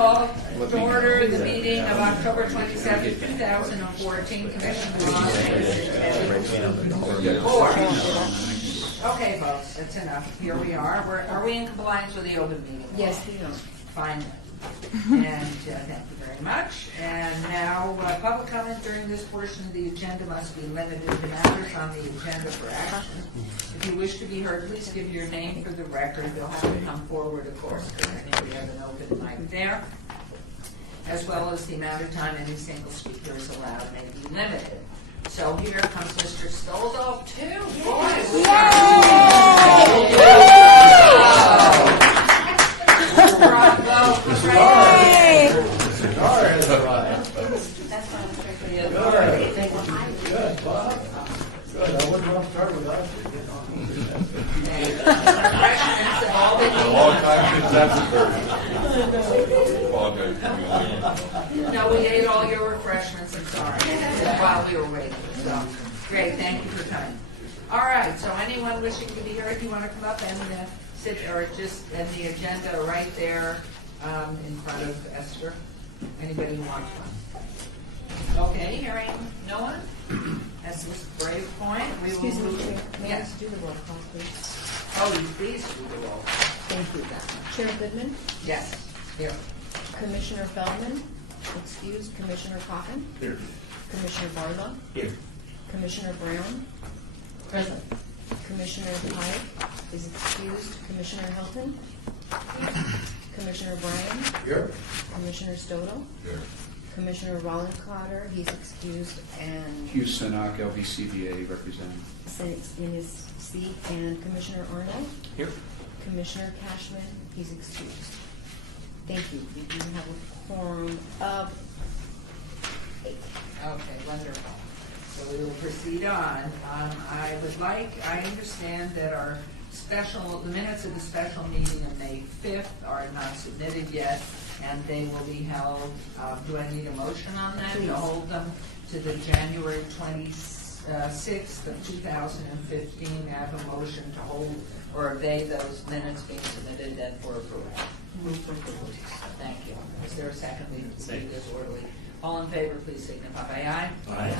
Call to order the meeting of October 27, 2014, Commission Board. Okay, folks, that's enough. Here we are. Are we in compliance with the open meeting law? Yes, we are. Fine. And thank you very much. And now, public comment during this portion of the agenda must be limited to matters on the agenda for action. If you wish to be heard, please give your name for the record. You'll have to come forward, of course, because I think we have an open mic there, as well as the amount of time any single speaker is allowed may be limited. So here comes Mr. Stolzo, too. Boys. Bravo. Good, Bob. Good. I wouldn't want to start without you. No, we ate all your refreshments, I'm sorry, while we were waiting. So, great, thank you for coming. All right, so anyone wishing to be heard, you want to come up and sit, or just in the agenda right there in front of Esther? Anybody who wants one? Okay, hearing no one? That's this brave point. We will Excuse me, move. Chair. May I Yes. do the roll call, please? Oh, you please do the roll. Thank you. Chair Goodman, Yes, here. Commissioner Feldman, excused. Commissioner Coffin, Here. Commissioner Barlow, Here. Commissioner Brown, present. Commissioner Pike is excused. Commissioner Hilton, Commissioner Bryan, Here. Commissioner Stoddle, Here. Commissioner Rollencotter, he's excused, and Hugh Sinak, LVCBA representative. sits in his seat, and Commissioner Arnold, Here. Commissioner Cashman, he's excused. Thank you. We do have a quorum of 8. Okay, wonderful. So we will proceed on. I understand that the minutes of the special meeting of May 5th are not submitted yet, and they will be held, do I need a motion on that? To hold them to the January 26th of 2015, have a motion to hold or obey those minutes being submitted and for approval. Move for approval. Thank you. Is there a second? We can see this orderly. All in favor, please signify by aye. Aye.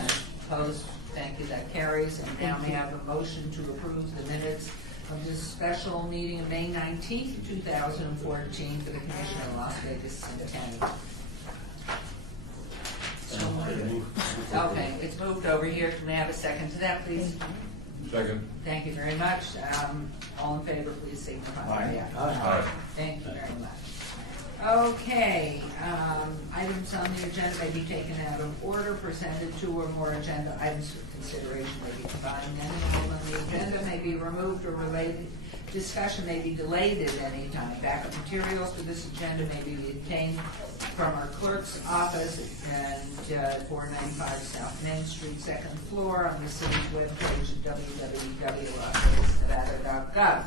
Opposed? Thank you. That carries. And now may I have a motion to approve the minutes of this special meeting of May 19th, 2014 for the Commission of Las Vegas Centennial. Okay, it's moved over here. Can we have a second to that, please? Second. Thank you very much. All in favor, please signify by aye. Aye. Thank you very much. Okay, items on the agenda may be taken out of order, presented 2 or more agenda items for consideration may be combined. Anything on the agenda may be removed or related. Discussion may be delayed at any time. Backup materials for this agenda may be obtained from our clerk's office and 495 South Main Street, 2nd floor, on the city's webpage at www.lasvegasnevada.gov.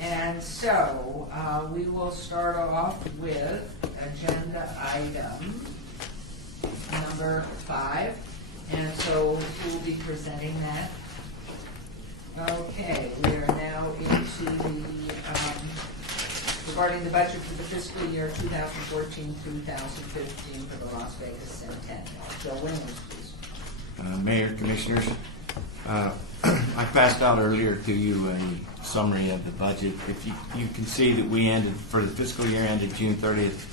And so we will start off with agenda item number 5. And so who will be presenting that? Okay, we are now into the regarding the budget for the fiscal year 2014-2015 for the Las Vegas Centennial. Joe Williams, please. Mayor, Commissioners, I passed out earlier to you a summary of the budget. If you can see that we ended, for the fiscal year ended June 30th,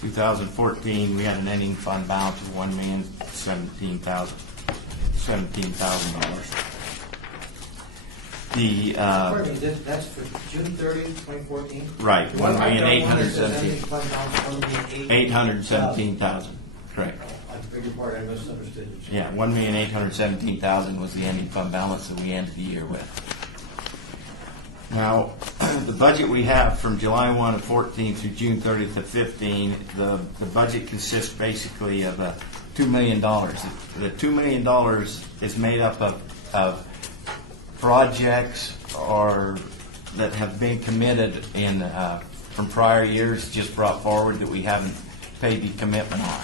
2014, we had an ending fund balance of $1,017,000. Pardon me, that's for June 30th, 2014? Right, $1,817,000. $817,000, correct. I beg your pardon, I misunderstood you. Yeah, $1,817,000 was the ending fund balance that we ended the year with. Now, the budget we have from July 1 of 14 through June 30th of 15, the budget consists basically of $2 million. The $2 million is made up of projects that have been committed in from prior years, just brought forward that we haven't paid the commitment on.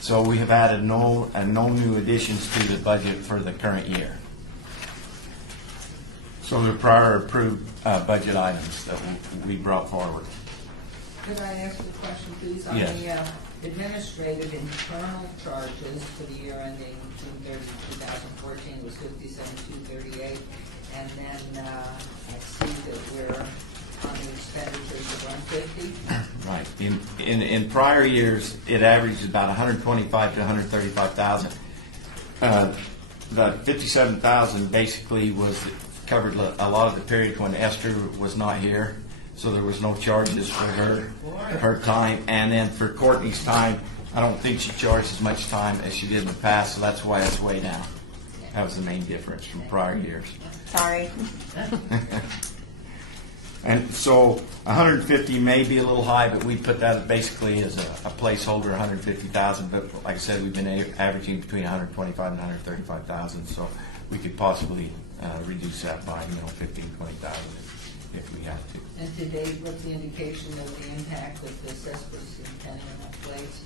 So we have added no new additions to the budget for the current year. So the prior approved budget items that we brought forward. Could I ask a question, please? On Yes. the administrative internal charges for the year ending June 30, 2014 was 57,238, and then I see that we're on the expenditures of 150. Right. In prior years, it averaged about 125 to 135,000. The 57,000 basically covered a lot of the period when Esther was not here, so there was no charges for her time. And then for Courtney's time, I don't think she charged as much time as she did in the past, so that's why it's way down. That was the main difference from prior years. Sorry. And so 150 may be a little high, but we put that basically as a placeholder, 150,000. But like I said, we've been averaging between 125 and 135,000. So we could possibly reduce that by 15, 20,000 if we have to. And to date, what's the indication of the impact of the Centennial plates?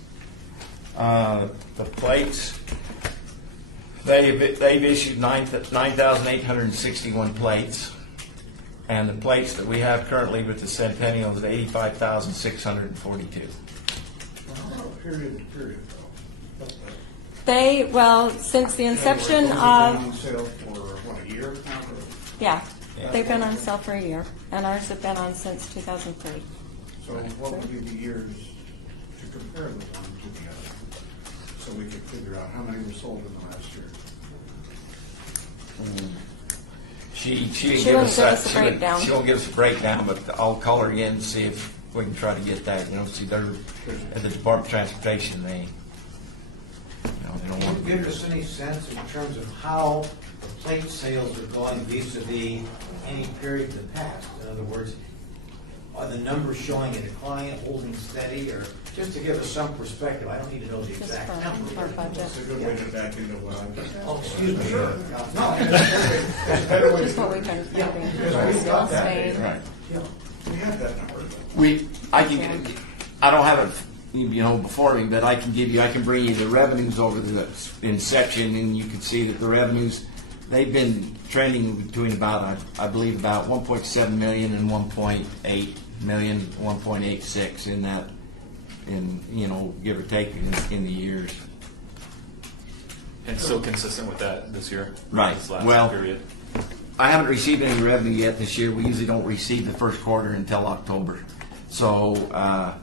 The plates, they've issued 9,861 plates. And the plates that we have currently with the Centennial is 85,642. Period. Since the inception Been of, on sale for, what, a year now? yeah, they've been on sale for a year, and ours have been on since 2003. So what would be the years to compare the one to the other? So we could figure out how many were sold in the last year. She She won't give us a breakdown. She won't give us a breakdown, but I'll call her in and see if we can try to get that. See, they're at the Department of Transportation. They don't Can want you to. give us any sense in terms of how the plate sales are going vis-a-vis any period in the past? In other words, are the numbers showing a decline, holding steady, or just to give us some perspective? I don't need to know the Just exact for number. our budget. It's a good way to back into what I'm just. Oh, excuse me. No, Just what we've been finding. we've got that. Staying. Right. We have that number. I don't have it, before me, but I can bring you the revenues over the inception, and you can see that the revenues, they've been trending between about 1.7 million and 1.8 million, 1.86 in that, give or take in the years. And still consistent with that this year? Right. This last Well, period? I haven't received any revenue yet this year. We usually don't receive the first quarter until October. So I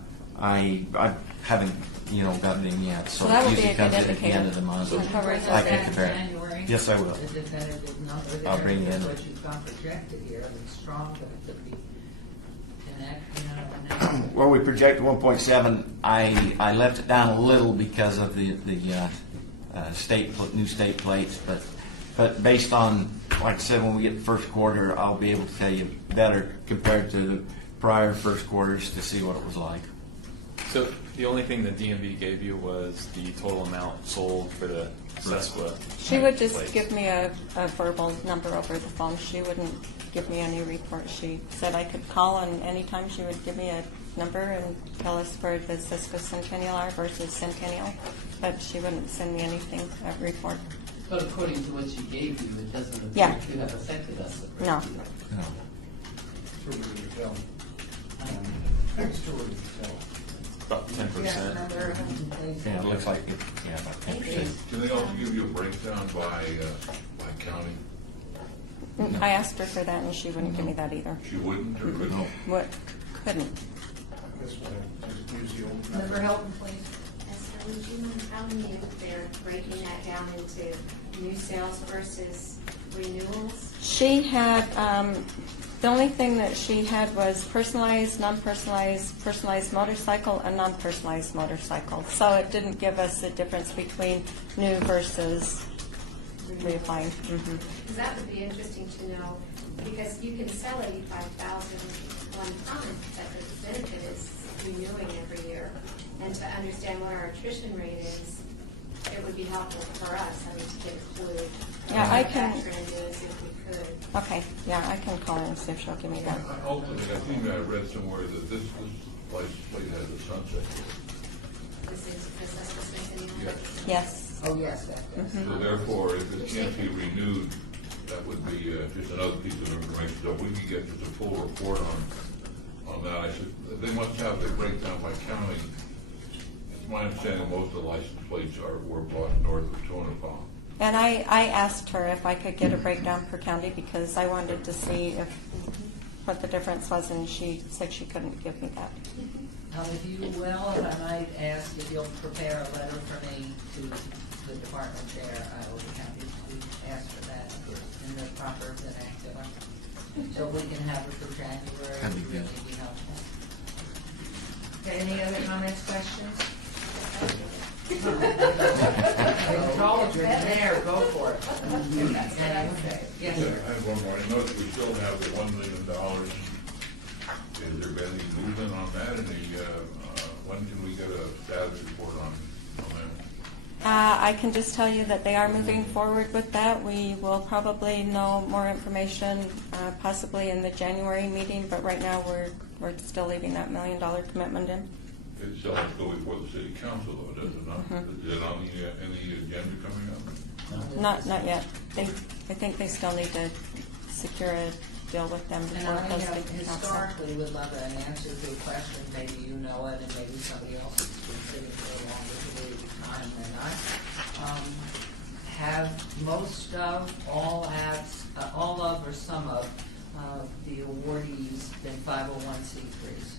haven't, gotten in yet. So that it would be usually a good comes in at the indicator. end of the month. So cover I can in compare it. January. Yes, I will. The definitive number there. I'll bring it in. What you've got projected here, it's strong, but it could be Well, we project 1.7. I left it down a little because of the new state plates, but based on, like I said, when we get the first quarter, I'll be able to tell you better compared to the prior first quarters to see what it was like. So the only thing the DMV gave you was the total amount sold for the Sesqua. She would just plates. give me a verbal number over the phone. She wouldn't give me any report. She said I could call, and anytime she would give me a number and tell us where the Cisco Centennial are versus Centennial, but she wouldn't send me anything, a report. But according to what she gave you, it doesn't appear Yeah. to have affected us. a great No. deal. Too early to tell. It's too early to tell. About 10%. Yeah, it looks like about 10%. Can they also give you a breakdown by county? I asked her for that, and she wouldn't give me that either. She wouldn't or couldn't? What? Couldn't. I guess we'll just use the old Member number. Hilton, please. Esther, would you mind telling me if they're breaking that down into new sales versus renewals? She had, the only thing that she had was personalized, non-personalized, personalized motorcycle, and non-personalized motorcycle. So it didn't give us the difference between new versus reapplying. Mm-hmm. Because that would be interesting to know, because you can sell 85,000 one time, but the benefit is renewing every year. And to understand what our attrition rate is, it would be helpful for us, to get a clue. Yeah, I can- What that trend is, if we could. Okay, yeah, I can call her and see if she'll give me that. Ultimately, I think I read somewhere that this license plate has a sunset. This is Centennial. Yes. Yes. Oh, yes, yes. Mm-hmm. So therefore, if it can't be renewed, that would be just another piece of information. So if we could get just a full report on that. I said, they must have the breakdown by county. It's my understanding most of the license plates were bought north of Tonopah. And I asked her if I could get a breakdown per county because I wanted to see what the difference was, and she said she couldn't give me that. If you will, if I might ask if you'll prepare a letter for me to the department chair, I will be happy to ask for that in the proper vernacular. So we can have it for January, That'd be would good. really be helpful. Okay, any other comments, questions? Told you're there, go for it. Yes, Yeah, sir. I have one more. I noticed we still have the $1 million. Has there been any movement on that? When can we get a status report on that? I can just tell you that they are moving forward with that. We will probably know more information possibly in the January meeting, but right now we're still leaving that $1 million commitment in. It still has to go before the city council, though, does it not? Is it on any agenda coming up? Not yet. I think they still need to secure a deal with them And before it I goes have to council. historically would love an answer to a question, maybe you know it, and maybe somebody else has been sitting for a longer period of time than I. Have most of, all of, or some of the awardees been 501c3s?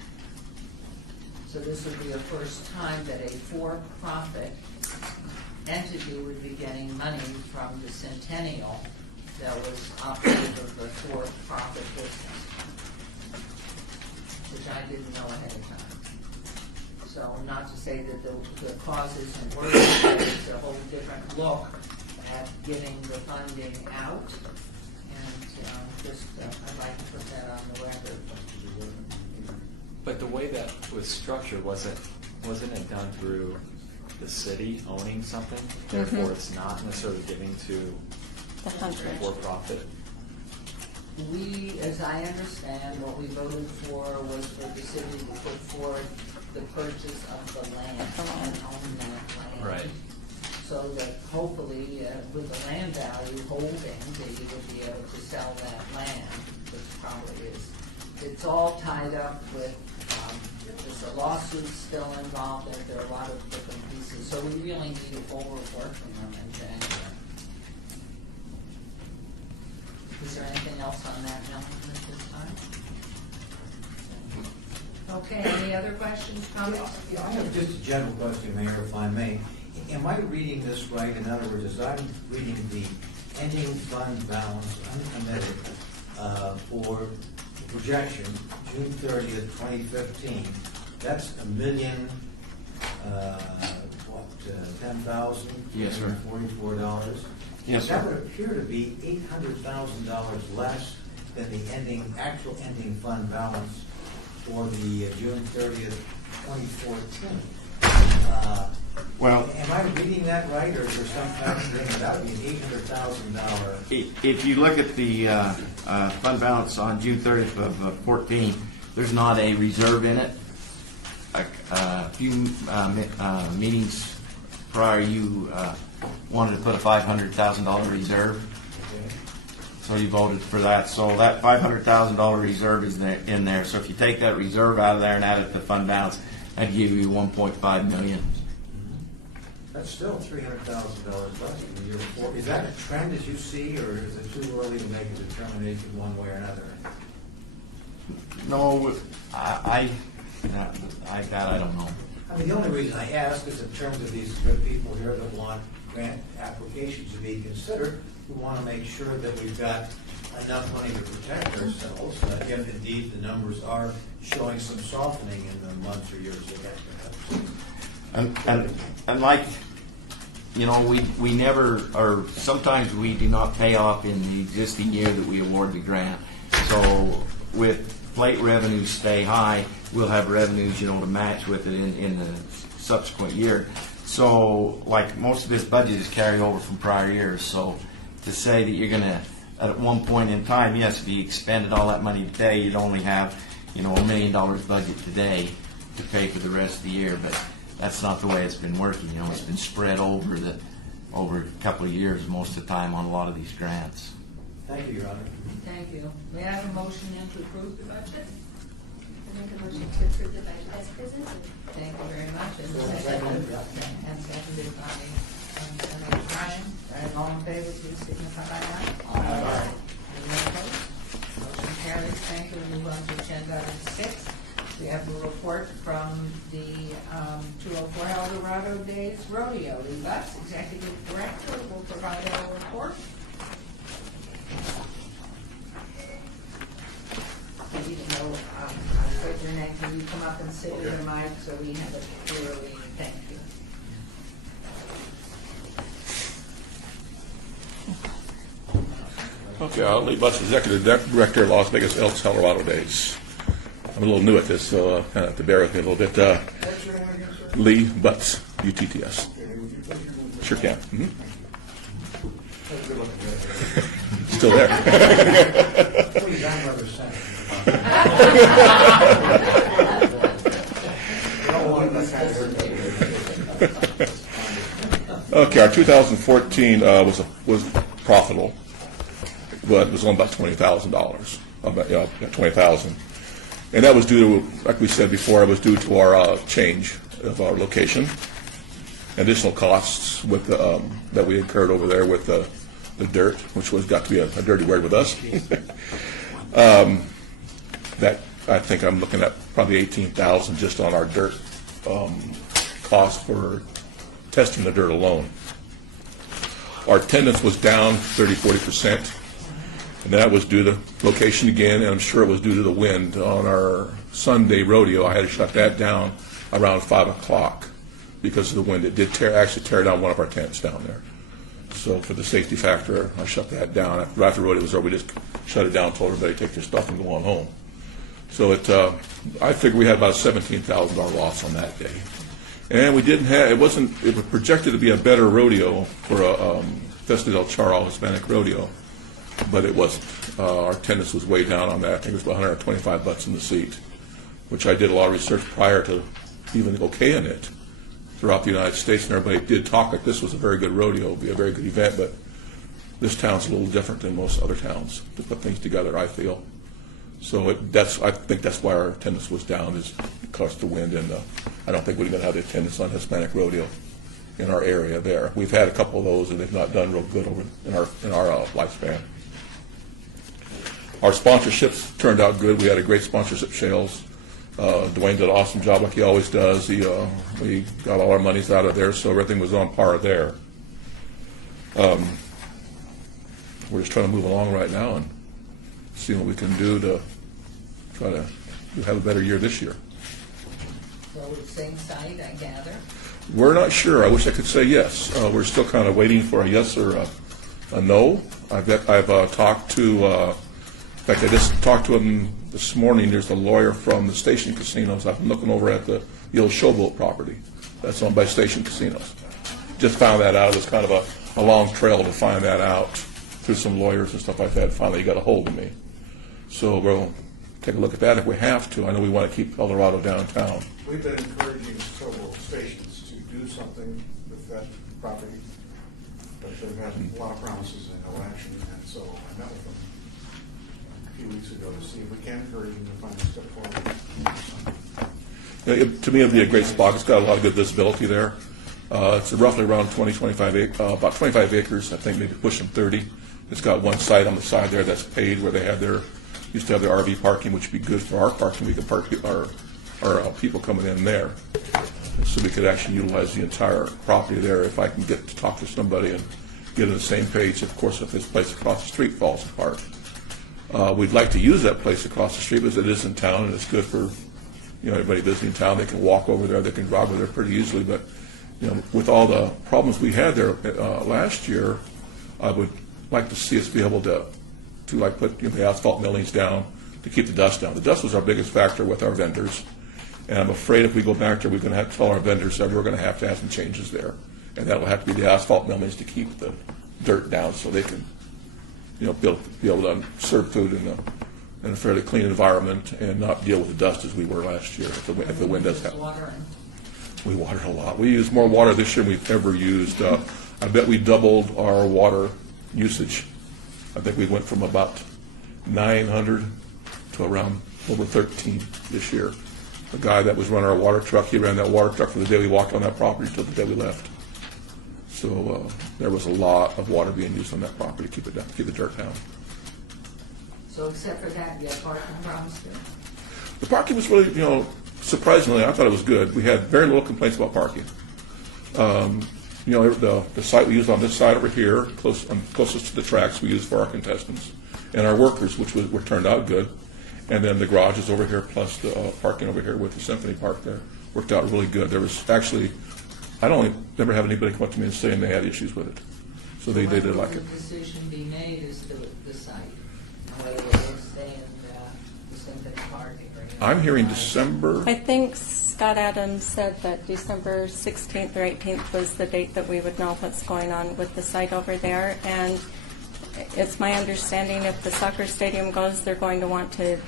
So this would be the first time that a for-profit entity would be getting money from the Centennial that was operated of the for-profit business, which I didn't know ahead of time. So not to say that the cause isn't working, but it's a whole different look at getting the funding out. And I'd like to put that on the record. But the way that was structured, wasn't it done through the city owning something? Therefore, it's not necessarily giving to The hunter. for-profit. We, as I understand, what we voted for was for the city to put forward the purchase of the land and own that land. Right. So that hopefully, with the land value holding, that you would be able to sell that land, which probably is. It's all tied up with, there's a lawsuit still involved, and there are a lot of different pieces. So we really need a forward work from them in January. Is there anything else on that, Melanie, at this time? Okay, any other questions, comments? Yeah, I have just a general question, Mayor, if I may. Am I reading this right? In other words, as I'm reading the ending fund balance uncommitted for projection, June 30th, 2015, that's $1,010,000? Yes, sir. $44? Yes, That sir. would appear to be $800,000 less than the actual ending fund balance for the June 30th, 2014. Well, Am I reading that right, or is there some kind of thing? That would be an $800,000. if you look at the fund balance on June 30th of 14, there's not a reserve in it. A few meetings prior, you wanted to put a $500,000 reserve, so you voted for that. So that $500,000 reserve is in there. So if you take that reserve out of there and add it to fund balance, that'd give you $1.5 million. That's still $300,000 less than the year before. Is that a trend as you see, or is it too early to make a determination one way or another? No, I don't know. I mean, the only reason I ask is in terms of these good people here that want grant applications to be considered, we want to make sure that we've got enough money to protect ourselves, if indeed the numbers are showing some softening in the months or years ahead. And like, you know, we never, or sometimes we do not pay off in the existing year that we award the grant. So with plate revenues stay high, we'll have revenues, you know, to match with it in the subsequent year. So like most of this budget is carried over from prior years. So to say that you're going to, at one point in time, yes, if you expended all that money today, you'd only have, you know, $1 million budget today to pay for the rest of the year. But that's not the way it's been working. You know, it's been spread over a couple of years most of the time on a lot of these grants. Thank you, Your Honor. Thank you. May I have a motion then to approve the budget? Make a motion to approve the budget as presented. Thank you very much. And seconded by Senator Ryan. And all in favor, please signify by aye. Aye. Anyone opposed? Motion carries. Thank you. We move on to agenda item 6. We have a report from the 204 Eldorado Days Rodeo. Lee Butts, Executive Director, will provide our report. Even though I put your name, can you come up and sit in the mic so we have it clearly? Thank you. Okay, Lee Butts, Executive Director of Las Vegas Elks Eldorado Days. I'm a little new at this, so kind of have to bear with me a little bit. What's your name again, sir? Lee Butts, UTTS. Okay, would you put your name? Sure can. That's a good looking guy. Still there. Please, I'm Brother Senator. You don't want that kind of haircut. Okay, our 2014 was profitable, but it was only about $20,000. About $20,000, and that was due to, like we said before, it was due to our change of our location, additional costs with that we incurred over there with the dirt, which got to be a dirty word with us. That I think I'm looking at probably $18,000 just on our dirt cost for testing the dirt alone. Our attendance was down 30-40%, and that was due to location again, and I'm sure it was due to the wind. On our Sunday rodeo, I had to shut that down around 5 o'clock because of the wind. It did actually tear down one of our tents down there. So for the safety factor, I shut that down. After the rodeo was over, we just shut it down, told everybody to take their stuff and go on home. So I figured we had about a $17,000 loss on that day. And we didn't have, it was projected to be a better rodeo for a Festa del Charro Hispanic rodeo, but it wasn't. Our attendance was way down on that. I think it was about $125 in the seat, which I did a lot of research prior to even okaying it throughout the United States, and everybody did talk like this was a very good rodeo, would be a very good event, but this town's a little different than most other towns to put things together, I feel. So I think that's why our attendance was down, is because of the wind, and I don't think we're going to have the attendance on Hispanic rodeo in our area there. We've had a couple of those, and they've not done real good in our lifespan. Our sponsorships turned out good. We had a great sponsorship sales. Dwayne did an awesome job, like he always does. We got all our monies out of there, so everything was on par there. We're just trying to move along right now and see what we can do to try to have a better year this year. So it's same site, I gather. We're not sure. I wish I could say yes. We're still kind of waiting for a yes or a no. I've talked to, in fact, I just talked to him this morning. There's a lawyer from the Station Casinos. I've been looking over at the old Showboat property that's owned by Station Casinos. Just found that out. It was kind of a long trail to find that out through some lawyers and stuff like that. Finally, he got a hold of me. So we'll take a look at that if we have to. I know we want to keep El Dorado downtown. We've been encouraging several stations to do something with that property, but they've had a lot of promises and no action, and so I met with them a few weeks ago to see if we can encourage them to find a step forward. To me, it'd be a great spot. It's got a lot of good visibility there. It's roughly around about 25 acres, I think maybe pushing 30. It's got one site on the side there that's paid where they used to have their RV parking, which would be good for our parking. We could park our people coming in there. So we could actually utilize the entire property there if I can get to talk to somebody and get on the same page, of course, if this place across the street falls apart. We'd like to use that place across the street because it is in town and it's good for everybody visiting town. They can walk over there, they can drive over there pretty easily, but with all the problems we had there last year, I would like to see us be able to like put the asphalt millings down to keep the dust down. The dust was our biggest factor with our vendors, and I'm afraid if we go back there, we're going to have to tell our vendors that we're going to have some changes there, and that will have to be the asphalt millings to keep the dirt down so they can be able to serve food in a fairly clean environment and not deal with the dust as we were last year if the wind does happen. We watered a lot. We used more water this year than we've ever used. I bet we doubled our water usage. I think we went from about 900 to around over 13 this year. The guy that was running our water truck, he ran that water truck from the day we walked on that property till the day we left. So there was a lot of water being used on that property to keep it down, keep the dirt down. So except for that, you have parking problems too? The parking was really, surprisingly, I thought it was good. We had very little complaints about parking. The site we used on this side over here, closest to the tracks, we used for our contestants and our workers, which were turned out good. And then the garages over here, plus the parking over here with the Symphony Park there, worked out really good. There was actually, never have anybody come up to me and saying they had issues with it. So they did like it. When will the decision be made as to the site? Whether it will stay in the Symphony Park area? I'm hearing December. I think Scott Adams said that December 16th or 18th was the date that we would know what's going on with the site over there. And it's my understanding if the soccer stadium goes, they're going to want to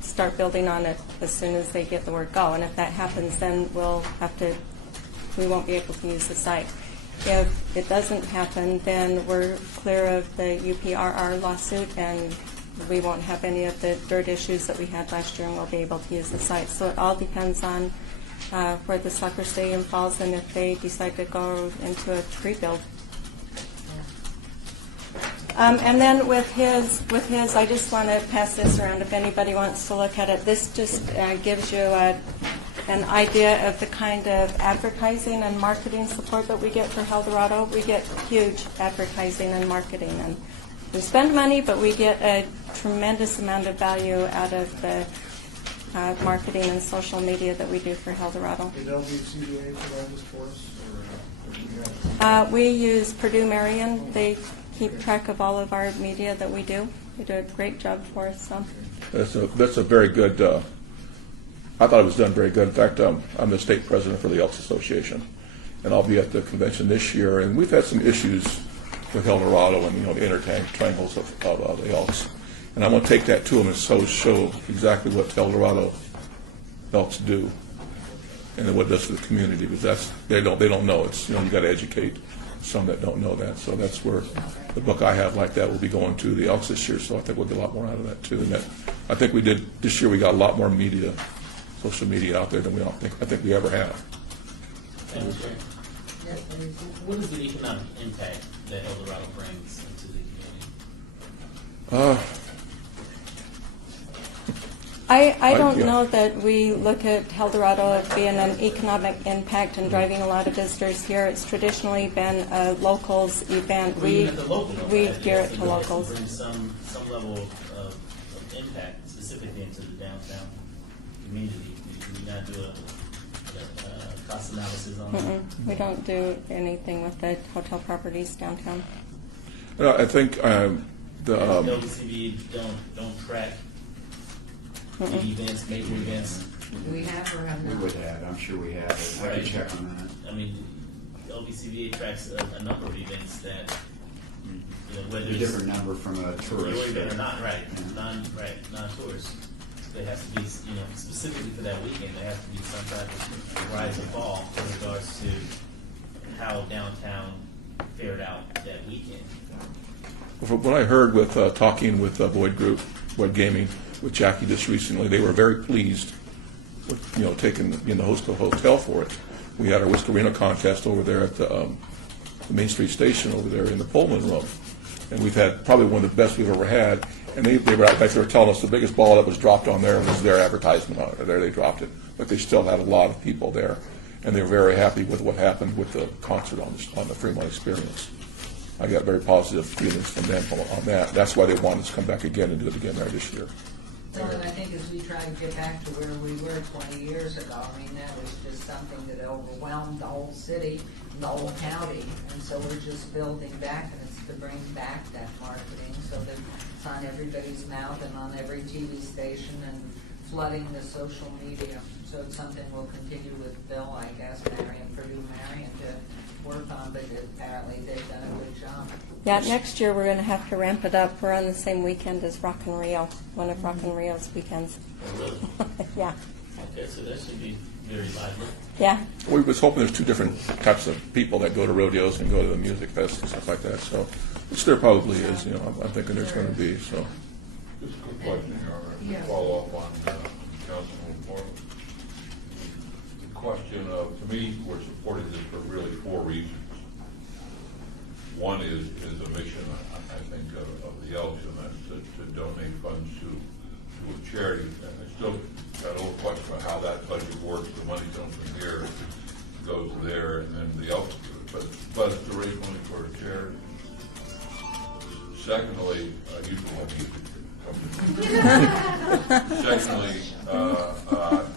start building on it as soon as they get the word go. And if that happens, then we won't be able to use the site. If it doesn't happen, then we're clear of the UPRR lawsuit and we won't have any of the dirt issues that we had last year and we'll be able to use the site. So it all depends on where the soccer stadium falls and if they decide to go into a pre-build. And then with his, I just want to pass this around if anybody wants to look at it. This just gives you an idea of the kind of advertising and marketing support that we get for Eldorado. We get huge advertising and marketing, and we spend money, but we get a tremendous amount of value out of the marketing and social media that we do for Eldorado. Did LBCBA provide this for us, or do we have? We use Purdue Marion. They keep track of all of our media that we do. They do a great job for us. So. That's a very good. I thought it was done very good. In fact, I'm the state president for the Elks Association, and I'll be at the convention this year. And we've had some issues with Eldorado and the inner triangles of the Elks. And I'm going to take that to them and show exactly what Eldorado Elks do and what it does for the community. Because they don't know. It's you got to educate some that don't know that. So that's where the book I have like that will be going to the Elks this year. So I think we'll get a lot more out of that too. And I think we did this year. We got a lot more media, social media out there than I think we ever have. What is the economic impact that Eldorado brings into the community? I don't know that we look at Eldorado as being an economic impact and driving a lot of visitors here. It's traditionally been a locals event. We gear it to locals. Bring some level of impact specifically into the downtown community. Do we not do a cost analysis on that? We don't do anything with the hotel properties downtown. I think the WCB don't track events, major events. Do we have or have We not? would have, I'm sure we have. I can check on that. I mean, LBCVA tracks a number of events that, whether A it's different number from a tourist. or not, non-tourists. They have to be, specifically for that weekend, there has to be some type of rise and fall in regards to how downtown fared out that weekend. From what I heard with talking with Boyd Gaming, with Jackie just recently, they were very pleased with taking the host of a hotel for it. We had our Whiskerino contest over there at the Main Street Station over there in the Pullman room, and we've had probably one of the best we've ever had. And they were telling us the biggest ball that was dropped on there was their advertisement on it. There they dropped it, but they still had a lot of people there, and they were very happy with what happened with the concert on the Fremont Experience. I got very positive feelings from them on that. That's why they wanted us to come back again and do it again there this year. Well, and I think as we try to get back to where we were 20 years ago, that was just something that overwhelmed the whole city, the whole county, and so we're just building back, and it's to bring back that marketing so that it's on everybody's mouth and on every TV station and flooding the social media. So it's something we'll continue with Bill, I guess, Purdue Marion to work on, but apparently they've done a good job. Yeah, next year we're going to have to ramp it up. We're on the same weekend as Rock and Rio, one of Rock and Rio's weekends. Yeah. Okay, so that should be very lively. Yeah. We was hoping there's two different types of people that go to rodeos and go to the music fest and stuff like that. So, which there probably is. I'm thinking there's going to be. So. Just a quick question here. Yeah. follow up on Councilman Moore. The question of, to me, we're supporting this for really 4 reasons. One is a mission, I think, of the Elks, and that's to donate funds to a charity. And I still got a little question about how that budget works. The money comes from here, goes there, and then the Elks do it. But it's to raise money for a charity. Secondly, you will have music. Secondly,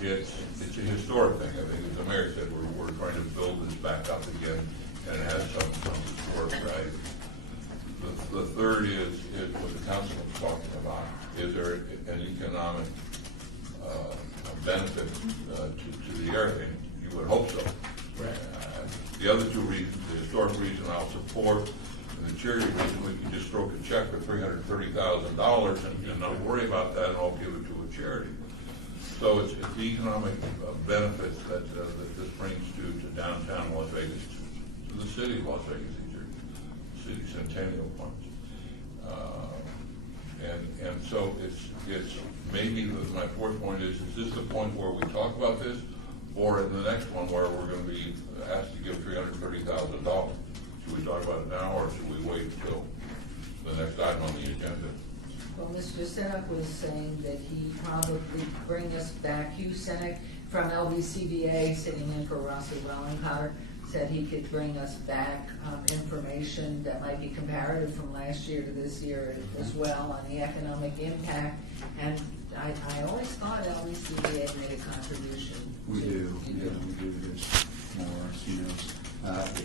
it's a historic thing. I think, as the mayor said, we're trying to build this back up again, and it has some historic value. The third is what the council was talking about. Is there an economic benefit to the area? And you would hope so. The other 2 reasons, the historic reason I'll support, and the charity reason, we can just stroke a check for $330,000 and not worry about that, and I'll give it to a charity. So it's the economic benefits that this brings to downtown Las Vegas, to the city of Las Vegas, these are city Centennial funds. And so it's maybe my 4th point is this the point where we talk about this, or in the next one where we're going to be asked to give $330,000? Should we talk about it now, or should we wait until the next item on the agenda? Well, Mr. Sinek was saying that he probably bring us back, Hugh Sinek from LVCVA, sitting in for Russell Wellencotter, said he could bring us back information that might be comparative from last year to this year as well on the economic impact. And I always thought LVCVA made a contribution. We do. We do this more, as he knows.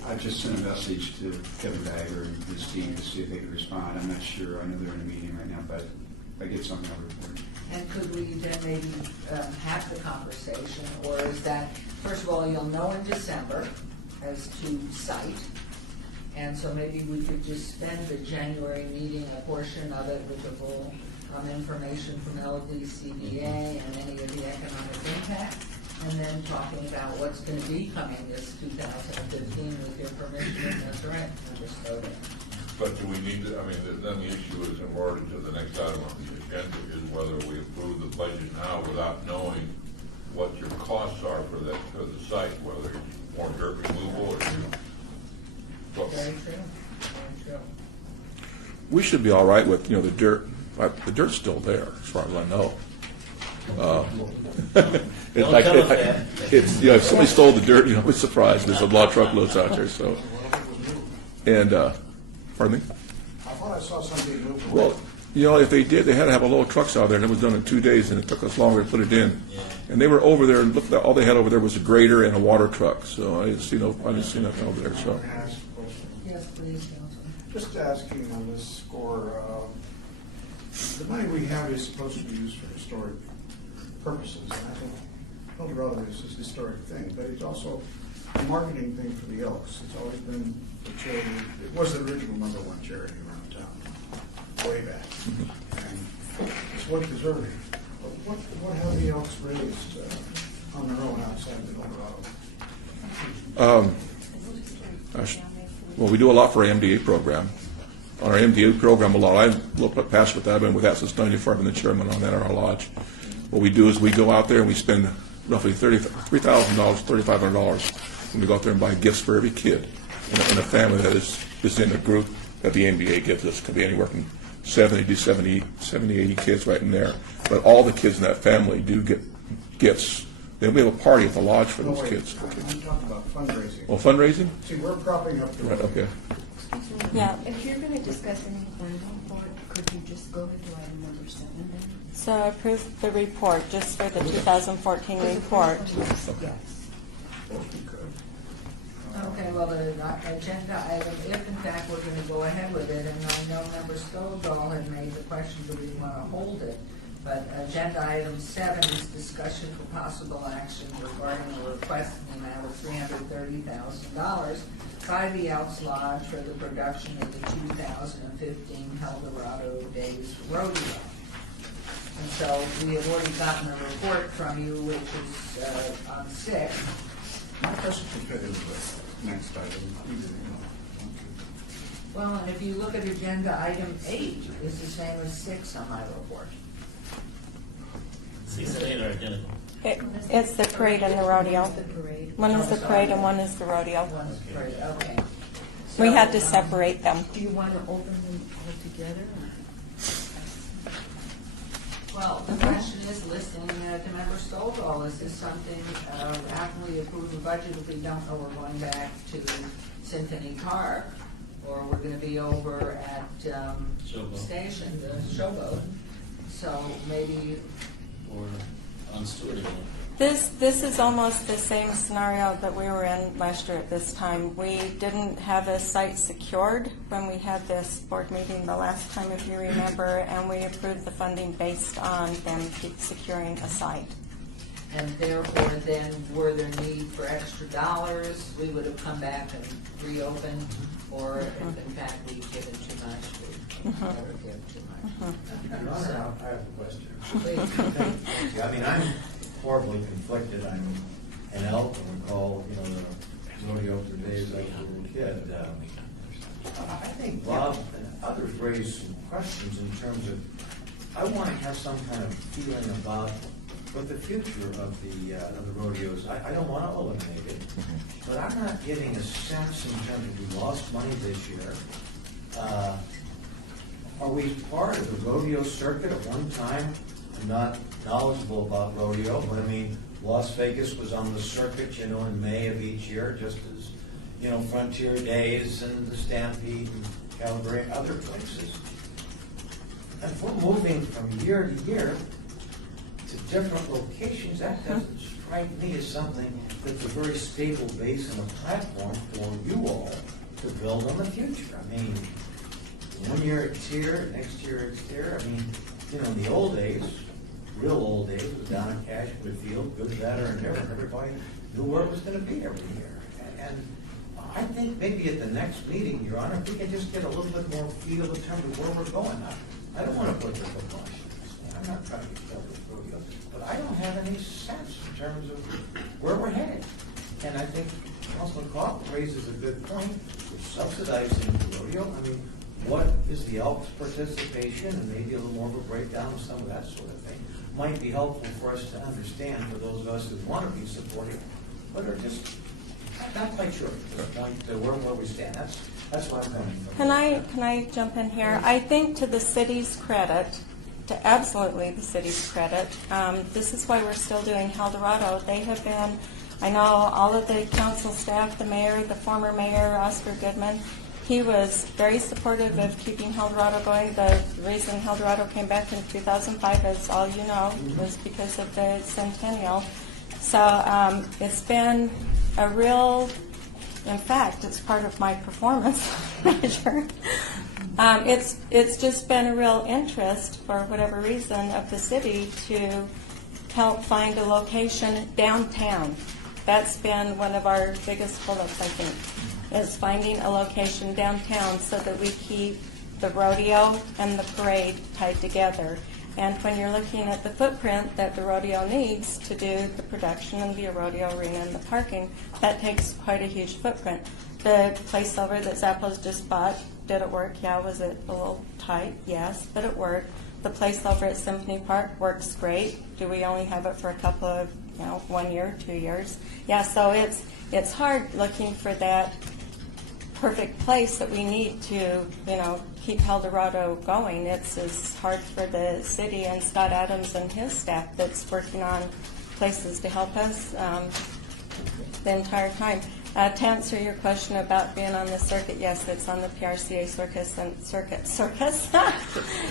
I just sent a message to Kevin Bagger and his team to see if they could respond. I'm not sure. I know they're in a meeting right now, but if I get something, I'll report. And could we then maybe have the conversation, or is that, first of all, you'll know in December as to site, and so maybe we could just spend the January meeting, a portion of it, with the full information from LVCVA and any of the economic impact, and then talking about what's going to be coming this 2015 with your permission, and that's right, understood. But do we need to, I mean, then the issue is, in order to the next item on the agenda, is whether we approve the budget now without knowing what your costs are for the site, whether it's more dirt removal or Very true, very true. We should be all right with, the dirt. The dirt's still there, as far as I know. Don't tell us that. It's, if somebody stole the dirt, I was surprised. There's a lot of truckloads out there, so. And, pardon me? I thought I saw somebody move away. Well, if they did, they had to have a load of trucks out there, and it was done in 2 days, and it took us longer to put it in. Yeah. And they were over there, and looked, all they had over there was a grader and a water truck, so I didn't see nothing over there, so. Can I ask a question? Yes, please, Councilman. Just asking on this score, the money we have is supposed to be used for historic purposes, and I think Eldorado is this historic thing, but it's also a marketing thing for the Elks. It's always been a charity. It was the original #1 charity around town, way back, and it's worth preserving. But what have the Elks raised on their own outside of Eldorado? Well, we do a lot for our MDA program. On our MDA program, a lot. I looked up past with that. I've been with that since '94. I've been the chairman on that in our lodge. What we do is we go out there and we spend roughly $3,000, $3,500 when we go out there and buy gifts for every kid in a family that is in the group that the MDA gives us. It can be anywhere from 70 to 80 kids right in there. But all the kids in that family do get gifts. Then we have a party at the lodge for those kids. I'm talking about fundraising. Oh, fundraising? See, we're propping up the. Right, okay. Yeah. If you're going to discuss any funding for it, could you just go ahead to item number 7 then? So approve the report, just for the 2014 report. Yes. Okay, well, the agenda item, if in fact we're going to go ahead with it, and I know Member Stovall had made the question, do we want to hold it? But agenda item 7 is discussion for possible action regarding a request in the amount of $330,000 by the Elks Lodge for the production of the 2015 Eldorado Days Rodeo. And so we have already gotten a report from you, which is on 6. My question could fit into the next item. Well, and if you look at agenda item 8, it's the same as 6 on my report. the same or identical? It's the parade and the rodeo. The parade. One is the parade and one is the rodeo. One is great, okay. We So, had to separate them. Do you want to open them all together? Well, the question is, listening to Member Stovall, is this something, after we approve the budget, if we don't know we're going back to Centennial Park, or we're gonna be over at, Showboat. Station, the Showboat, so maybe, Or on Stewart again? This is almost the same scenario that we were in last year at this time. We didn't have a site secured when we had this board meeting the last time, if you remember, and we approved the funding based on them securing a site. and therefore then, were there need for extra dollars, we would have come back and reopened, or if in fact we've given too much, we never give too much. Your Honor, I have a question. Please. Thank you. I mean, I'm horribly conflicted. I'm an elk, and recall, the rodeo for days I was a little kid. I think Bob and others raised some questions in terms of, I want to have some kind of feeling about what the future of the rodeos. I don't want to eliminate it, but I'm not getting a sense in terms of we lost money this year. Are we part of the rodeo circuit at one time? I'm not knowledgeable about rodeo, but I mean, Las Vegas was on the circuit, in May of each year, just as, Frontier Days and the Stampede and Calibre, other places. And if we're moving from year to year to different locations, that doesn't strike me as something that's a very stable base and a platform for you all to build on the future. I mean, one year it's here, next year it's there. I mean, in the old days, real old days, it was down in Cashwood Field, good, bad, or indifferent. Everybody knew where it was going to be every year. And I think maybe at the next meeting, Your Honor, if we can just get a little bit more feel in terms of where we're going. I don't want to put the foot on it. I'm not trying to kill this rodeo, but I don't have any sense in terms of where we're headed. And I think Councilman Coughlin raises a good point. We're subsidizing the rodeo. I mean, what is the Elks' participation, and maybe a little more of a breakdown of some of that sort of thing might be helpful for us to understand for those of us who want to be supportive, but are just not quite sure at this point where we stand. That's what I'm coming from. Can I jump in here? I think to the city's credit, to absolutely the city's credit, this is why we're still doing Eldorado. They have been, I know all of the council staff, the mayor, the former mayor, Oscar Goodman, he was very supportive of keeping Eldorado going. The reason Eldorado came back in 2005, as all you know, was because of the Centennial. So it's been a real, in fact, it's part of my performance measure. It's just been a real interest, for whatever reason, of the city to help find a location downtown. That's been one of our biggest bullets, I think, is finding a location downtown so that we keep the rodeo and the parade tied together. And when you're looking at the footprint that the rodeo needs to do the production and the rodeo arena and the parking, that takes quite a huge footprint. The place over that Zappos just bought, did it work? Yeah. Was it a little tight? Yes, but it worked. The place over at Symphony Park works great. Do we only have it for a couple of, 1 year, 2 years? Yeah, so it's hard looking for that perfect place that we need to, keep Eldorado going. It's hard for the city and Scott Adams and his staff that's working on places to help us the entire time. To answer your question about being on the circuit, yes, it's on the PRCA circus.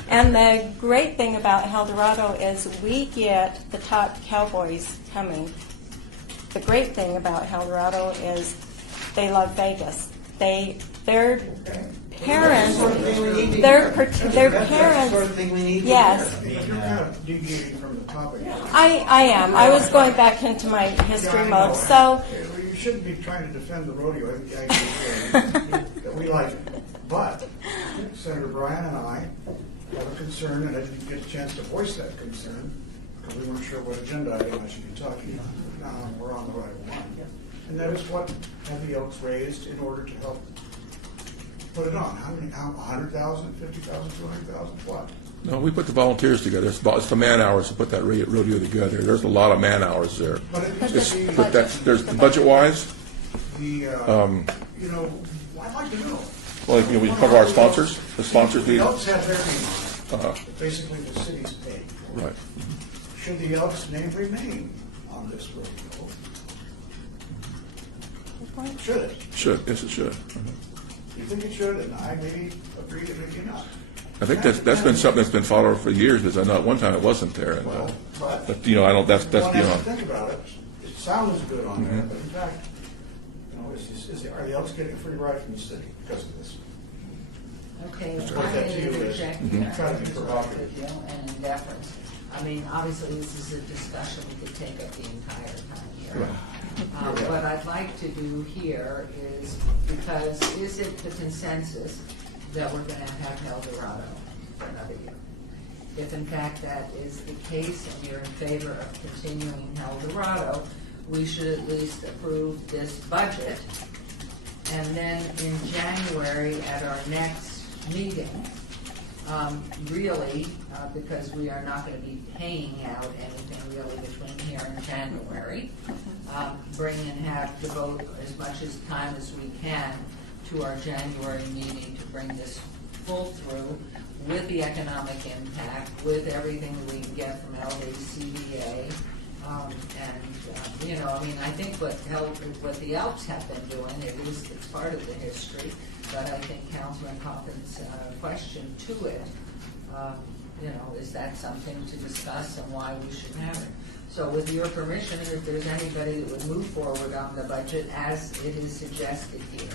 And the great thing about Eldorado is we get the top cowboys coming. The great thing about Eldorado is they love Vegas. Their parents, their parents, yes. But you're kind of deviating from the topic. I am. I was going back into my history mode. So You shouldn't be trying to defend the rodeo. I think that we like it. But Senator Bryan and I have a concern, and I didn't get a chance to voice that concern because we weren't sure what agenda item I should be talking about. Now we're on the right one. And that is what have the Elks raised in order to help put it on? How many? 100,000, 50,000, 200,000? What? No, we put the volunteers together. It's the man hours to put that rodeo together. There's a lot of man hours there. But it But used the to be, But that, there's, budget-wise, you know, I'd like to know. well, we cover our sponsors, the sponsors The need, Elks have their name on Uh-huh. it, basically the city's pay. right. Should the Elks name remain on this rodeo? Should it? Should, yes, it should. You think it should, and I may agree that maybe not. I think that's been something that's been followed for years, because I know at one time it wasn't there, and, Well, but but, I don't, that's one has to beyond. think about it. It sounds good on there, but in fact, are the Elks getting a free ride from the city because of this? Okay, Just I put that to may you as interject Mhm. here. trying to be provocative. You know, and in deference. I mean, obviously, this is a discussion we could take up the entire time here. What I'd like to do here is, because is it the consensus that we're gonna have El Dorado for another year? If in fact that is the case and you're in favor of continuing El Dorado, we should at least approve this budget. And then in January, at our next meeting, really, because we are not going to be paying out anything really between here and January, bring and have devote as much as time as we can to our January meeting to bring this full through with the economic impact, with everything that we can get from LDCVA. I think what the Elks have been doing, it's part of the history, but I think Councilman Coffin's question to it, is that something to discuss and why we should have it? So with your permission, if there's anybody that would move forward on the budget as it is suggested here,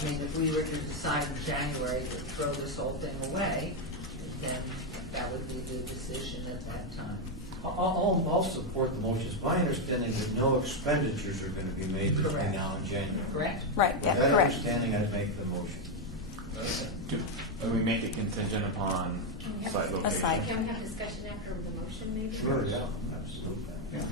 I mean, if we were to decide in January to throw this whole thing away, then that would be the decision at that time. I'll support the motion. It's my understanding that no expenditures are going to be made between Correct. now and January. Correct? Right, With yeah, that correct. understanding, I'd make the motion. Do we make it contingent upon site location? site. Can we have discussion after the motion, maybe? Yeah, absolutely.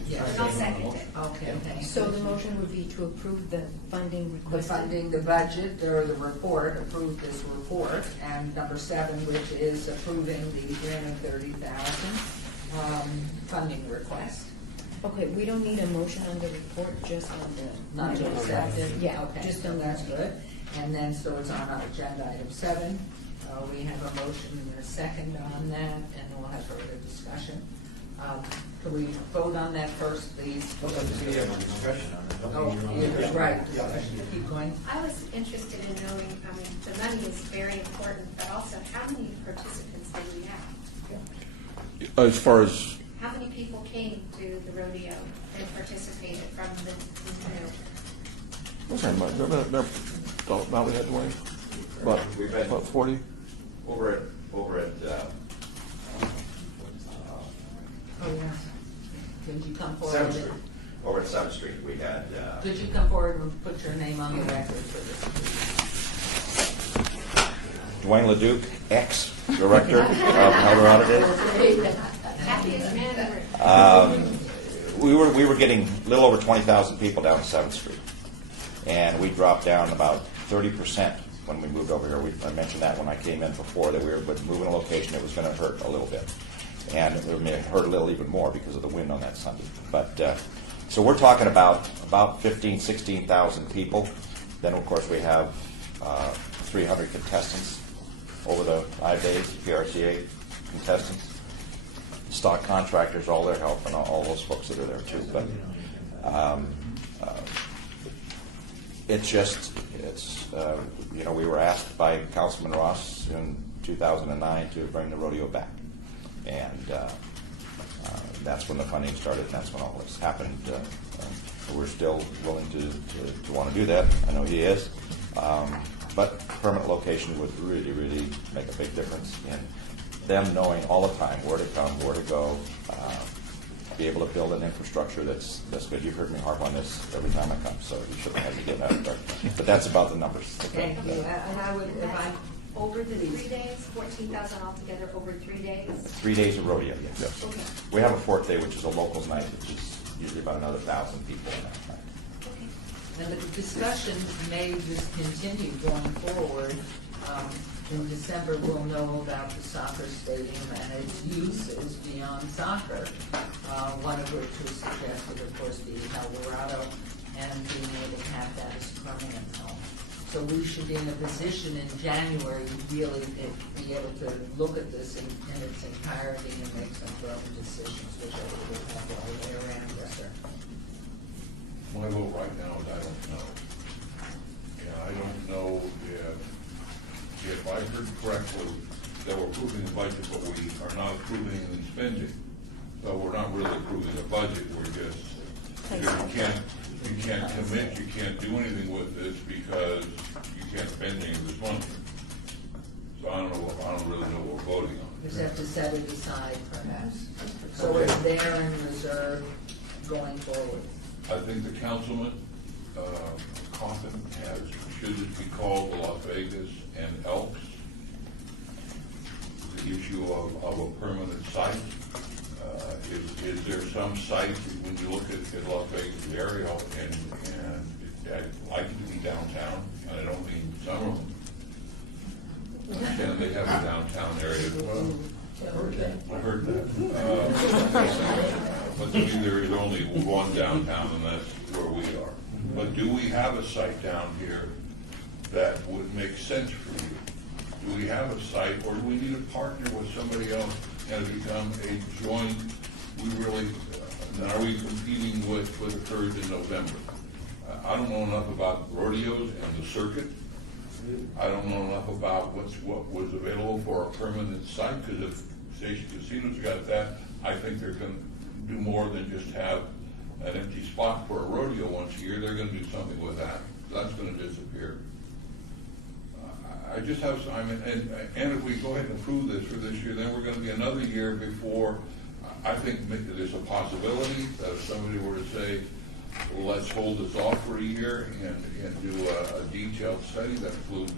Yes. And I'll second it. Okay, thank you. So the motion would be to approve the funding The requested? funding, the budget, or the report, approve this report, and number 7, which is approving the 330,000 funding request. Okay, we don't need a motion on the report, just on the. Not to accept it? Yeah, Okay, just so on that's that. good. And then, so it's on our agenda item 7. We have a motion and a second on that, and we'll have further discussion. Can we vote on that first, please? We have a discussion on it. don't Oh, we? yeah, right. Keep going. I was interested in knowing, I mean, the money is very important, but also how many participants do we have? As far as, How many people came to the rodeo and participated from the, what's that, about we had, Dwayne? We've had About 40? over at Oh, yes. Could you come forward? 7th Street. Over at 7th Street, we had, Could you come forward and put your name on the record for this? Dwayne LeDuc, ex-director of Eldorado Days. happiest man ever? We were getting a little over 20,000 people down 7th Street. And we dropped down about 30% when we moved over here. I mentioned that when I came in before, that we were moving a location that was going to hurt a little bit. And it may hurt a little even more because of the wind on that Sunday. But so we're talking about 15,000, 16,000 people. Then, of course, we have 300 contestants over the 5 days, PRCA contestants, stock contractors, all their help, and all those folks that are there too. But we were asked by Councilman Ross in 2009 to bring the rodeo back. And that's when the funding started, and that's when all this happened. We're still willing to want to do that. I know he is. But permanent location would really, really make a big difference in them knowing all the time where to come, where to go, be able to build an infrastructure that's good. You've heard me harp on this every time I come, so you shouldn't have me get out there. But that's about the numbers. Thank you. And I would, if I, Over the 3 days, 14,000 altogether over 3 days? 3 days of rodeo, yes. Okay. We have a 4th day, which is a locals night, which is usually about another 1,000 people in that night. and the discussion may just continue going forward, in December, we'll know about the soccer stadium and its uses beyond soccer. One of which was suggested, of course, the El Dorado, and being able to have that as a permanent home. So we should be in a position in January to really be able to look at this in its entirety and make some firm decisions, which I think we'll have all the way around, yes, sir. My vote right now is I don't know. And I don't know if I heard correctly, that we're approving the budget, but we are not approving any spending. So we're not really approving the budget, we're just, you can't commit, you can't do anything with this because you can't spend any of this money. So I don't really know what we're voting on. We just have to set it aside, perhaps. So it's there in reserve going forward. I think the councilman, Coffin should it be called the Las Vegas and Elks? The issue of a permanent site. Is there some site, when you look at Las Vegas area, and I'd like it to be downtown, and I don't mean some of them. I understand they have a downtown area as well. I heard that. But to me, there is only one downtown, and that's where we are. But do we have a site down here that would make sense for you? Do we have a site, or do we need to partner with somebody else and become a joint? We really, are we competing with what occurs in November? I don't know enough about rodeos and the circuit. I don't know enough about what was available for a permanent site, because if Station Casino's got that, I think they're going to do more than just have an empty spot for a rodeo once a year. They're going to do something with that. That's going to disappear. I just have some, and if we go ahead and approve this for this year, then we're going to be another year before. I think there's a possibility that if somebody were to say, well, let's hold this off for a year and do a detailed study that includes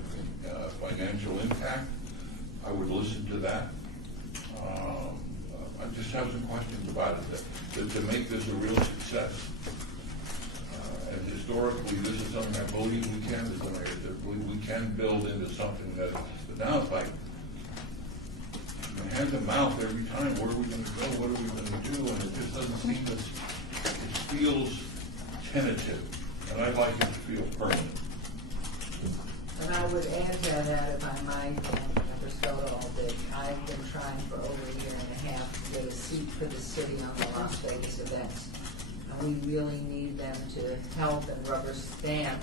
financial impact, I would listen to that. I just have some questions about it, to make this a real success. And historically, this is something I believe we can, as the mayor said, I believe we can build into something that, but now it's like, hand to mouth every time, where are we going to go, what are we going to do, and it just doesn't seem it feels tentative, and I'd like it to feel permanent. And I would add to that, if I might, and Bristow, that I've been trying for over a year and a half to get a seat for the city on the Las Vegas events. And we really need them to help and rubber stamp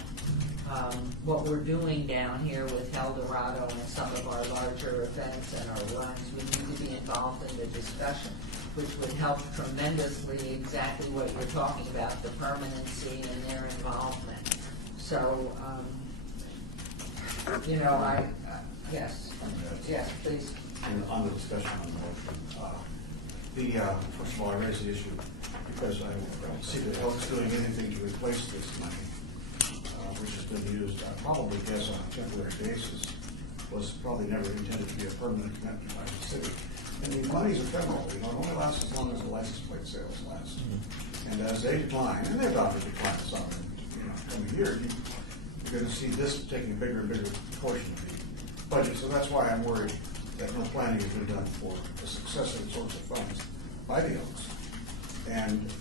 what we're doing down here with El Dorado and some of our larger events and our runs. We need to be involved in the discussion, which would help tremendously exactly what you're talking about, the permanency and their involvement. So, yes, please. And on the discussion on the motion, first of all, I raised the issue because I don't see that Elk's doing anything to replace this money, which has been used, I probably guess, on a temporary basis, was probably never intended to be a permanent commitment by the city. And the money's ephemeral, it only lasts as long as the license plate sales last. And as they decline, and they're about to decline some coming year, you're going to see this taking a bigger and bigger portion of the budget. So that's why I'm worried that no planning has been done for a successive source of funds by the Elks. And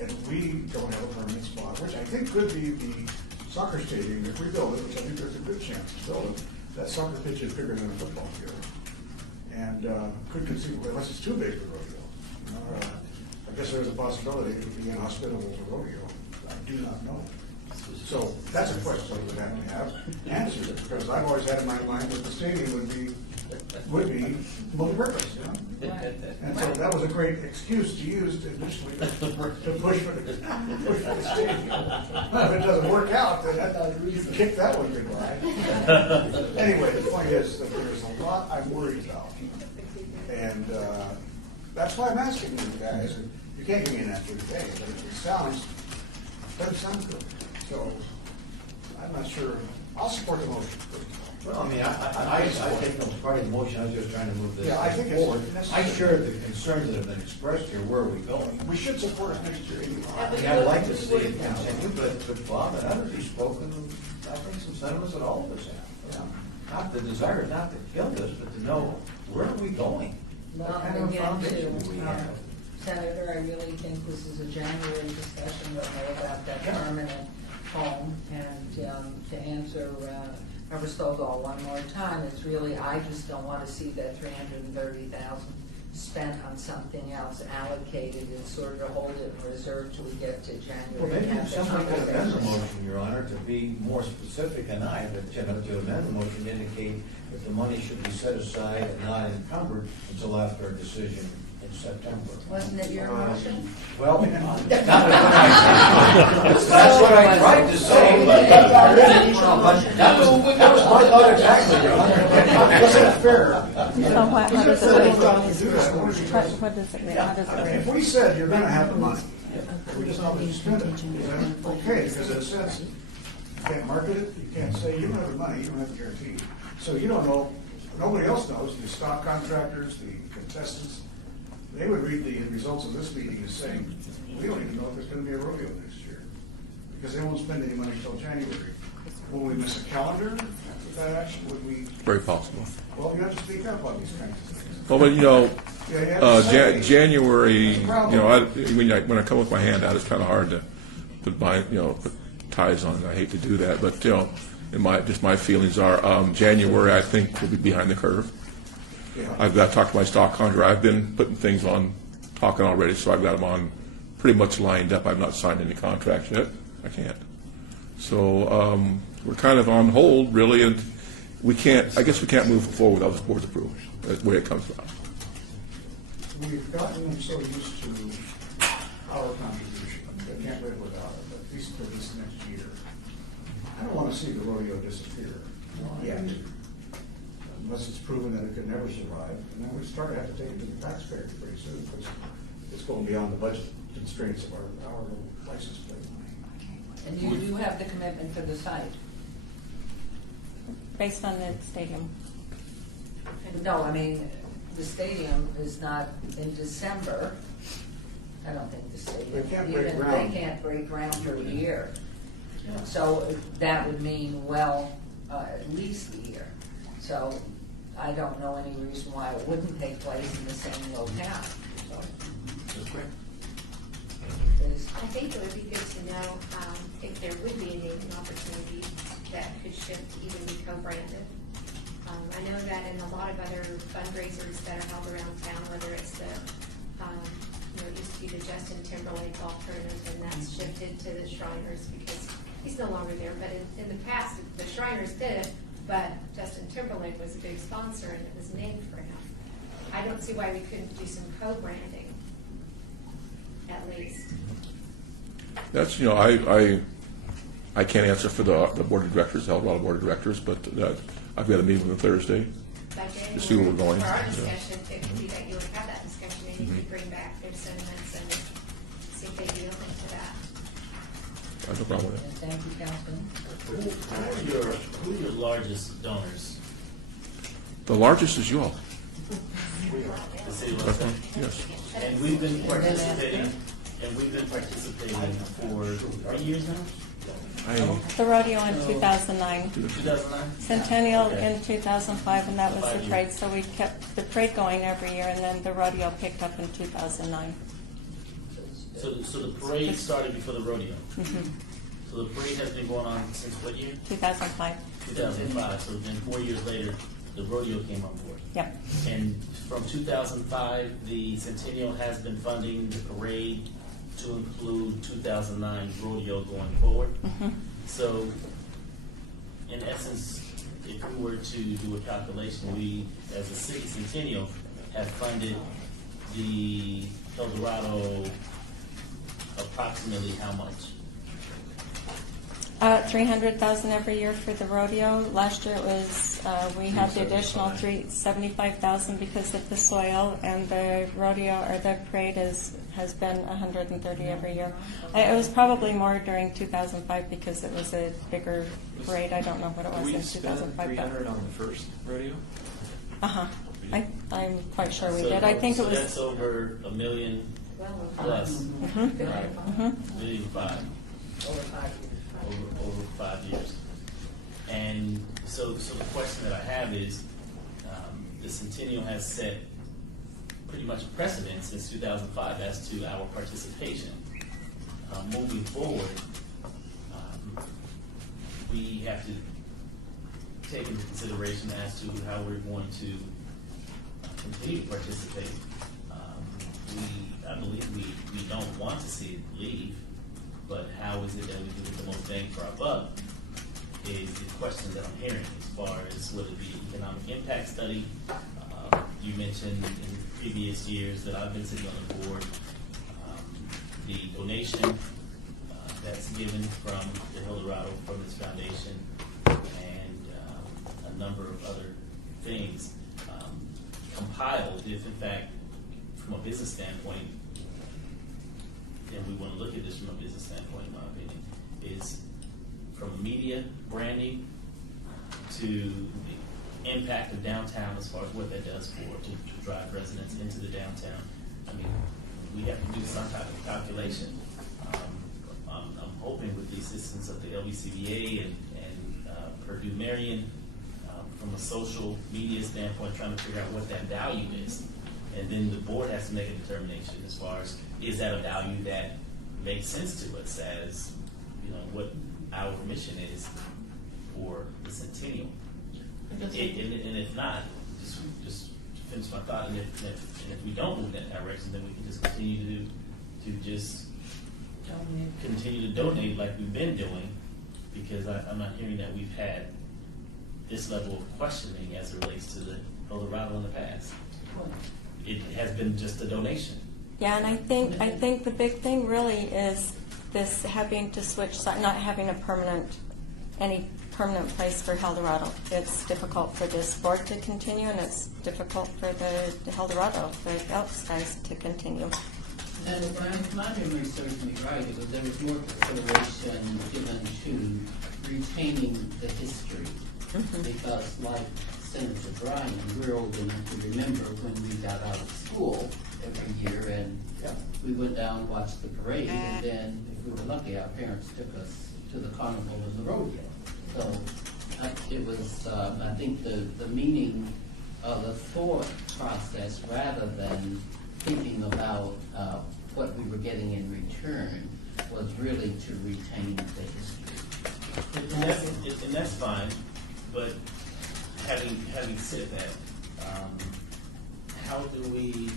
if we don't have a permanent spot, which I think could be the soccer stadium, if we build it, which I think there's a good chance to build it, that soccer pitch is bigger than a football field. And could conceivably, unless it's too big for rodeo. I guess there's a possibility it would be inhospitable to rodeo. I do not know. So that's a question we would have to have answered, because I've always had in my mind that the stadium would be multi-purpose, And so that was a great excuse to use initially to push for the stadium. If it doesn't work out, then you can kick that one goodbye. Anyway, the point is that there's a lot I'm worried about. And that's why I'm asking you guys. You can't give me an answer today, but it doesn't sound good. So I'm not sure. I'll support the motion. Well, I mean, I think that was part of the motion. I was just trying to move this forward. I share the concerns that have been expressed here. Where are we going? We should support it next year anyway. I mean, I'd like to see it continue, but Bob and others have spoken, I think, some sentiments that all of us have. not the desire not to kill this, but to know where are we going? Well, What and kind of again, foundation do we too, have? Senator, I really think this is a January discussion we'll have about that Yeah. permanent home. And to answer Member Stovall one more time, it's really, I just don't want to see that $330,000 spent on something else allocated and sort of hold it in reserve till we get to January. Well, maybe and have the somebody could amend the conversation. motion, Your Honor, to be more specific, and I, but to amend the motion to indicate that the money should be set aside and not encumbered until after a decision in September. Wasn't it your motion? Well, that's what I tried to say, but that was my thought exactly, Your Honor. Wasn't fair. So what does it mean? What does it mean? How does it If read? we said you're gonna have the money, we just not going to spend it, is that okay? Because it says, you can't market it, you can't say, you don't have the money, you don't have the guarantee. So you don't know, nobody else knows, the stock contractors, the contestants, they would read the results of this meeting as saying, we don't even know if there's gonna be a rodeo next year. Because they won't spend any money until January. Will we miss a calendar with that action? Would we, Very possible. well, you have to speak up on these kinds of things. Well, but you know, Yeah, you have to say- January, It's a you problem. know, when I come with my hand out, it's kind of hard to put ties on it. I hate to do that, but you know, my feelings are January. I think will be behind the curve. Yeah. I've got to talk to my stock contractor. I've been putting things on, talking already, so I've got them on pretty much lined up. I've not signed any contracts yet. I can't. So we're kind of on hold, really, and we can't. I guess we can't move forward without the board's approval. That's the way it comes about. We've gotten so used to our contribution, I can't live without it, but at least for this next year. I don't want to see the rodeo disappear yet, unless it's proven that it could never survive. And then we start to have to take it to the taxpayers pretty soon, because it's going beyond the budget constraints of our license plate money. And you do have the commitment for the site? Based on the stadium. No, I mean, the stadium is not in December. I don't think the stadium. They can't break ground. They can't break ground for a year. So that would mean, well, at least a year. So I don't know any reason why it wouldn't take place in the same locale. So, I think it would be good to know if there would be a naming opportunity that could shift to even be co-branded. I know that in a lot of other fundraisers that are held around town, whether it's the, it used to be the Justin Timberlake golf tournament, and that's shifted to the Shriners because he's no longer there. But in the past, the Shriners did it, but Justin Timberlake was a big sponsor and it was named for him. I don't see why we couldn't do some co-branding, at least. That's I can't answer for the board of directors. I have a lot of board of directors, but I've got a meeting with them Thursday. Budget, To see where we're going. For our Yeah. discussion, it could be that you would have that discussion and you could bring back their sentiments and see if they'd be open to that. I have no problem with and it. thank you, Councilman. Who are your largest donors? The largest is you all. The city of West End? Yes. And we've been participating for 3 years now? The rodeo in 2009. 2009? Centennial in 2005, and that was 5 the years. parade. So we kept the parade going every year, and then the rodeo picked up in 2009. So the parade started before the rodeo. So the parade has been going on since what year? 2005. 2005. So then 4 years later, the rodeo came on board. Yep. And from 2005, the Centennial has been funding the parade to include 2009 rodeo going forward. So, in essence, if we were to do a calculation, we, as a city, Centennial, have funded the El Dorado approximately how much? 300,000 every year for the rodeo. Last year it was we had the additional 375,000 because of the soil, and the rodeo or the parade has been 130 every year. It was probably more during 2005 because it was a bigger parade. I don't know what it was in 2005. 300 on the first rodeo? I'm quite sure we So- did. I think so it was. that's over $1 million Well, plus. Mhm. Right. $1.5 million Over 5 years. over 5 years. And so So the question that I have is, the Centennial has set pretty much a precedent since 2005 as to our participation. Moving forward, we have to take into consideration as to how we're going to continue to participate. I believe we don't want to see it leave, but how is it that we can get the most bang for our buck is the question that I'm hearing as far as whether it be economic impact study. You mentioned in previous years that I've been sitting on the board, the donation that's given from the Eldorado from this foundation and a number of other things compiled, if in fact from a business standpoint, and we want to look at this from a business standpoint, in my opinion, is from media, branding, to the impact of downtown as far as what that does to drive residents into the downtown. I mean, we have to do some type of calculation. I'm hoping with the assistance of the LBCBA and Purdue Marion, from a social media standpoint, trying to figure out what that value is. And then the board has to make a determination as far as, is that a value that makes sense to us as, what our mission is for the Centennial. And if not, just to finish my thought, and if we don't move in that direction, then we can just continue to just continue to donate like we've been doing, because I'm not hearing that we've had this level of questioning as it relates to the Eldorado in the past. It has been just a donation. Yeah, and I think the big thing really is this having to switch, not having any permanent place for Eldorado. It's difficult for this board to continue, and it's difficult for the Eldorado, the Elks guys to continue. And if my memory serves me right, there was more consideration given to retaining the history. Mm-hmm. Because like Senator Bryan, we're old enough to remember when we got out of school every year and we went down and watched the parade, and then if we were lucky, our parents took us to the carnival and the rodeo. So it was, I think the meaning of the thought process, rather than thinking about what we were getting in return, was really to retain the history. And that's fine, but having said that, how do we?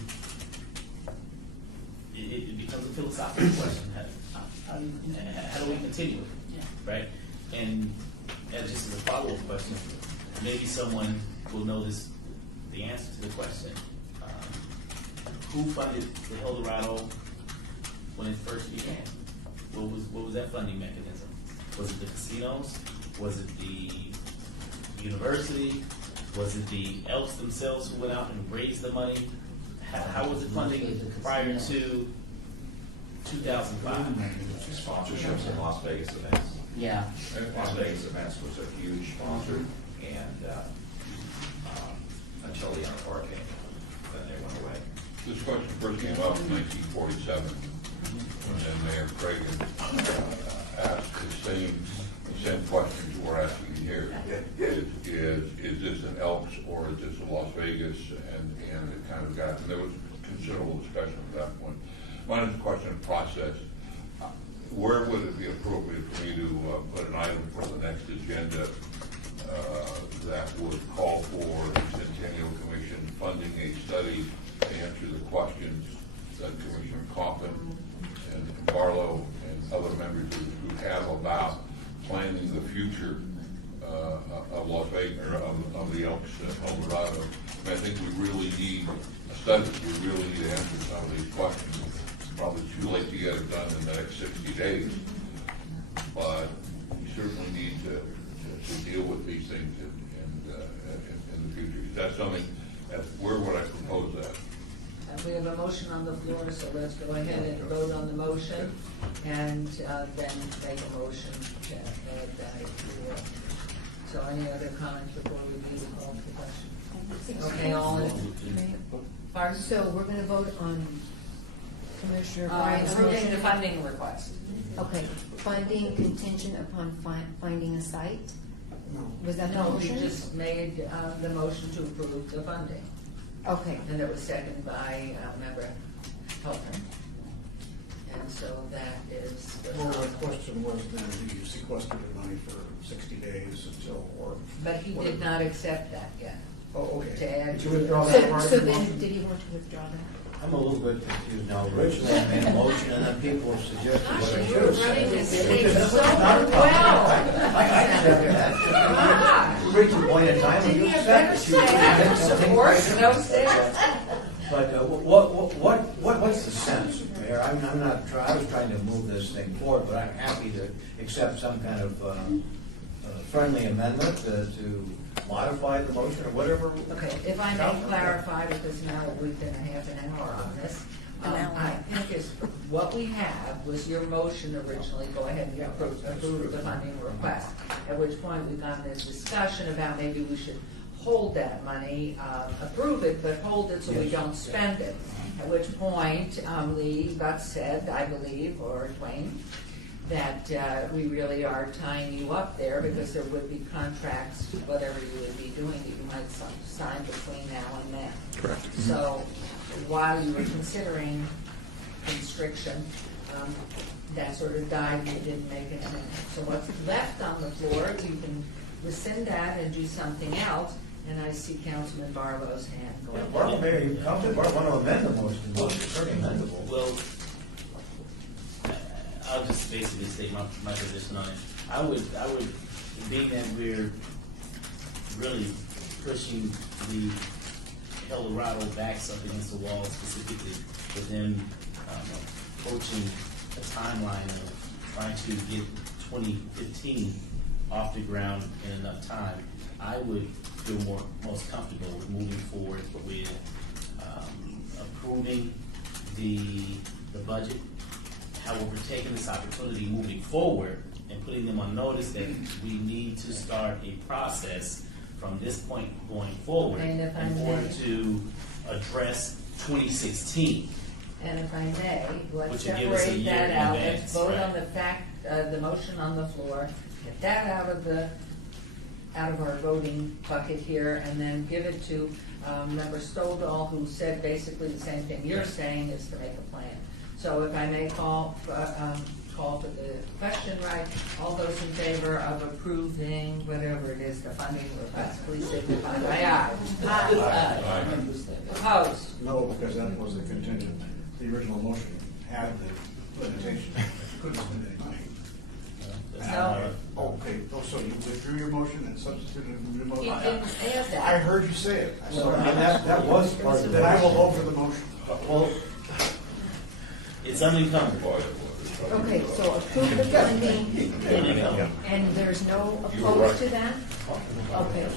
It becomes a philosophical question. How do we continue it, right? And just as a follow-up question, maybe someone will know the answer to the question. Who funded the Eldorado when it first began? What was that funding mechanism? Was it the casinos? Was it the university? Was it the Elks themselves who went out and raised the money? How was it funding prior to 2005? Sponsorships in Las Vegas events. Yeah. Las Vegas events was a huge sponsor, and until the NFR came, then they went away. This question first came up in 1947, and then Mayor Cragen asked the same questions we're asking here. Is this an Elks or is this a Las Vegas? And it kind of got, and there was considerable discussion at that point. Mine is a question of process. Where would it be appropriate for me to put an item for the next agenda that would call for the Centennial Commission funding a study to answer the questions that Commissioner Coffin and Barlow and other members who have about planning the future of Las Vegas, or of the Elks Eldorado? I think we really need a study. We really need to answer some of these questions. It's probably too late to get it done in the next 60 days, but we certainly need to deal with these things in the future. Is that something? Where would I propose that? We have a motion on the floor, so let's go ahead and vote on the motion, and then make a motion to add that if you will. So any other comments before we need to call for the question? Okay, all in. So we're going to vote on Commissioner Bryan's Approving motion. the funding request. Okay, funding contingent upon finding a site, Was that the No, we motion? just made the motion to approve the funding. Okay. And it was seconded by Member Helton. And so that is. Well, the question was then, he sequestered the money for 60 days until, or. But he did not accept that yet. Oh, okay. To add Did you to withdraw the- that part So of the then, motion? did he want to withdraw that? I'm a little bit confused now. Originally, I made a motion, and then people have suggested what I Gosh, should you're have running said. this thing It's so not a problem. well. I accept that. You reach a point in time when you Did you better accept say it. support, no sales? But what's the sense, Mayor? I'm not trying, I was trying to move this thing forward, but I'm happy to accept some kind of friendly amendment to modify the motion or whatever. Okay, if I may clarify, because now we've been a half an hour on this. I think is, what we have was your motion originally, go ahead and approve the funding request. At which point we got this discussion about maybe we should hold that money, approve it, but hold it so we don't spend it. At which point, Lee Butts said, I believe, or Dwayne, that we really are tying you up there because there would be contracts, whatever you would be doing, that you might sign between now and then. Correct. So while you were considering constriction, that sort of died, you didn't make an amendment. So what's left on the floor, you can rescind that and do something else. And I see Councilman Barlow's hand going. Well, Mayor, Councilman Barlow want to amend the motion. The motion is certainly amendable. Well, I'll just basically state my position on it. I would, being that we're really pushing the Eldorado backs up against the wall, specifically with them approaching a timeline of trying to get 2015 off the ground in enough time, I would feel most comfortable with moving forward with approving the budget. However, taking this opportunity moving forward and putting them on notice that we need to start a process from this point going forward And if I in order may. to address 2016. And if I may, let's Which would give us a separate year that in out. advance, Let's vote right. on the motion on the floor, get that out of our voting bucket here, and then give it to Member Stovall, who said basically the same thing you're saying, is to make a plan. So if I may call for the question, right, all those in favor of approving whatever it is, the funding request, please signify by aye. Aye. Opposed? No, because that was a contingent. The original motion had the limitation. You couldn't spend any money. No. Okay, so you withdrew your motion and substituted a new motion? He didn't add that. I heard you say it. Well, I mean, that was part of the Then I will motion. vote for the motion. Well, It's unencumbered. Okay, so approve the funding, and there's no opposed to that? Okay.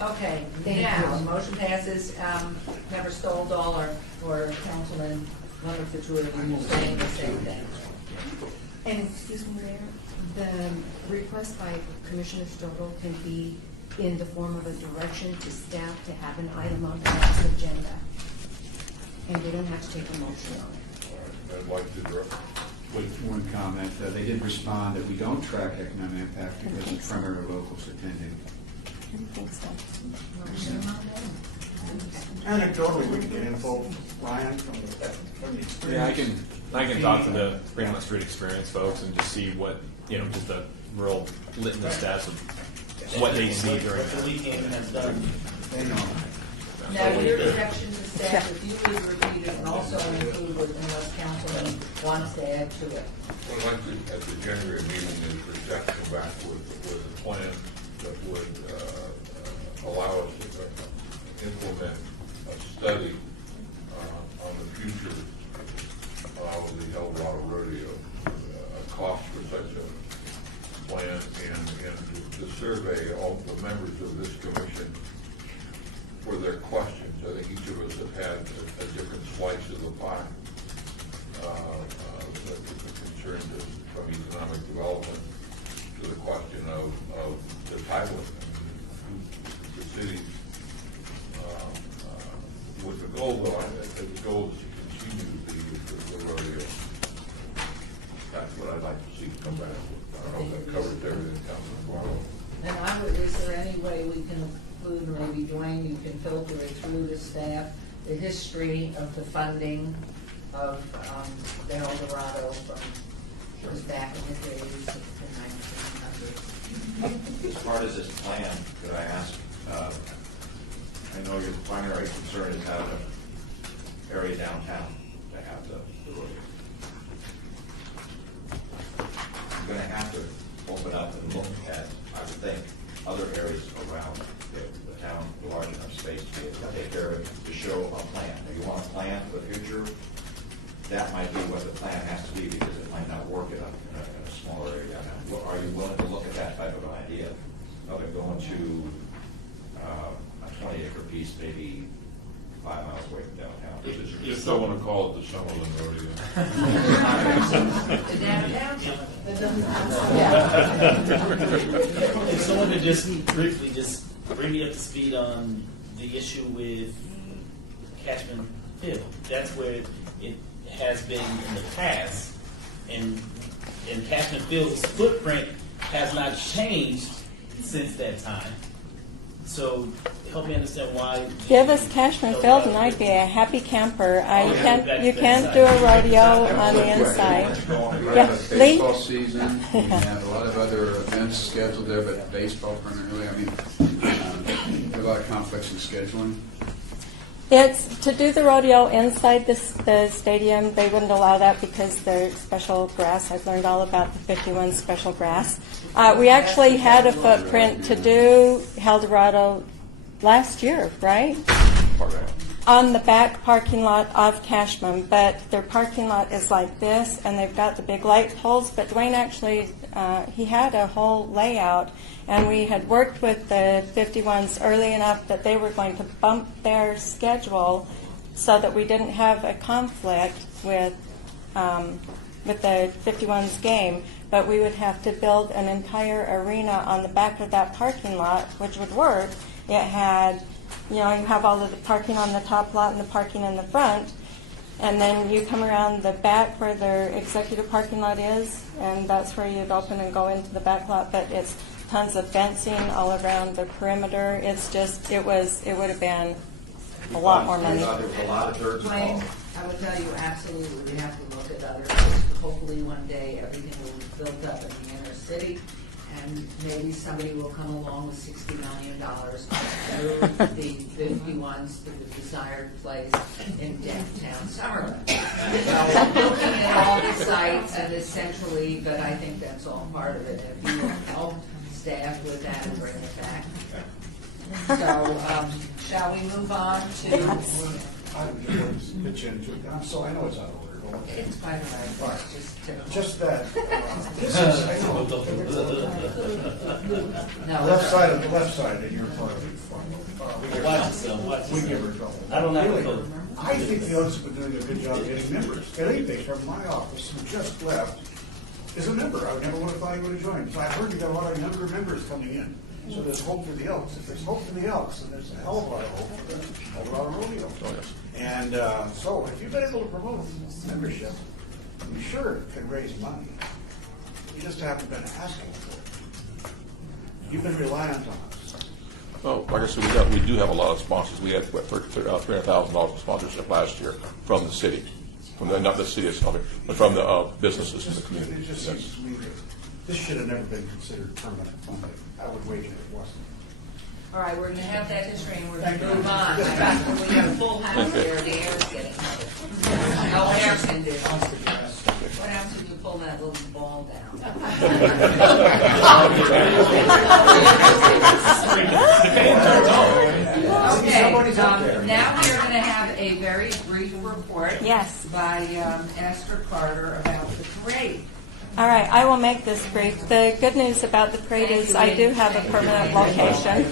Okay, Thank now, you. motion passes, Member Stoldall or Councilman, one of the two of you saying the same thing. And excuse me, Mayor, the request by Commissioner Stovall can be in the form of a direction to staff to have an item on the next agenda. And they don't have to take a motion on it. I'd like to direct. One comment, they did respond that we don't track economic impact because it's primarily locals attending. I don't think so. Anecdotally, we can get info, Ryan, from the experience. Yeah, I can talk to the Fremont Street Experience folks and just see what, just a real litmus test of what they see during What the that. weekend has done. They know. Now, your direction to staff, if you would repeat it and also include it unless Councilman wants to add to it. What I'd like to, at the January meeting, is for Jack to come back with a plan that would allow us to implement a study on the future of the Eldorado Rodeo, a cost for such a plan, and to survey all the members of this commission for their questions. I think each of us have had a different slice of the pie. The concerns from economic development to the question of the titling. The city, with the goal, though, the goal is to continue the rodeo. That's what I'd like to see come back with. I don't know if that covers everything, Councilman Barlow. And I'm is there any way we can include, or maybe Dwayne, you can filter it through the staff, the history of the funding of the El Dorado from was back in the days of the 1900s? As part of this plan, could I ask, I know your primary concern is having an area downtown to have the rodeo. You're going to have to open up and look at, I would think, other areas around the town, large enough space to be able to take care of it, to show a plan. If you want a plan for the future, that might be what the plan has to be, because it might not work in a smaller area downtown. Are you willing to look at that type of an idea of it going to a 20-acre piece, maybe 5 miles away from downtown? You still want to call it the Summerlin Rodeo. The downtown? If someone could just briefly just bring me up to speed on the issue with Cashman Field. That's where it has been in the past, and Cashman Field's footprint has not changed since that time. So help me understand why. Give us Cashman Field and I'd be a happy camper. You can't do a rodeo on the inside. We Yeah, have a Lee? baseball season, we have a lot of other events scheduled there, but baseball primarily, I mean, there are a lot of conflicts in scheduling. It's to do the rodeo inside the stadium. They wouldn't allow that because there's special grass. I've learned all about the 51 special grass. We actually had a footprint to do El Dorado last year, right? On the back parking lot of Cashman, but their parking lot is like this, and they've got the big light poles. But Dwayne actually, he had a whole layout, and we had worked with the 51s early enough that they were going to bump their schedule so that we didn't have a conflict with the 51s game. But we would have to build an entire arena on the back of that parking lot, which would work. It had, you have all of the parking on the top lot and the parking in the front, and then you come around the back where their executive parking lot is, and that's where you'd open and go into the back lot. But it's tons of fencing all around the perimeter. It's just, it would have been a lot more money. There was a lot of dirt Dwayne, involved. I would tell you absolutely, we have to look at other, hopefully one day everything will be built up in the inner city, and maybe somebody will come along with $60 million to move the 51s to the desired place in downtown Summerlin. So looking at all the sites and essentially, but I think that's all part of it. If you will help staff with that and bring it back. So, shall we move on to? I would just pitch into it, so I know it's out of order. It's quite all right. It's just typical. Just that, this is, I know, No, left side that you're part of. Watch yourself, watch We give her yourself. trouble. I don't have Really, a clue. I think the others have been doing a good job getting members. Felipe from my office, who just left, is a member. I never would have thought he would have joined. So I heard you got a lot of younger members coming in. So there's hope for the Elks. If there's hope for the Elks, then there's a hell of a lot of hope for the El Dorado Rodeo. And so if you've been able to promote membership, you sure can raise money. You just haven't been asking for it. You've been reliant on us. Oh, like I said, we do have a lot of sponsors. We had $300,000 of sponsorship last year from the city, not the city itself, but from the businesses in the community. It just seems to me that this should have never been considered permanent funding. I would wager it wasn't. all right, we're going to have that history and we're going to move on. We got a full house here. The air's getting hot. No air conditioning. What happens if you pull that little ball down? Okay, now we are going to have a very brief report. Yes. By Esther Carter about the parade. All right, I will make this brief. The good news about the parade is I do have a permanent location.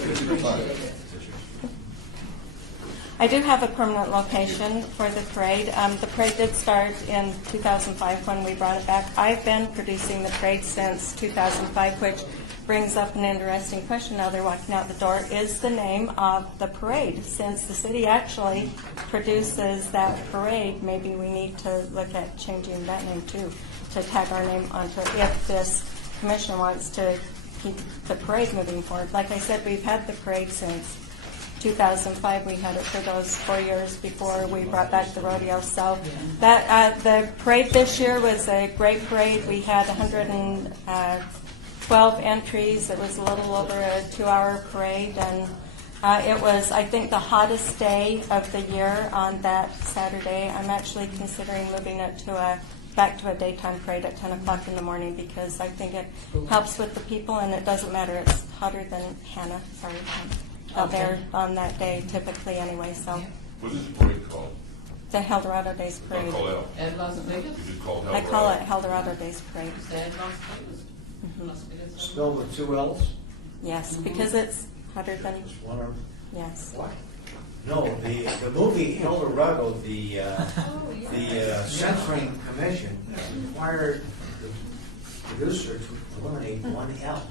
I do have a permanent location for the parade. The parade did start in 2005 when we brought it back. I've been producing the parade since 2005, which brings up an interesting question now they're walking out the door. Is the name of the parade? Since the city actually produces that parade, maybe we need to look at changing that name too, to tag our name onto it if this commission wants to keep the parade moving forward. Like I said, we've had the parade since 2005. We had it for those 4 years before we brought back the rodeo. So that the parade this year was a great parade. We had 112 entries. It was a little over a 2-hour parade, and it was, I think, the hottest day of the year on that Saturday. I'm actually considering moving it back to a daytime parade at 10 o'clock in the morning because I think it helps with the people, and it doesn't matter. It's hotter than out there on that day, typically anyway. So What is the parade called? the Eldorado Days Parade. Not called out. And Las Vegas? You just called I Eldorado. call it Eldorado Days Parade. Is that Las Vegas? Las Vegas. Spelled with 2 L's? Yes, because it's hotter than, Just one or, yes. what? No, the movie Eldorado, the censoring commission required the producer to eliminate 1 L.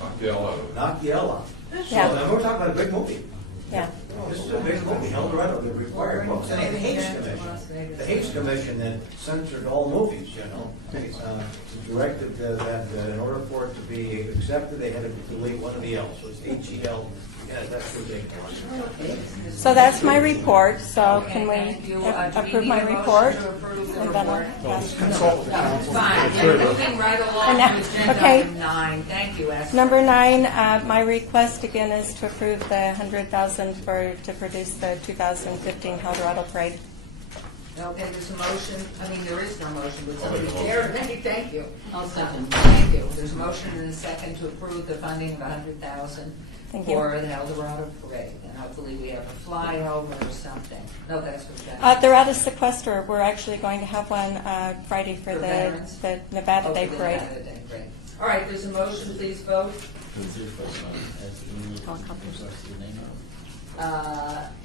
Knock the L out of it. Knock the L out. So, Yeah. and we're talking about a big movie. Yeah. This is a big movie, Eldorado, the required books, and the Hagues Commission. The Hagues Commission that censored all movies, directed that in order for it to be accepted, they had to delete one of the L's, so it's H-E-L. Yeah, that's ridiculous. So that's my report. So can we Thank you. Do we approve need my a motion report? to approve the And then report? yes. Fine, we're moving right along to agenda Okay. item 9. Thank you, Esther. Number 9, my request again is to approve the $100,000 to produce the 2015 Eldorado Parade. Okay, there's a motion, there is no motion, but somebody's there, thank you. I'll second. Thank you. There's a motion and a second to approve the funding of $100,000 Thank you. for the Eldorado Parade, and hopefully we have a flyover or something. No, that's what that. They're out of sequester. We're actually going to have one Friday for For the veterans? Nevada Day Okay, the Parade. Nevada Day Parade. All right, there's a motion, please vote.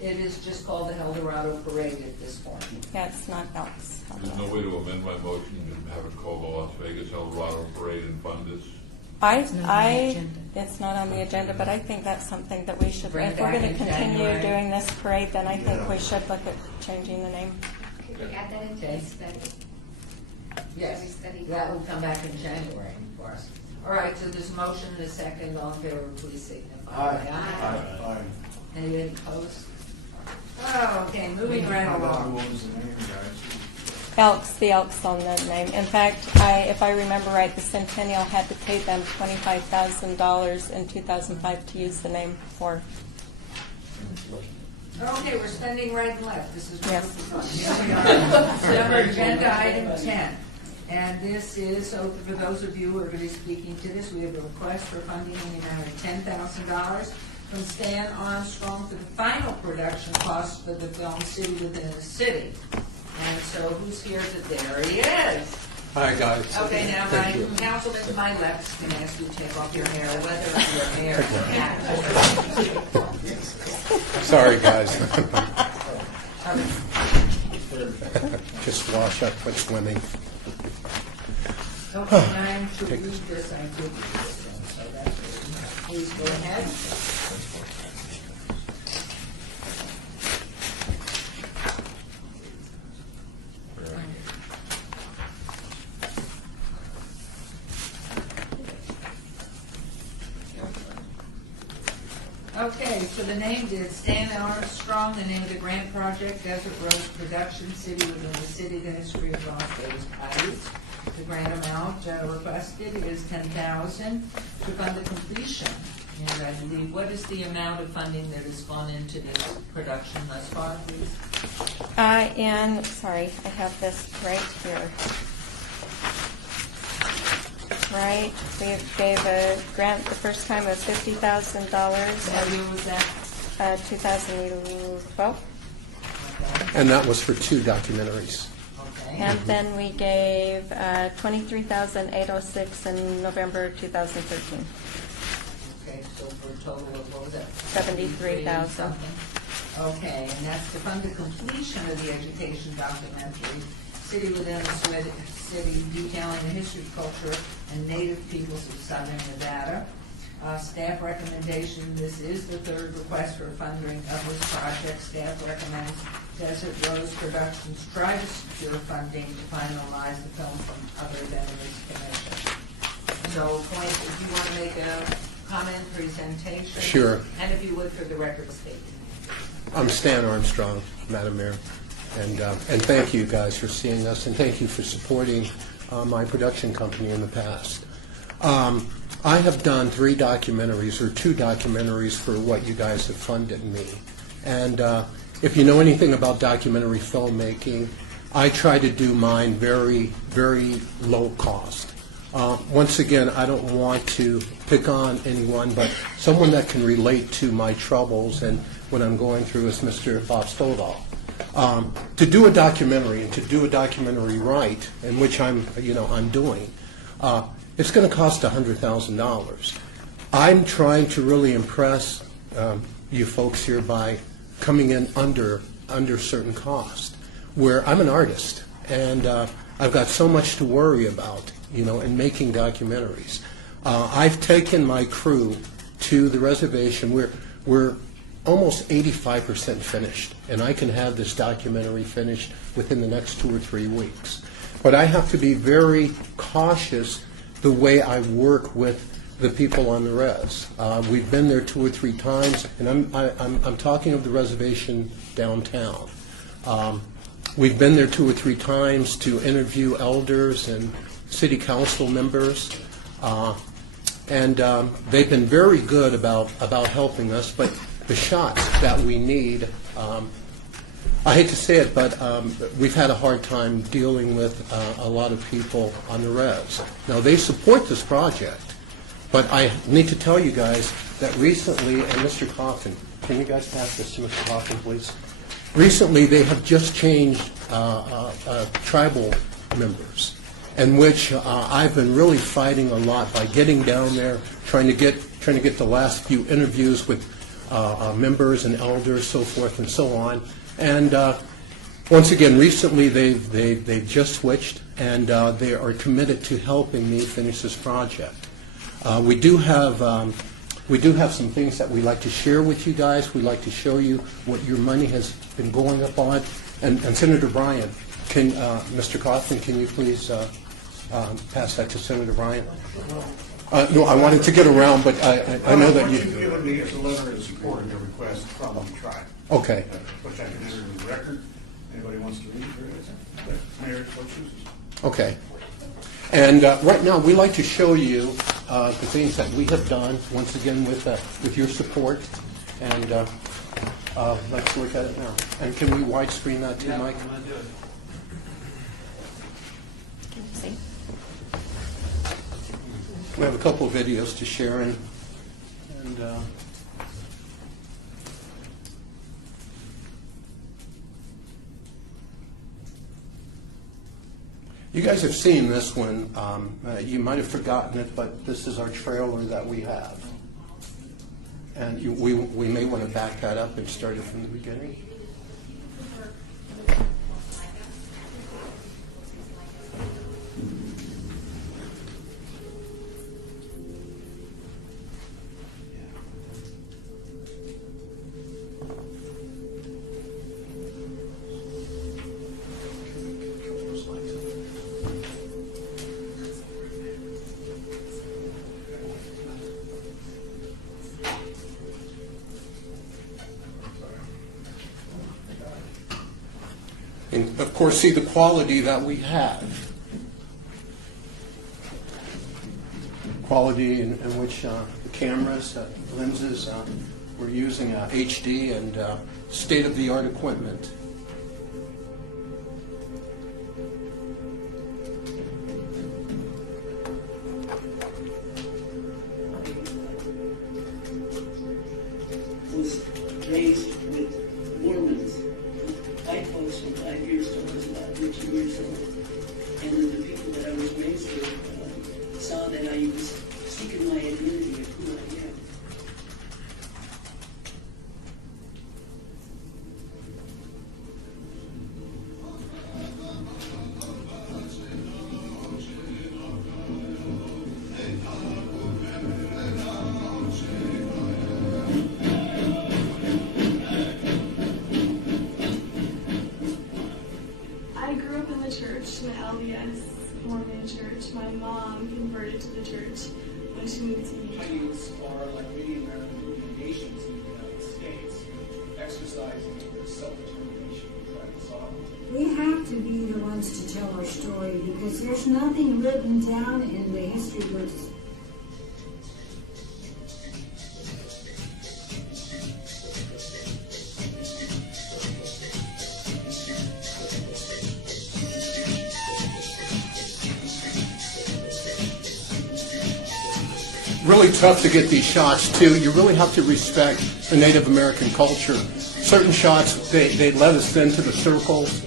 It is just called the Eldorado Parade at this point. Yeah, it's not Elks. There's no way to amend my motion and have it called the Las Vegas Eldorado Parade and fund this. It's not on the agenda, but I think that's something that we should, Bring if we're back going to in continue January. doing this parade, then I think we should look at changing the name. Could we add that into Okay. the study? Yes, we study that that? will come back in January, of course. All right, so there's a motion and a second. All in favor, please signify by aye. Aye. Anybody opposed? Oh, okay, moving right How about who along. owns the name, guys? The Elks on the name. In fact, if I remember right, the Centennial had to pay them $25,000 in 2005 to use the name for. Okay, we're spending right and left. This is what Yes. this is on. Here we are. Number agenda item 10. And this is, so for those of you who are going to be speaking to this, we have a request for funding in the amount of $10,000 from Stan Armstrong for the final production costs for the film City Within a City. And so who's here? There he is. Hi, guys. Okay, now, Thank my you. councilman to my left is going to ask you to take off your hair, whether your hair is Sorry, guys. Okay. Just wash up with swimming. Okay, I'm to read this, I did read this one, so that's good. Please go ahead. Okay, so the name is Stan Armstrong, the name of the grant project, Desert Rose Production, City Within the City, the history of Las Vegas Heights. The grant amount requested is $10,000 to fund the completion. And I believe, what is the amount of funding that has gone into this production thus far, please? And, sorry, I have this right here. Right, we gave a grant the first time of $50,000. What year was that? 2012. Okay. And that was for 2 documentaries. Okay. And then we gave $23,806 in November 2013. Okay, so for a total of, what was that? 73,000. Something. Okay, and that's to fund the completion of the education documentary, City Within a City, detailing the history, culture, and native peoples of southern Nevada. Staff recommendation, this is the third request for funding of this project. Staff recommends Desert Rose Productions try to secure funding to finalize the film from other veterans commission. So, point, if you want to make a comment, presentation. Sure. And if you would, for the record, state. I'm Stan Armstrong, Madam Mayor, and thank you guys for seeing us, and thank you for supporting my production company in the past. I have done 3 documentaries, or 2 documentaries for what you guys have funded me. And if you know anything about documentary filmmaking, I try to do mine very, very low cost. Once again, I don't want to pick on anyone, but someone that can relate to my troubles and what I'm going through is Mr. Bob Stodahl. To do a documentary and to do a documentary right, in which I'm doing, it's going to cost $100,000. I'm trying to really impress you folks here by coming in under certain cost, where I'm an artist and I've got so much to worry about, in making documentaries. I've taken my crew to the reservation. We're almost 85% finished, and I can have this documentary finished within the next 2 or 3 weeks. But I have to be very cautious the way I work with the people on the res. We've been there 2 or 3 times, and I'm talking of the reservation downtown. We've been there 2 or 3 times to interview elders and city council members, and they've been very good about helping us. But the shots that we need, I hate to say it, but we've had a hard time dealing with a lot of people on the res. Now, they support this project, but I need to tell you guys that recently, and Mr. Coffin, can you guys pass this to Mr. Coffin, please? Recently, they have just changed tribal members, in which I've been really fighting a lot by getting down there, trying to get the last few interviews with members and elders, so forth and so on. And once again, recently they've just switched, and they are committed to helping me finish this project. We do have some things that we'd like to share with you guys. We'd like to show you what your money has been going up on. And Senator Bryan, Mr. Coffin, can you please pass that to Senator Bryan? No, I wanted to get around, but I know that you... What you've given me is a letter of support of your request from the tribe. Okay. Which I can enter in the record. Anybody wants to read it? Mayor, so chooses. Okay. And right now, we like to show you the things that we have done, once again, with your support. And let's look at it now. And can we widescreen that too, Mike? Can you see? We have a couple of videos to share, and you guys have seen this one. You might have forgotten it, but this is our trailer that we have. And we may want to back that up and start it from the beginning. And of course, see the quality that we have. Quality in which the cameras, lenses, we're using HD and state-of-the-art equipment. Was raised with Mormons. White folks from 5 years old was about 13 years old. And then the people that I was raised with saw that I was seeking my identity of who I am. the church. My mom converted to the church when she moved to me. Chinese are, like many American nations in the United States, exercising their self-determination to try to solve it. We have to be the ones to tell our story because there's nothing written down in the history books. Really tough to get these shots too. You really have to respect the Native American culture. Certain shots, they led us into the circles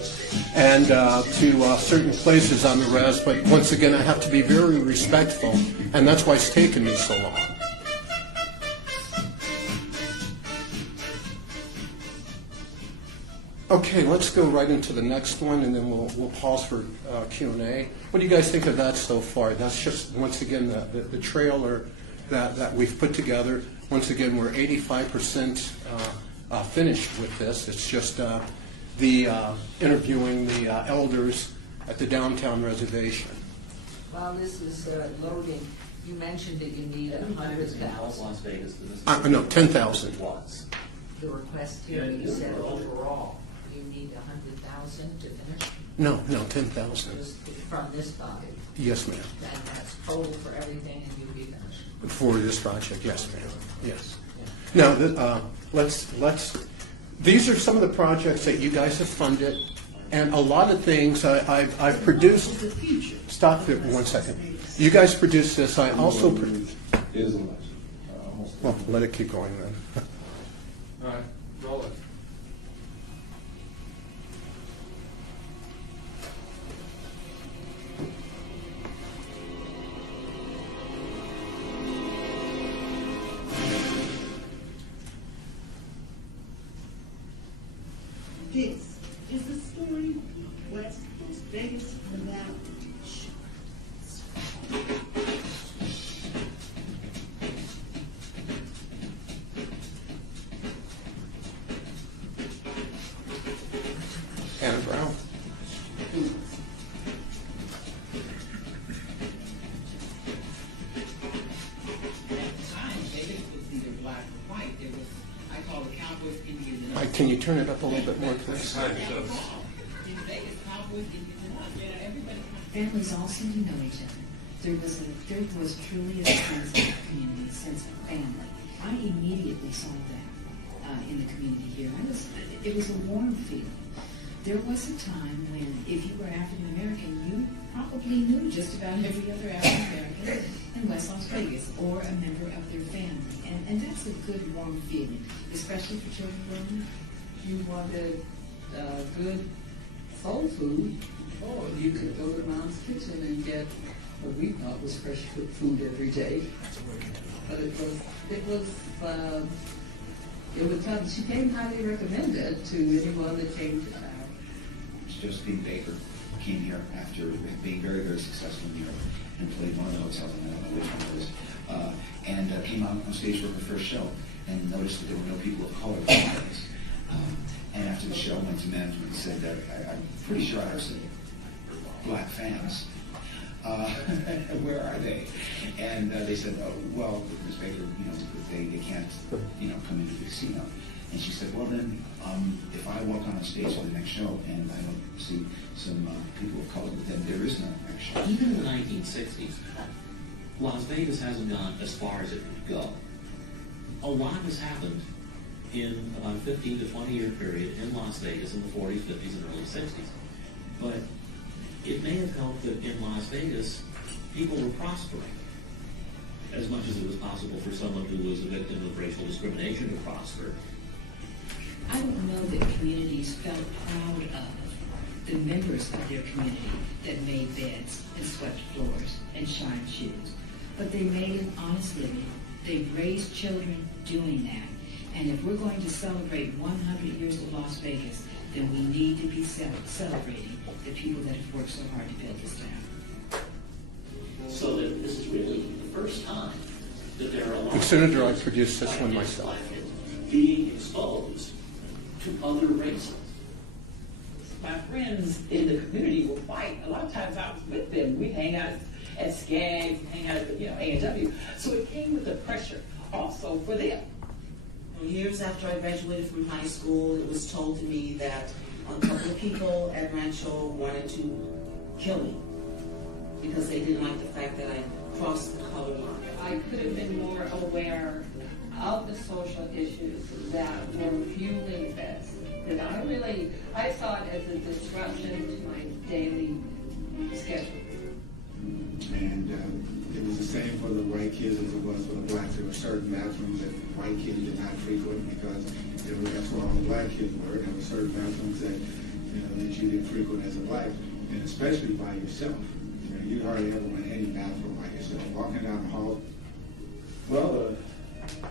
and to certain places on the res, but once again I have to be very respectful, and that's why it's taken me so long. Okay, let's go right into the next one, and then we'll pause for Q&A. What do you guys think of that so far? That's just, once again, the trailer that we've put together. Once again, we're 85% finished with this. It's just the interviewing the elders at the downtown reservation. While this is loading, you mentioned that you need 100,000. Las Vegas. No, 10,000. The request here, you said overall, you need 100,000 to finish? No, 10,000. Just from this body? Yes, ma'am. And that's total for everything, and you'll be finished? For this project, yes, ma'am. Yes. Now, these are some of the projects that you guys have funded, and a lot of things I've produced. Stop there for 1 second. You guys produced this. I also produced. Well, let it keep going then. All right, roll it. This is the story West Las Vegas, Nevada. Anna Brown. Mike, can you turn it up a little bit more, please? Families all seem to know each other. There was truly a sense of community, a sense of family. I immediately saw that in the community here. It was a warm feeling. There was a time when, if you were African American, you probably knew just about every other African American in West Las Vegas, or a member of their family, and that's a good warm feeling, especially for children growing up. You wanted good soul food, or you could go to Mom's Kitchen and get what we thought was fresh cooked food every day. But it would come. She came highly recommended to anyone that came to town. Josephine Baker came here after being very, very successful in New York and played one of the hotels, I don't know which one it was, and came out on stage for her first show and noticed that there were no people of color in the audience. And after the show, went to management and said that I'm pretty sure I have some black fans. Where are they? And they said, oh, well, Ms. Baker, they can't, come into the casino. And she said, well, then, if I walk on stage for the next show and I don't see some people of color, then there is no next show. Even in the 1960s, Las Vegas hasn't gone as far as it could go. A lot has happened in about a 15 to 20 year period in Las Vegas in the 40s, 50s, and early 60s. But it may have helped that in Las Vegas, people were prospering as much as it was possible for someone who was a victim of racial discrimination to prosper. I don't know that communities felt proud of the members of their community that made beds and swept floors and shined shoes. But they made an honest living. They raised children doing that. And if we're going to celebrate 100 years of Las Vegas, then we need to be celebrating the people that have worked so hard to build this town. So that this is really the first time that there are a lot And Senator, I produced this one myself. being exposed to other races. my friends in the community were white. A lot of times I was with them. We'd hang out at Skaggs, hang out at A&W. So it came with the pressure also for them. Years after I graduated from high school, it was told to me that a couple of people at Rancho wanted to kill me because they didn't like the fact that I crossed the color line. I could have been more aware of the social issues that were fueling this. Because I saw it as a disruption to my daily schedule. And it was the same for the white kids as it was for the blacks. There were certain bathrooms that white kids did not frequent because that's where all the black kids were. And there were certain bathrooms that that you didn't frequent as a black, and especially by yourself. You hardly ever went any bathroom by yourself. Walking down the hall. Well,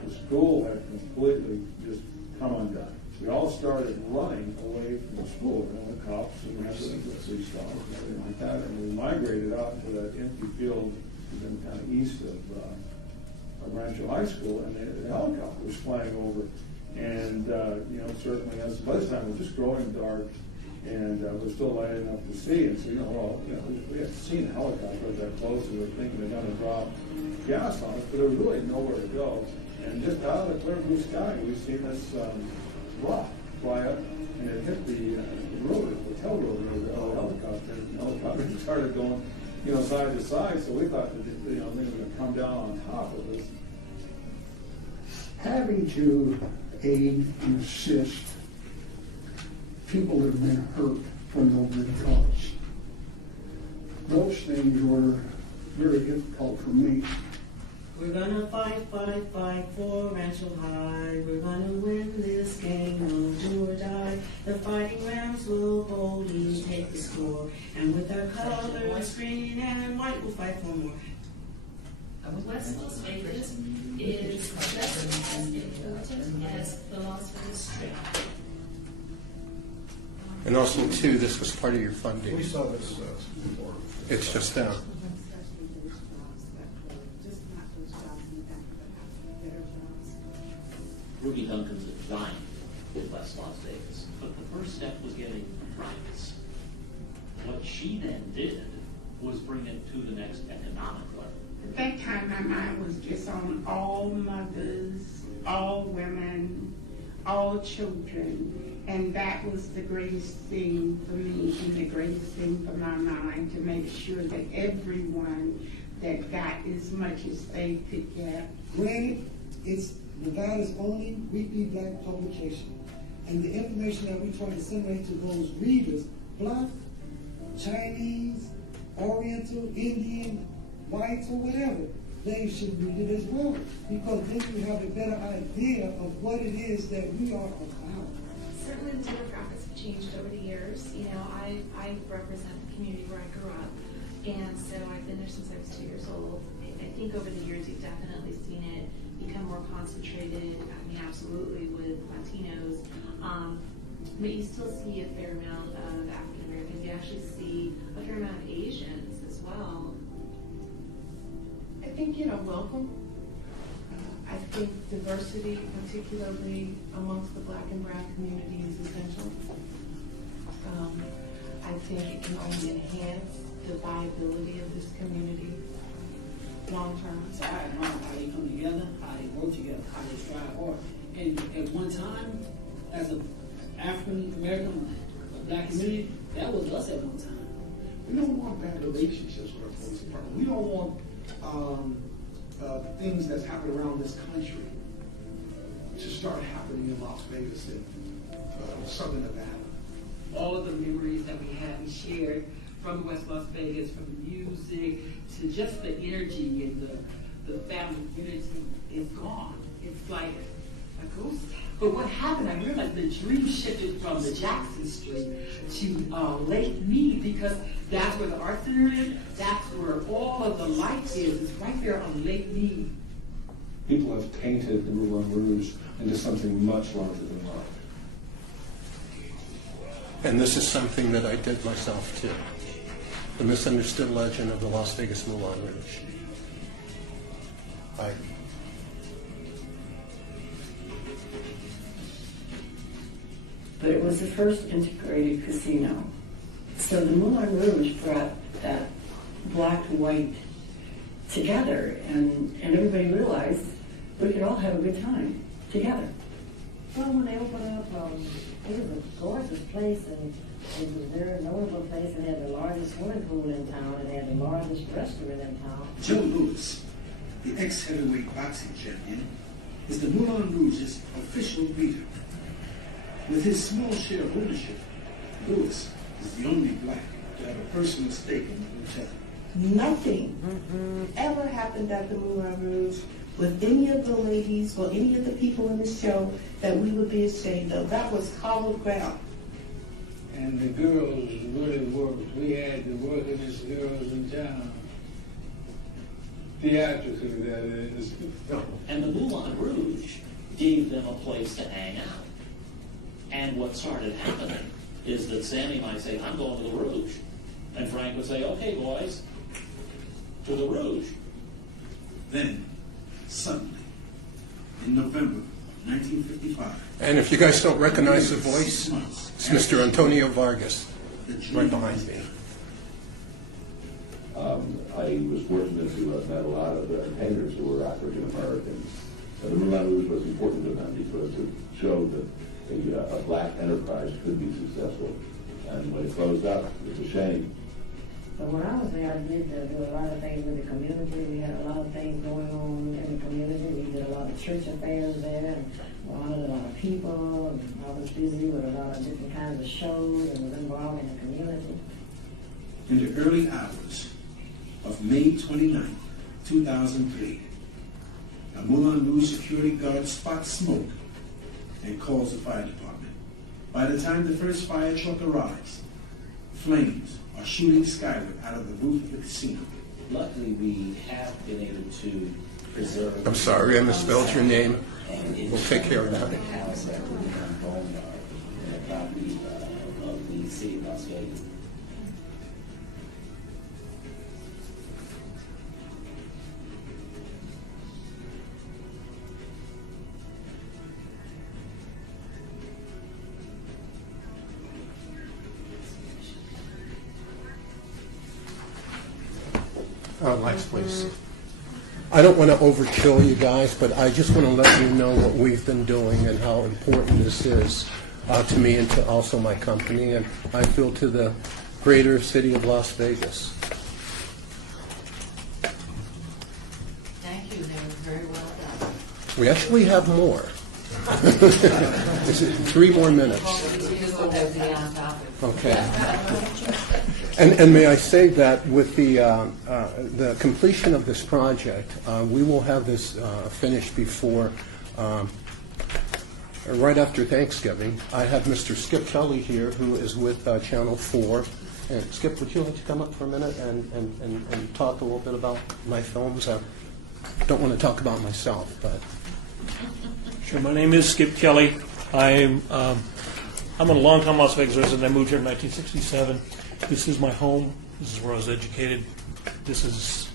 the school had completely just come undone. We all started running away from the school, the cops and the police dogs and everything like that, and we migrated out into that empty field, then kind of east of Rancho High School, and the helicopter was flying over, and certainly by this time it was just growing dark, and we're still light enough to see, and so we had seen a helicopter that close, and we were thinking they're going to drop gas on us, but there was really nowhere to go, and just out of the clear blue sky, we seen this rock fly up, and it hit the rotor, the tail rotor of the helicopter, and the helicopter started going, side to side, so we thought that they were going to come down on top of us. Having to aid and assist people that have been hurt for no good cause. Those things were very difficult for me. We're gonna fight, fight, fight for Rancho High. We're gonna win this game, no do or die. The Fighting Rams will boldly take the score. And with our colors, green and white, we'll fight for more. West Las Vegas is just as important as the Las Vegas Strip. And also, too, this was part of your funding. We saw this before. It's just Ruby Duncan's a giant in West Las Vegas, but the first step was getting rights. What she then did was bring it to the next economic level. At that time, my mind was just on all mothers, all women, all children, and that was the greatest thing for me and the greatest thing for my mind, to make sure that everyone that got as much as they could get. Granted, it's Nevada's only weekly black publication, and the information that we try to disseminate to those readers, black, Chinese, Oriental, Indian, whites, or whatever, they should read it as well, because then you have a better idea of what it is that we are about. Certainly the demographics have changed over the years. I represent the community where I grew up, and so I've been there since I was 2 years old. I think over the years you've definitely seen it become more concentrated, absolutely with Latinos, but you still see a fair amount of African Americans. You actually see a fair amount of Asians as well. I think, welcome. I think diversity, particularly amongst the black and brown community, is essential. I think it can only enhance the viability of this community long term. So I admire how they come together, how they work together, how they strive hard. And at one time, as an African American black community, that was us at one time. We don't want bad relationships with our police department. We don't want things that's happened around this country to start happening in Las Vegas and Southern Nevada. All of the memories that we had and shared from West Las Vegas, from the music to just the energy and the family unity is gone. It's like a ghost town. But what happened, I realized the dream shifted from the Jackson Street to Lake Mead, because that's where the art center is. That's where all of the life is. It's right there on Lake Mead. People have painted the Moulin Rouge into something much larger than life. And this is something that I did myself, too. The misunderstood legend of the Las Vegas Moulin Rouge. but it was the first integrated casino. So the Moulin Rouge brought that black and white together, and everybody realized we could all have a good time together. Well, when they opened up, it was a gorgeous place, and it was a very notable place, and they had the largest swimming pool in town, and they had the largest restaurant in town. Joe Louis, the ex-heavyweight boxing champion, is the Moulin Rouge's official leader. With his small share of ownership, Louis is the only black to have a personal stake in the hotel. Nothing ever happened at the Moulin Rouge with any of the ladies or any of the people in the show that we would be ashamed of. That was hallowed ground. And the girls really worked. We had the workingest girls in town. Theatrically, that is. And the Moulin Rouge gave them a place to hang out. And what started happening is that Sammy might say, I'm going to the Rouge. And Frank would say, okay, boys, to the Rouge. Then, suddenly, in November of 1955... And if you guys don't recognize the voice, it's Mr. Antonio Vargas, right behind me. I was fortunate to have met a lot of the painters who were African Americans. And the Moulin Rouge was important to them because it showed that a black enterprise could be successful. And when it closed up, it was a shame. But when I was there, I did do a lot of things with the community. We had a lot of things going on in the community. We did a lot of church affairs there, and honored a lot of people. And I was busy with a lot of different kinds of shows and was involved in the community. In the early hours of May 29, 2003, a Moulin Rouge security guard spots smoke and calls the fire department. By the time the first fire truck arrives, flames are shooting skyward out of the roof of the casino. Luckily, we have been able to preserve... I'm sorry, I misspelled your name. We'll take care of that. ...house that we become boneyard in the property of the city of Las Vegas. Lights, please. I don't want to overkill you guys, but I just want to let you know what we've been doing and how important this is to me and to also my company, and I feel to the greater city of Las Vegas. Thank you. They were very well done. We actually have more. Is it 3 more minutes? Okay. And may I say that with the completion of this project, we will have this finished before, right after Thanksgiving. I have Mr. Skip Kelly here, who is with Channel 4. And Skip, would you like to come up for a minute and talk a little bit about my films? I don't want to talk about myself, but... Sure. My name is Skip Kelly. I'm a long-time Las Vegas resident. I moved here in 1967. This is my home. This is where I was educated. This is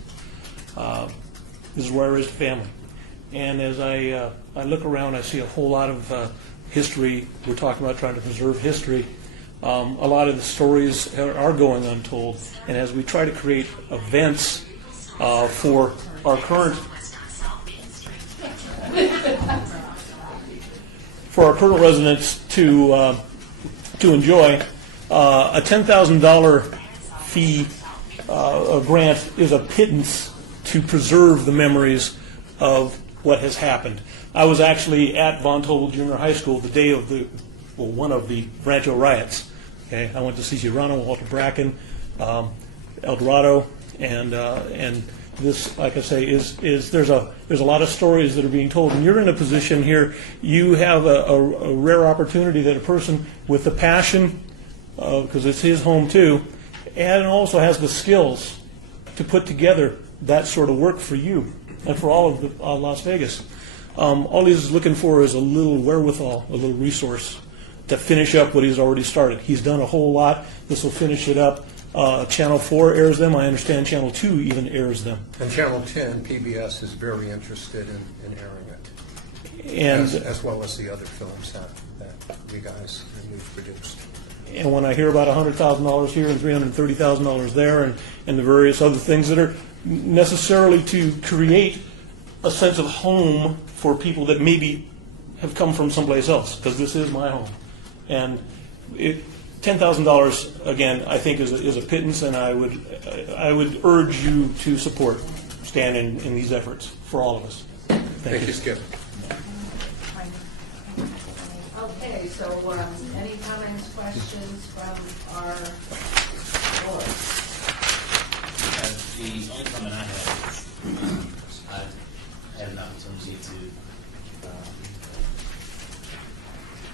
where I raised a family. And as I look around, I see a whole lot of history. We're talking about trying to preserve history. A lot of the stories are going untold. And as we try to create events for our current residents to enjoy, a $10,000 fee grant is a pittance to preserve the memories of what has happened. I was actually at Von Tobel Junior High School the day of one of the Rancho riots. Okay, I went to see Girano, Walter Bracken, El Dorado, and this, like I say, is there's a lot of stories that are being told, and you're in a position here. You have a rare opportunity that a person with the passion, because it's his home too, and also has the skills to put together that sort of work for you and for all of Las Vegas. All he's looking for is a little wherewithal, a little resource to finish up what he's already started. He's done a whole lot. This will finish it up. Channel 4 airs them. I understand Channel 2 even airs them. And Channel 10, PBS, is very interested in airing it, and as well as the other films have that. you guys, and we've produced. And when I hear about $100,000 here and $330,000 there, and the various other things that are necessarily to create a sense of home for people that maybe have come from someplace else, because this is my home. And $10,000, again, I think is a pittance, and I would urge you to support Stan in these efforts for all of us. Thank you, Skip. Okay, so any comments, questions from our board? The only comment I have is I've had an opportunity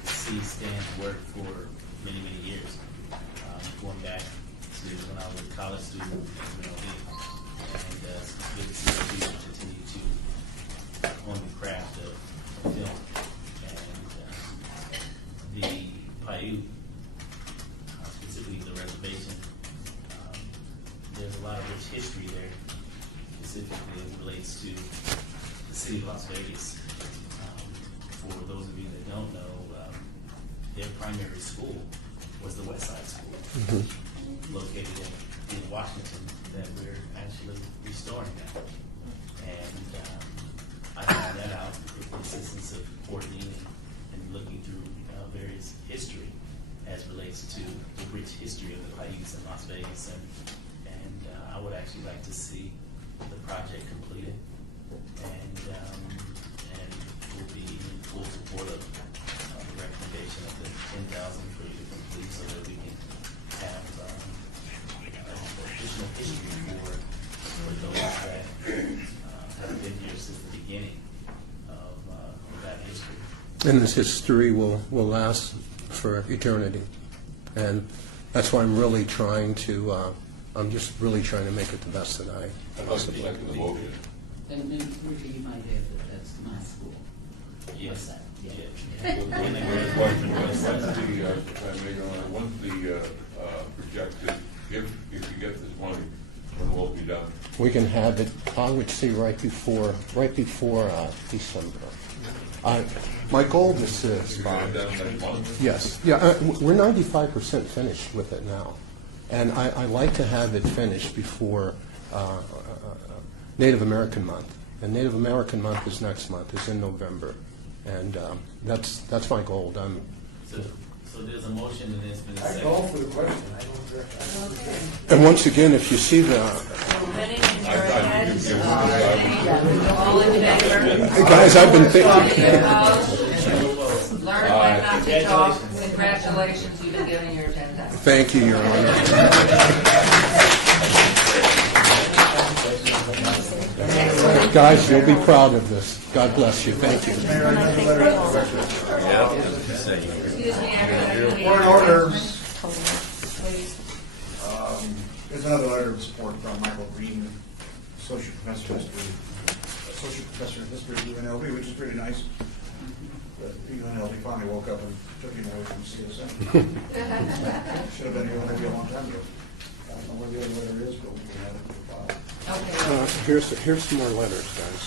to see Stan's work for many, many years, going back to when I was a college student at UNLV. And it's good to see that people continue to hone the craft of film. And the Paiute, specifically the reservation, there's a lot of rich history there, specifically as it relates to the city of Las Vegas. For those of you that don't know, their primary school was the West Side School, located in Washington, that we're actually restoring now. And I found that out with the assistance of Courtney and looking through various history as relates to the rich history of the Paiutes in Las Vegas. And I would actually like to see the project completed. And we'll be in full support of the recommendation of the $10,000 for you to complete, so that we can have additional history for those that have been here since the beginning of that history. And this history will last for eternity. And that's why I'm really trying to, I'm just really trying to make it the best that I possibly can. And Richard, you might add that that's my school. Yes. When's the projected, if you get this money, when will it be done? We can have it, I would say, right before December. My goal is Bob. Yes, yeah, we're 95% finished with it now, and I like to have it finished before Native American Month. And Native American Month is next month, is in November, and that's my goal. So there's a motion and it's been I seconded. call for the question. And once again, if you see the Winning in your head, all in favor? guys, I've been thinking. Learn when not to talk. Congratulations, you've been given your 10,000. Thank you, Your Honor. Guys, you'll be proud of this. God bless you. Thank you. Excuse me, everybody. Point of order. There's another letter of support from Michael Green, Associate Professor of History at UNLV, which is pretty nice. But UNLV finally woke up and took him away from CSM. Should have been UNLV a long time ago. I don't know where the other letter is, but we can have it in the file. Here's some more letters, guys.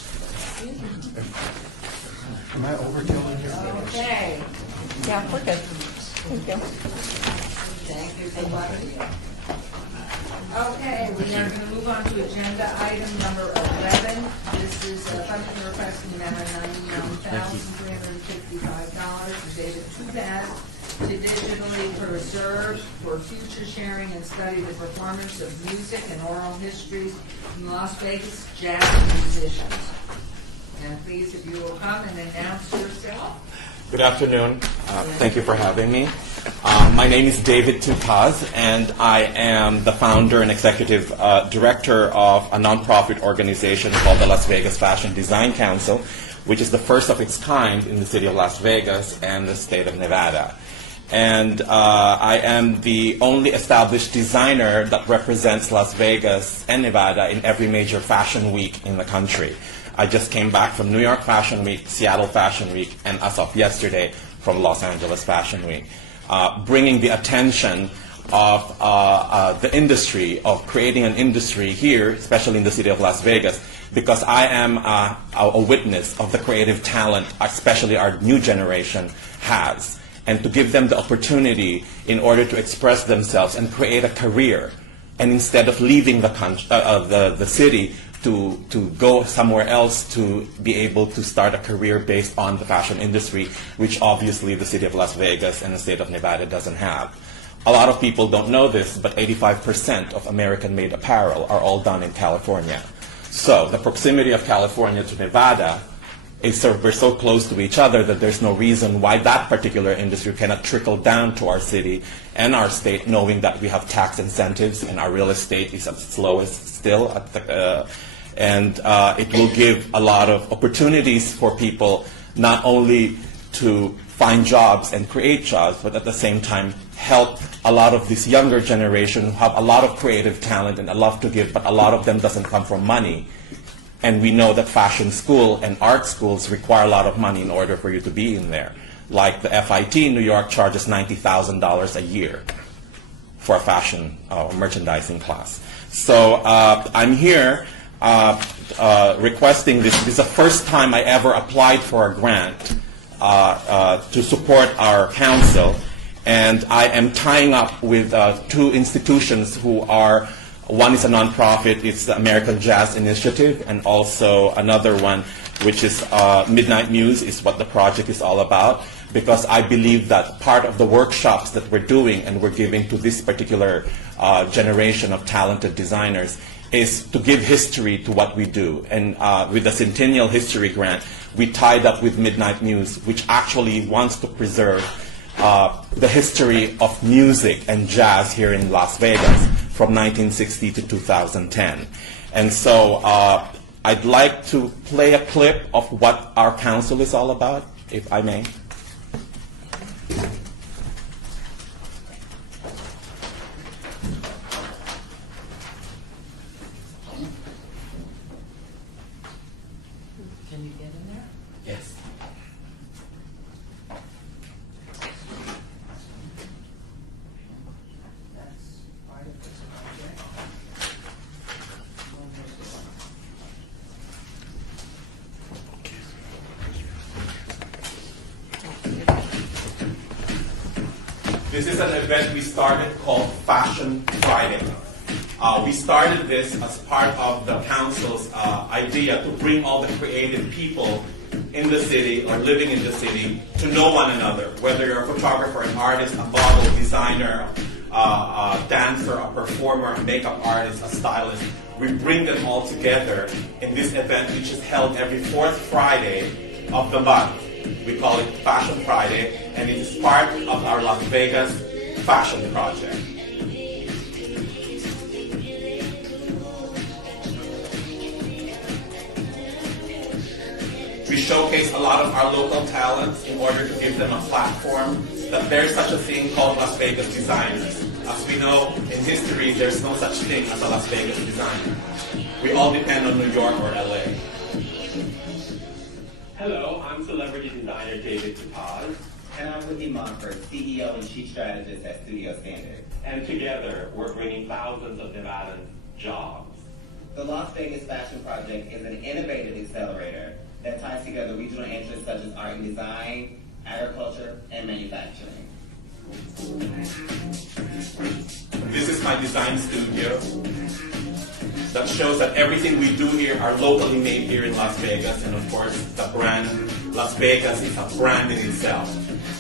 Am I overkilling here? Okay. Yeah, we're good. Thank you. Thank you so much. Okay, we are going to move on to agenda item number 11. This is a funding request in the amount of $99,355 from David Tubad to digitally preserve for future sharing and study the performance of music and oral histories from Las Vegas jazz musicians. And please, if you will come and announce yourself. Good afternoon. Thank you for having me. My name is David Tupaz, and I am the founder and executive director of a nonprofit organization called the Las Vegas Fashion Design Council, which is the first of its kind in the city of Las Vegas and the state of Nevada. And I am the only established designer that represents Las Vegas and Nevada in every major fashion week in the country. I just came back from New York Fashion Week, Seattle Fashion Week, and as of yesterday, from Los Angeles Fashion Week, bringing the attention of the industry, of creating an industry here, especially in the city of Las Vegas, because I am a witness of the creative talent, especially our new generation has. and to give them the opportunity in order to express themselves and create a career. And instead of leaving the city to go somewhere else to be able to start a career based on the fashion industry, which obviously the city of Las Vegas and the state of Nevada doesn't have. A lot of people don't know this, but 85% of American-made apparel are all done in California. So the proximity of California to Nevada is we're so close to each other that there's no reason why that particular industry cannot trickle down to our city and our state, knowing that we have tax incentives and our real estate is at its lowest still. It will give a lot of opportunities for people not only to find jobs and create jobs, but at the same time help a lot of this younger generation who have a lot of creative talent and a lot to give, but a lot of them doesn't come from money. And we know that fashion school and art schools require a lot of money in order for you to be in there. Like the FIT in New York charges $90,000 a year for a fashion merchandising class. So I'm here requesting this. This is the first time I ever applied for a grant to support our council. And I am tying up with two institutions who are, one is a nonprofit, it's the American Jazz Initiative, and also another one, which is Midnight Muse, is what the project is all about, because I believe that part of the workshops that we're doing and we're giving to this particular generation of talented designers is to give history to what we do. And with the Centennial History Grant, we tied up with Midnight Muse, which actually wants to preserve the history of music and jazz here in Las Vegas from 1960 to 2010. And so I'd like to play a clip of what our council is all about, if I may. Can you get in there? Yes. That's part of this project. This is an event we started called Fashion Friday. We started this as part of the council's idea to bring all the creative people in the city or living in the city to know one another, whether you're a photographer, an artist, a model, designer, a dancer, a performer, a makeup artist, a stylist. We bring them all together in this event, which is held every fourth Friday of the month. We call it Fashion Friday, and it is part of our Las Vegas Fashion Project. We showcase a lot of our local talents in order to give them a platform, that there's such a thing called Las Vegas designers. As we know, in history, there's no such thing as a Las Vegas designer. We all depend on New York or LA. Hello, I'm celebrity designer David Tupaz. And I'm Whitney Monfort, CEO and Chief Strategist at Studio Standard. And together, we're bringing thousands of Nevadans jobs. The Las Vegas Fashion Project is an innovative accelerator that ties together regional interests such as art and design, agriculture, and manufacturing. This is my design studio that shows that everything we do here are locally made here in Las Vegas, and of course the brand Las Vegas is a brand in itself.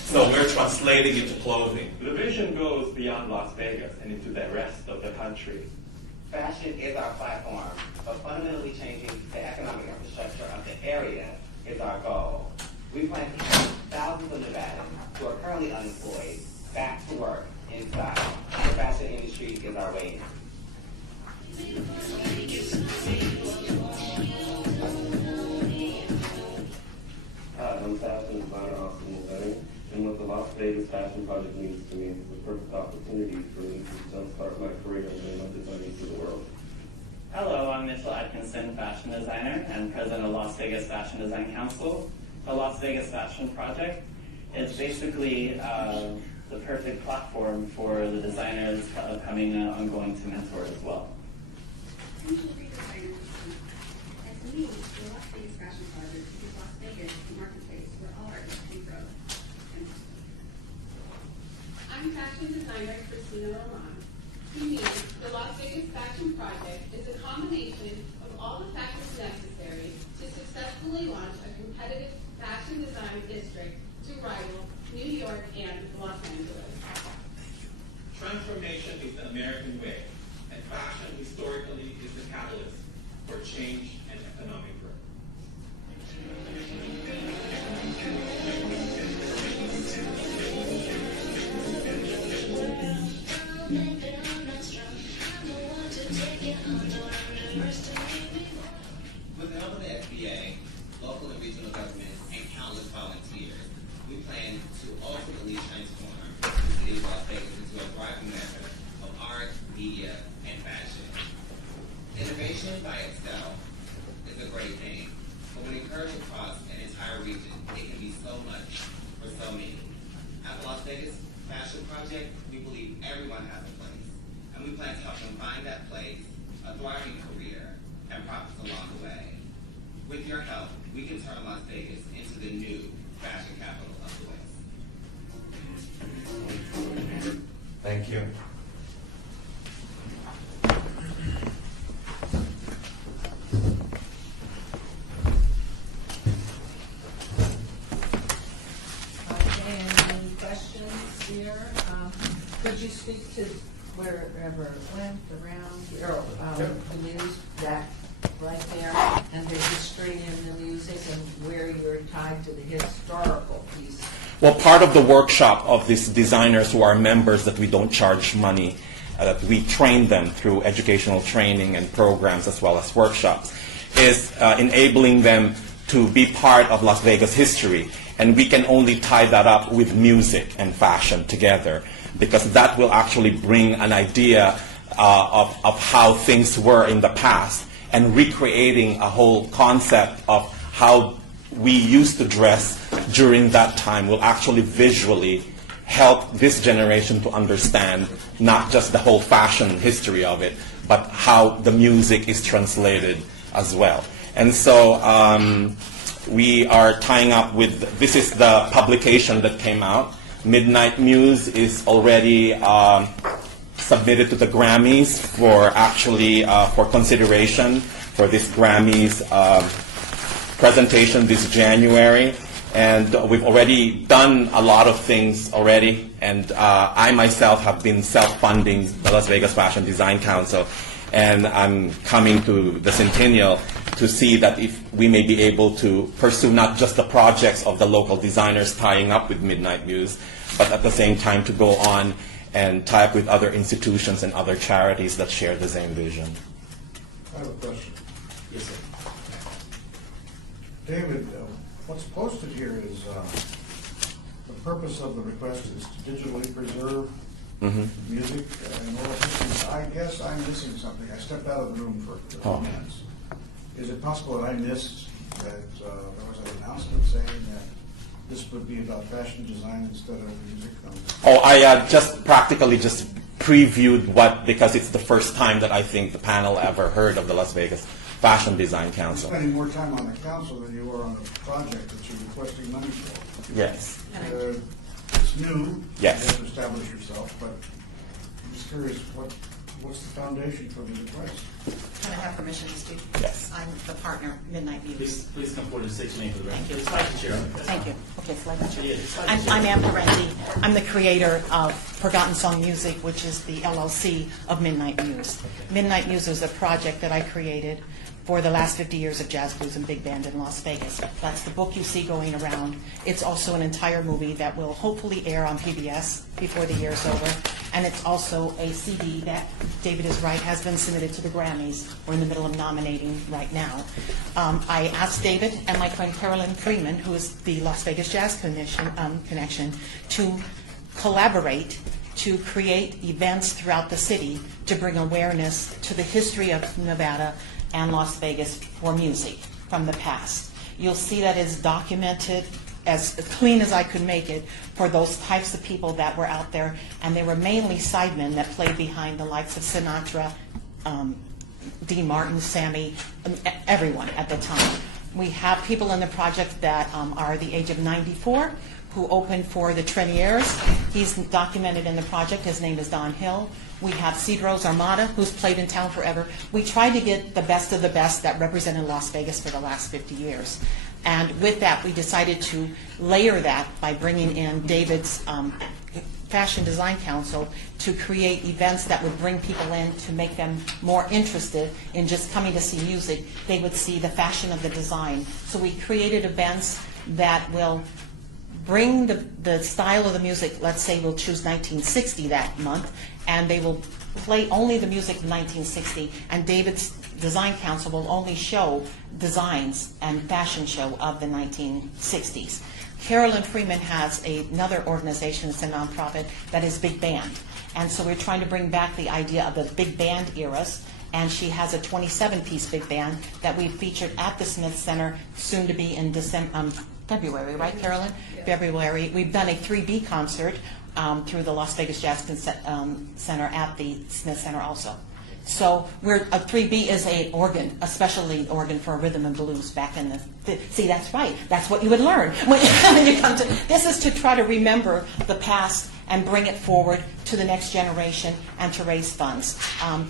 So we're translating it to clothing. The vision goes beyond Las Vegas and into the rest of the country. Fashion is our platform, but fundamentally changing the economic infrastructure of the area is our goal. We plan to bring thousands of Nevadans who are currently unemployed back to work in style. The fashion industry is our way in. Hi, I'm fashion designer Austin Setting, and what the Las Vegas Fashion Project means to me is the perfect opportunity for me to jumpstart my career and bring my designing to the world. Hello, I'm Mitchell Atkinson, fashion designer and president of Las Vegas Fashion Design Council. The Las Vegas Fashion Project is basically the perfect platform for the designers coming and going to mentor as well. And to me, the Las Vegas Fashion Project is Las Vegas, the marketplace where all artists can grow. fashion designer Christina Roman. To me, the Las Vegas Fashion Project is a combination of all the factors necessary to successfully launch a competitive fashion design district to rival New York and Los Angeles. Transformation is the American way, and fashion historically is the catalyst for change and economic growth. With the help of the SBA, local and regional governments, and countless volunteers, we plan to ultimately transform the city of Las Vegas into a thriving mecca of art, media, and fashion. Innovation by itself is a great thing, but when it occurs across an entire region, it can be so much for so many. At the Las Vegas Fashion Project, we believe everyone has a place, and we plan to help them find that place, a thriving career, and profits along the way. With your help, we can turn Las Vegas into the new fashion capital of the West. Thank you. Okay, any questions here? Could you speak to wherever it went around, or the news, that right there, and the history in the music, and where you're tied to the historical piece? Well, part of the workshop of these designers who are members that we don't charge money, that we train them through educational training and programs as well as workshops, is enabling them to be part of Las Vegas history. And we can only tie that up with music and fashion together, because that will actually bring an idea of how things were in the past, and recreating a whole concept of how we used to dress during that time will actually visually help this generation to understand not just the whole fashion history of it, but how the music is translated as well. And so we are tying up with, this is the publication that came out. Midnight Muse is already submitted to the Grammys for actually for consideration for this Grammys presentation this January. And we've already done a lot of things already, and I myself have been self-funding the Las Vegas Fashion Design Council, and I'm coming to the Centennial to see that if we may be able to pursue not just the projects of the local designers tying up with Midnight Muse, but at the same time to go on and tie up with other institutions and other charities that share the same vision. I have a question. Yes, sir. David, what's posted here is the purpose of the request is to digitally preserve music and oral history. I guess I'm missing something. I stepped out of the room for a few minutes. Is it possible that I missed that there was an announcement saying that this would be about fashion design instead of music? Oh, I just practically just previewed what, because it's the first time that I think the panel ever heard of the Las Vegas Fashion Design Council. You're spending more time on the council than you were on the project that you're requesting money for. Yes. It's new. Yes. You have to establish yourself, but I'm just curious, what's the foundation for the request? Can I have permission to speak? Yes. I'm the partner, Midnight Muse. Please come forward and state your name for the record. Okay, slide the chair. Thank you. Okay, slide the chair. Yeah, slide the I'm chair. Ann Parenti. I'm the creator of Forgotten Song Music, which is the LLC of Midnight Muse. Midnight Muse was a project that I created for the last 50 years of jazz, blues, and big band in Las Vegas. That's the book you see going around. It's also an entire movie that will hopefully air on PBS before the year's over. And it's also a CD that, David is right, has been submitted to the Grammys. We're in the middle of nominating right now. I asked David and my friend Carolyn Freeman, who is the Las Vegas Jazz Connection, to collaborate to create events throughout the city to bring awareness to the history of Nevada and Las Vegas for music from the past. You'll see that is documented as clean as I could make it for those types of people that were out there, and they were mainly sidemen that played behind the likes of Sinatra, Dean Martin, Sammy, everyone at the time. We have people in the project that are the age of 94 who opened for the Treniers. He's documented in the project. His name is Don Hill. We have Cedros Armada, who's played in town forever. We tried to get the best of the best that represented Las Vegas for the last 50 years. And with that, we decided to layer that by bringing in David's Fashion Design Council to create events that would bring people in to make them more interested in just coming to see music. They would see the fashion of the design. So we created events that will bring the style of the music. Let's say we'll choose 1960 that month, and they will play only the music of 1960, and David's Design Council will only show designs and fashion show of the 1960s. Carolyn Freeman has another organization, it's a nonprofit, that is Big Band. And so we're trying to bring back the idea of the big band eras, and she has a 27-piece big band that we've featured at the Smith Center, soon to be in February, right, Carolyn? Yeah. February. We've done a 3B concert through the Las Vegas Jazz Center at the Smith Center also. So a 3B is an organ, a special lead organ for rhythm and blues back in the, see, that's right. That's what you would learn when you come to, this is to try to remember the past and bring it forward to the next generation and to raise funds.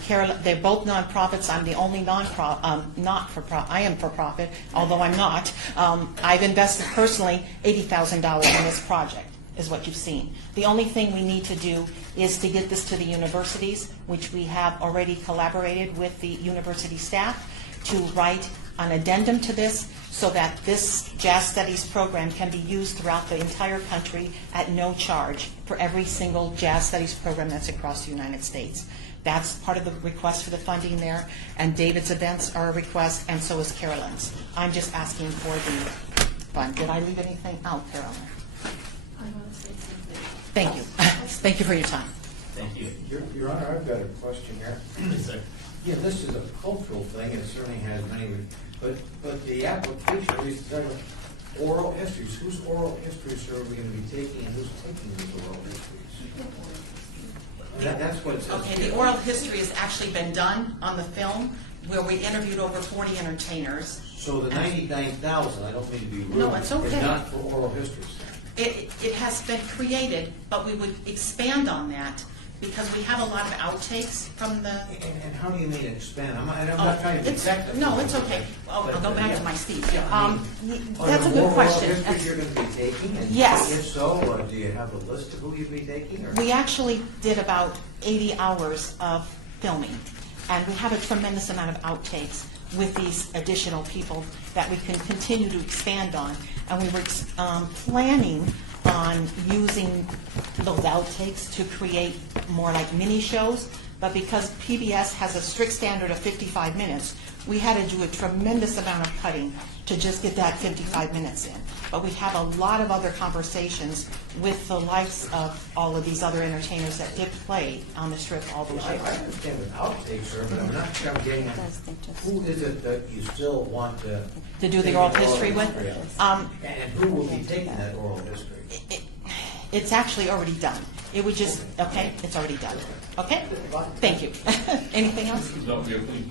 They're both nonprofits. I'm the only I am for profit, although I'm not. I've invested personally $80,000 in this project, is what you've seen. The only thing we need to do is to get this to the universities, which we have already collaborated with the university staff to write an addendum to this so that this Jazz Studies program can be used throughout the entire country at no charge for every single Jazz Studies program that's across the United States. That's part of the request for the funding there, and David's events are a request, and so is Carolyn's. I'm just asking for the fund. Did I leave anything out, Carolyn? Thank you. Thank you for your time. Thank you. Your Honor, I've got a question here. Yes, sir. Yeah, this is a cultural thing, and it certainly has many, but the application, at least oral histories, whose oral histories are we going to be taking, and who's taking these oral histories? That's what it says. Okay, the oral history has actually been done on the film, where we interviewed over 40 entertainers. So the 99,000, I don't mean to be rude, no, it's okay. Is not for oral histories. It has been created, but we would expand on that because we have a lot of outtakes from the... And how do you mean expand? I'm not trying to be technical. No, it's okay. I'll go back to my speech. That's a good question. You're going to be taking? And yes. If so, do you have a list of who you'd be taking? Or? We actually did about 80 hours of filming, and we have a tremendous amount of outtakes with these additional people that we can continue to expand on. And we were planning on using those outtakes to create more like mini shows, but because PBS has a strict standard of 55 minutes, we had to do a tremendous amount of cutting to just get that 55 minutes in. But we have a lot of other conversations with the likes of all of these other entertainers that did play on the Strip all those years. I understand with outtakes, sir, but I'm not sure I'm getting at who is it that you still want to do the oral history with? And who will be taking that oral history? It's actually already done. It would just, okay, it's already done. Okay? Thank you. Anything else? No, yeah, please,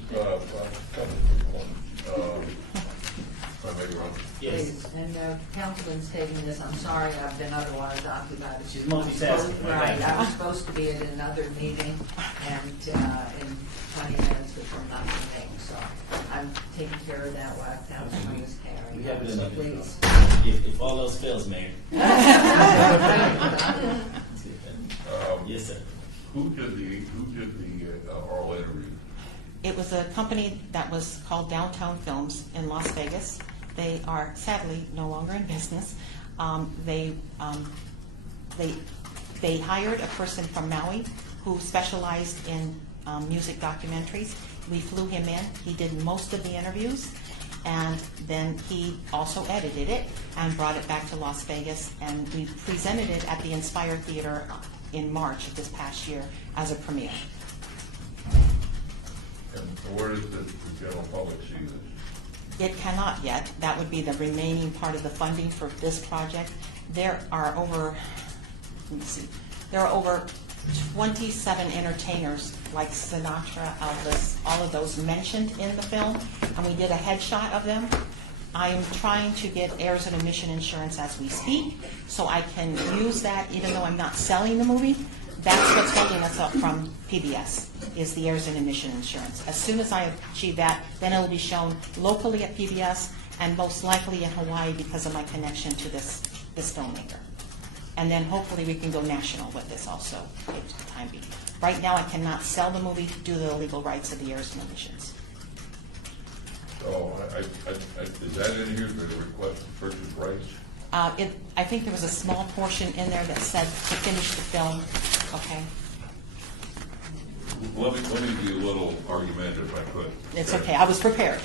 yes. And Councilman's taking this. I'm sorry, I've been otherwise occupied. She's multitasking. Right, I was supposed to be at another meeting, and in 20 minutes, which will not be me. So I'm taking care of that while Councilman is carrying. We have it in so the please. If all else fails, Mayor. Yes, sir. Who did the oral interview? It was a company that was called Downtown Films in Las Vegas. They are sadly no longer in business. They hired a person from Maui who specialized in music documentaries. We flew him in. He did most of the interviews, and then he also edited it and brought it back to Las Vegas, and we presented it at the Inspire Theater in March of this past year as a premiere. And where does the general public see this? It cannot yet. That would be the remaining part of the funding for this project. There are over, let me see, there are over 27 entertainers like Sinatra, Elvis, all of those mentioned in the film, and we did a headshot of them. I am trying to get errors and omission insurance as we speak, so I can use that even though I'm not selling the movie. That's what's holding us up from PBS, is the errors and omission insurance. As soon as I achieve that, then it will be shown locally at PBS and most likely in Hawaii because of my connection to this filmmaker. And then hopefully we can go national with this also for the time being. Right now I cannot sell the movie due to the legal rights of the errors and omissions. So, is that in here for the request to purchase rights? I think there was a small portion in there that said to finish the film. Okay. Let me be a little argumentative if I could. It's okay. I was prepared.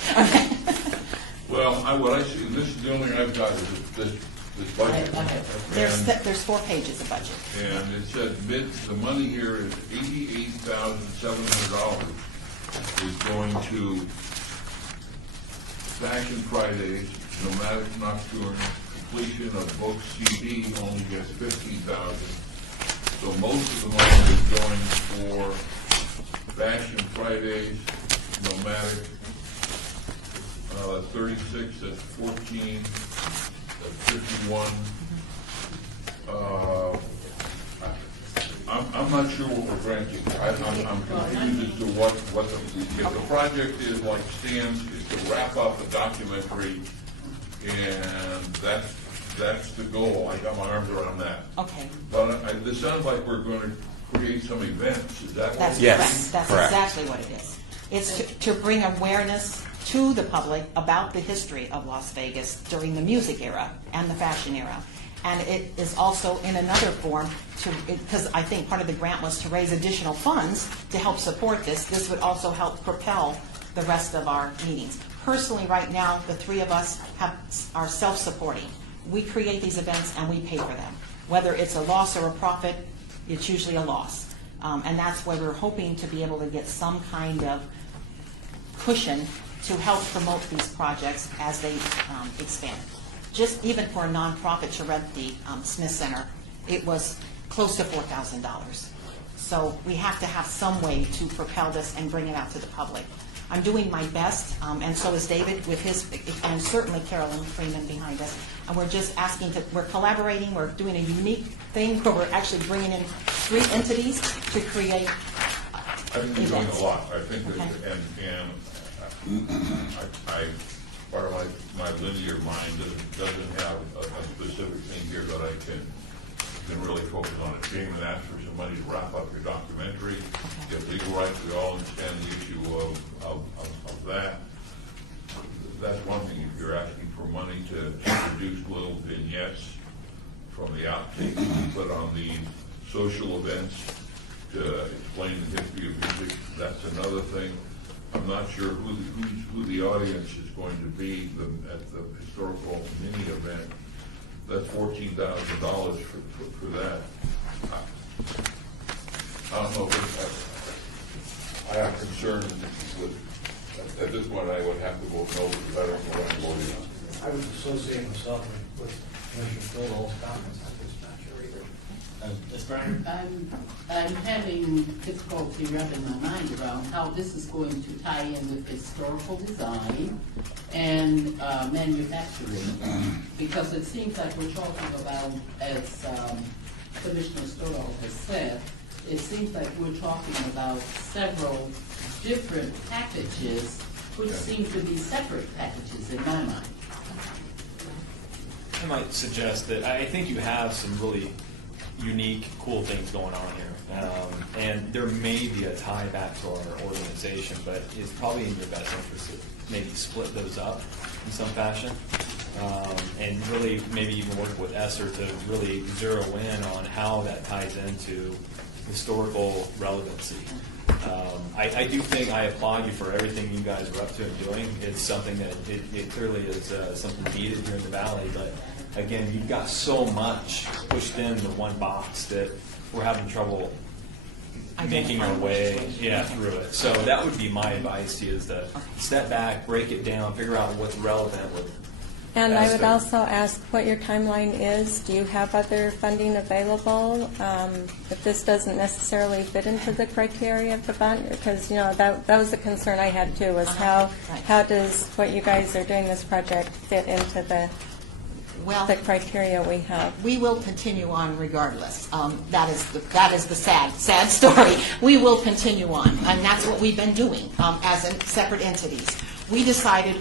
Well, what I see, this is the only thing I've got is this budget. Okay. There's 4 pages of budget. And it said the money here is $88,700 is going to Fashion Fridays, Nomadic Nocturne, completion of book CD only gets $15,000. So most of the money is going for Fashion Fridays, Nomadic, 36, that's 14, that's 51. I'm not sure what we're granting. I'm confused as to what if the project is like Stan's, is to wrap up a documentary, and that's the goal. I got my arms around that. Okay. But this sounds like we're going to create some events. Is that what That's it is? correct. That's exactly what it is. It's to bring awareness to the public about the history of Las Vegas during the music era and the fashion era. And it is also in another form, because I think part of the grant was to raise additional funds to help support this. This would also help propel the rest of our meetings. Personally, right now, the 3 of us are self-supporting. We create these events and we pay for them. Whether it's a loss or a profit, it's usually a loss. And that's where we're hoping to be able to get some kind of cushion to help promote these projects as they expand. Just even for a nonprofit to rent the Smith Center, it was close to $4,000. So we have to have some way to propel this and bring it out to the public. I'm doing my best, and so is David with his, and certainly Carolyn Freeman behind us. And we're just asking we're collaborating, we're doing a unique thing where we're actually bringing in 3 entities to create I think you're doing a lot. I think that, I part of my linear mind doesn't have a specific thing here that I can really focus on. It came and asked for some money to wrap up your documentary, get legal rights. We all understand the issue of that. That's one thing. If you're asking for money to introduce little vignettes from the outtakes you put on the social events to explain the history of music, that's another thing. I'm not sure who the audience is going to be at the historical mini event. That's $14,000 for that. I don't know. I have concerns with. At this point, I would have to vote no because I don't know what I'm voting on. I would associate myself with Commissioner Fill's comments on this matter either. Ms. Briner? I'm having difficulty wrapping my mind around how this is going to tie in with historical design and manufacturing, because it seems like we're talking about, as Commissioner Stoddard has said, it seems like we're talking about several different packages, which seem to be separate packages in my mind. I might suggest that I think you have some really unique, cool things going on here. And there may be a tie back to our organization, but it's probably in your best interest to maybe split those up in some fashion. And really maybe even work with Esser to really zero in on how that ties into historical relevancy. I do think I applaud you for everything you guys are up to and doing. It's something that it clearly is something needed here in the Valley, but again, you've got so much pushed into one box that we're having trouble making our way through it. So that would be my advice to you, is to step back, break it down, figure out what's relevant with And I would also ask what your timeline is. Do you have other funding available? If this doesn't necessarily fit into the criteria of the bond, because that was a concern I had too, was how does what you guys are doing this project fit into the criteria we have? We will continue on regardless. That is the sad story. We will continue on, and that's what we've been doing as in separate entities. We decided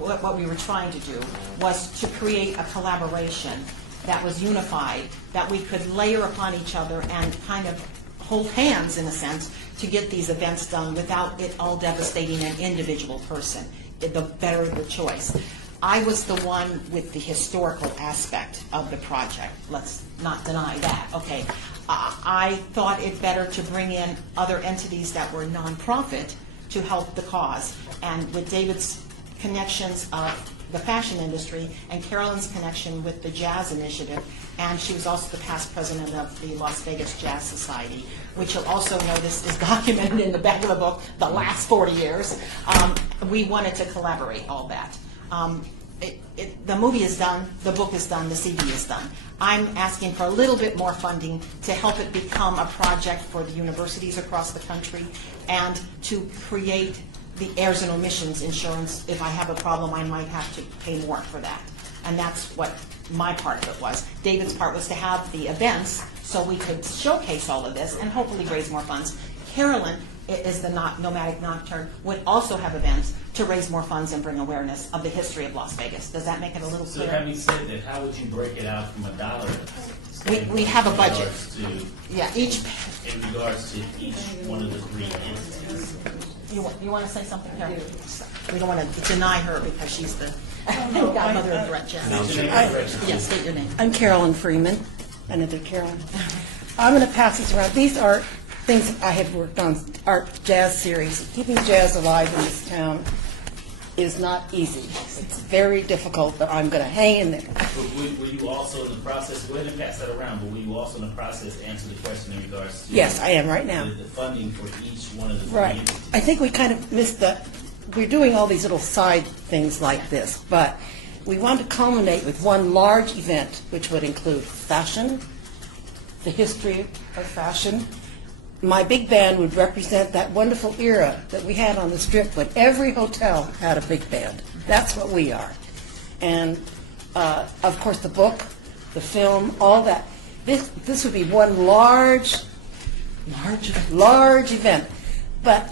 what we were trying to do was to create a collaboration that was unified, that we could layer upon each other and kind of hold hands, in a sense, to get these events done without it all devastating an individual person. The better the choice. I was the one with the historical aspect of the project. Let's not deny that. Okay. I thought it better to bring in other entities that were nonprofit to help the cause. And with David's connections of the fashion industry and Carolyn's connection with the jazz initiative, and she was also the past president of the Las Vegas Jazz Society, which you'll also notice is documented in the back of the book, the last 40 years. We wanted to collaborate all that. The movie is done, the book is done, the CD is done. I'm asking for a little bit more funding to help it become a project for the universities across the country and to create the heirs and omissions insurance. If I have a problem, I might have to pay more for that. And that's what my part of it was. David's part was to have the events so we could showcase all of this and hopefully raise more funds. Carolyn is the Nomadic Nocturne, would also have events to raise more funds and bring awareness of the history of Las Vegas. Does that make it a little clearer? So having said that, how would you break it out from a dollar? We have a budget. In regards to each one of the three entities. You want to say something, Carol? We don't want to deny her because she's the godmother of Brett Jazz. Yes, state your name. I'm Carolyn Freeman, another Carolyn. I'm going to pass this around. These are things I have worked on, art jazz series. Keeping jazz alive in this town is not easy. It's very difficult, but I'm going to hang in there. But were you also in the process, go ahead and pass that around, but were you also in the process to answer the question in regards to Yes, I am right now. The funding for each one of the three Right. entities? I think we kind of missed we're doing all these little side things like this, but we want to culminate with one large event, which would include fashion, the history of fashion. My big band would represent that wonderful era that we had on the Strip when every hotel had a big band. That's what we are. And, of course, the book, the film, all that. This would be one large event. But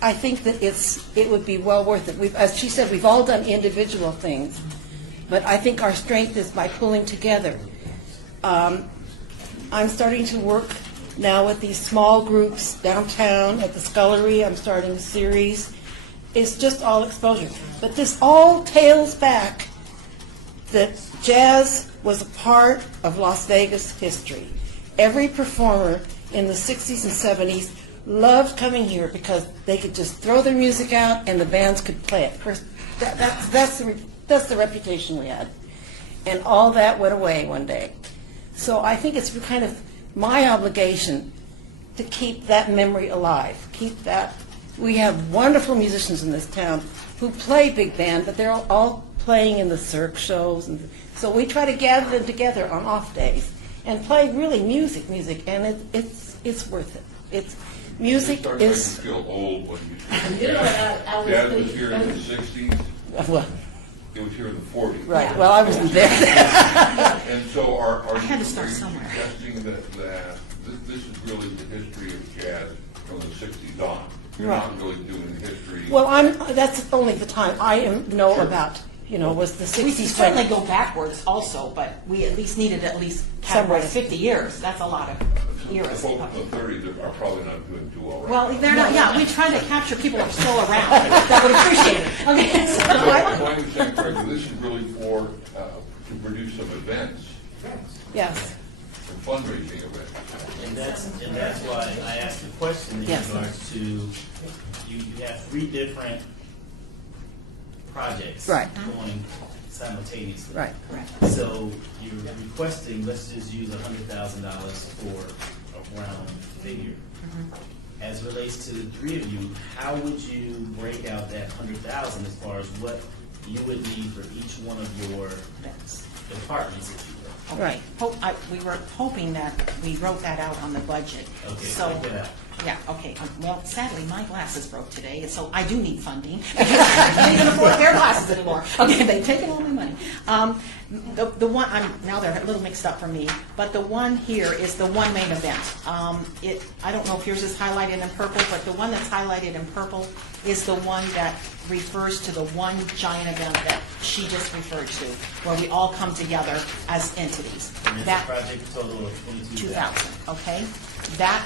I think that it would be well worth it. As she said, we've all done individual things. But I think our strength is by pulling together. I'm starting to work now with these small groups downtown at the Scullery. I'm starting a series. It's just all exposure. But this all tails back that jazz was a part of Las Vegas history. Every performer in the 60s and 70s loved coming here because they could just throw their music out and the bands could play it. Of course, that's the reputation we had. And all that went away one day. So I think it's kind of my obligation to keep that memory alive, keep that. We have wonderful musicians in this town who play big band, but they're all playing in the Cirque shows. And so we try to gather them together on off days and play really music, and it's worth it. Music is. You feel old when you Dad was here in the 60s. Well, it was here in the 40s. Right. Well, I wasn't there. And so are I had you to start somewhere. suggesting that this is really the history of jazz from the 60s on? You're Right. not really doing the history. Well, that's only the time I know about. Was the 60s. We can certainly go backwards also, but we at least needed categorize 50 years. That's a lot of eras. The folk of the 30s are probably not doing too well right Well, now. they're not. Yeah, we try to capture people who are still around that would appreciate it. Okay, so So if I understand correctly, this is really for to produce some events. Yes. Some fundraising events. And that's why I asked the question in Yes. regards to you have three different projects Right. going simultaneously. Right. So you're requesting, let's just use $100,000 for a round figure. As relates to the three of you, how would you break out that $100,000 as far as what you would need for each one of your departments, if you will. Okay. We were hoping that we wrote that out on the budget. Okay, So, check that out. yeah, okay. Well, sadly, my glasses broke today, and so I do need funding. I can't afford a pair of glasses anymore. Okay, they've taken all my money. The one, now they're a little mixed up for me, but the one here is the one main event. I don't know if yours is highlighted in purple, but the one that's highlighted in purple is the one that refers to the one giant event that she just referred to, where we all come together as entities. And it's a project total of 22,000, okay? That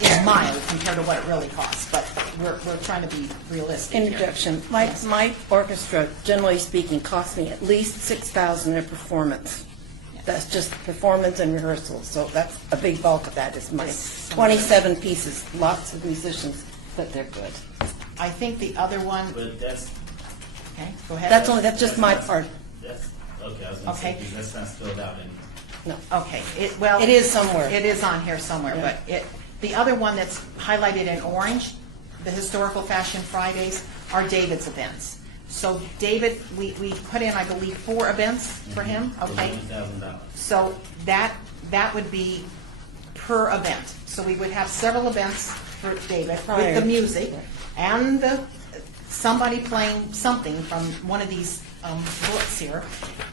is mild compared to what it really costs, but we're trying to be realistic here. Introduction. My orchestra, generally speaking, costs me at least $6,000 a performance. That's just performance and rehearsals, so that's a big bulk of that is my 27 pieces, lots of musicians, but they're good. I think the other one. But that's. Okay, go ahead. That's just my part. That's, okay, I was going to say, because that's not spelled out in. No. Okay, well. It is somewhere. It is on here somewhere, Yeah. but the other one that's highlighted in orange, the Historical Fashion Fridays, are David's events. So David, we put in, I believe, 4 events for him, okay? $1,000. So that would be per event. So we would have several events for David with the music and somebody playing something from one of these books here,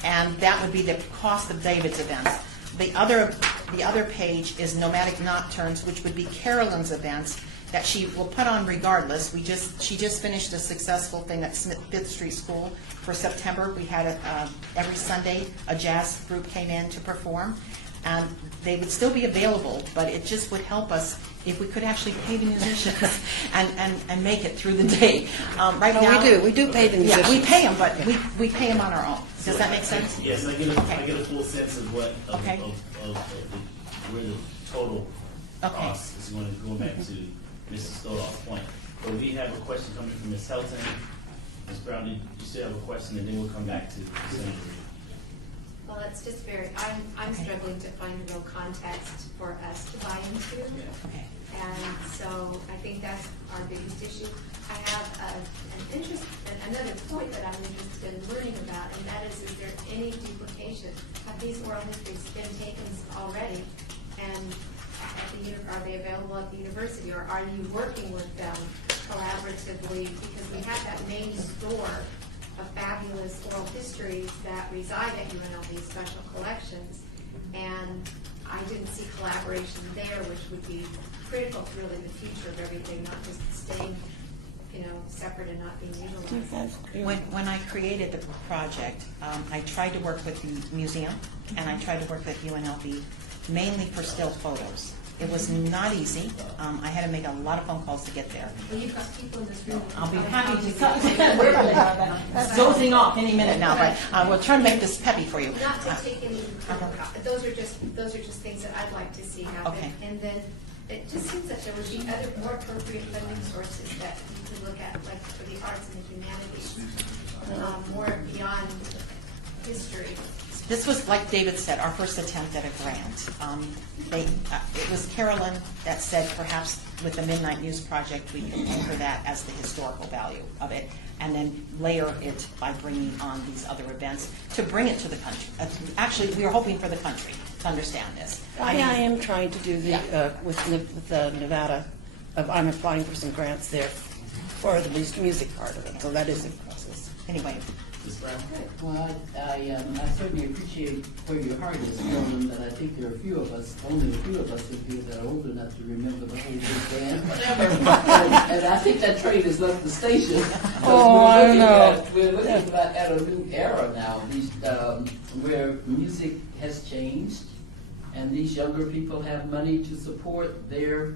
and that would be the cost of David's events. The other page is Nomadic Nocturnes, which would be Carolyn's events that she will put on regardless. She just finished a successful thing at Fifth Street School for September. We had every Sunday a jazz group came in to perform, and they would still be available, but it just would help us if we could actually pay the musicians and make it through the day. Right now, we do pay the musicians. Yeah, we pay them, but we pay them on our own. Does that make sense? Yes, I get a full sense of what of where the total cost is going back to Mrs. Stoloff's point. But we have a question coming from Ms. Helton. Ms. Brown, you still have a question, and then we'll come back to Senator Reed. Well, it's just I'm struggling to find a real context for us to buy into. Okay. And so I think that's our biggest issue. I have another point that I'm interested in learning about, and that is there any duplication? Have these oral histories been taken already? And are they available at the university, or are you working with them collaboratively? Because we have that main store of fabulous oral histories that reside at UNLV Special Collections, and I didn't see collaboration there, which would be critical to really the future of everything, not just staying, separate and not being utilized. When I created the project, I tried to work with the museum, and I tried to work with UNLV mainly for still photos. It was not easy. I had to make a lot of phone calls to get there. Well, you've got people in this room. I'll be happy to cut. Dozing off any minute now, but we'll try to make this peppy for you. Not to take any. Those are just things that I'd like to see happen. Okay. And then it just seems that there would be other more appropriate funding sources that you could look at, like for the arts and the humanities, more beyond history. This was, like David said, our first attempt at a grant. It was Carolyn that said perhaps with the Midnight News Project we can anchor that as the historical value of it, and then layer it by bringing on these other events to bring it to the country. Actually, we were hoping for the country to understand this. I am trying to do with the Nevada. I'm applying for some grants there for the music part of it, so that is in process. Anyway. Well, I certainly appreciate where your heart is going, but I think there are only a few of us in here that are old enough to remember the whole big band, whatever. and I think that train has left the station. I know. We're looking at a new era now, where music has changed, and these younger people have money to support their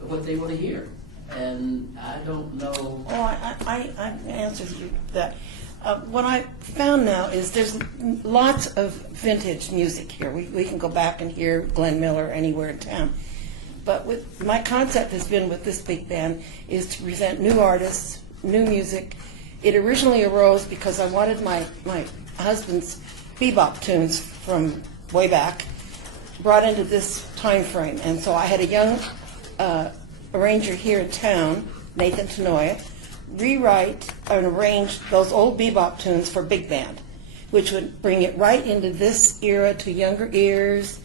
what they want to hear. And I don't know. Oh, I answered you that. What I found now is there's lots of vintage music here. We can go back and hear Glenn Miller anywhere in town. But my concept has been with this big band is to present new artists, new music. It originally arose because I wanted my husband's bebop tunes from way back brought into this time frame. And so I had a young arranger here in town, Nathan Tenoya, rewrite and arrange those old bebop tunes for big band, which would bring it right into this era to younger ears,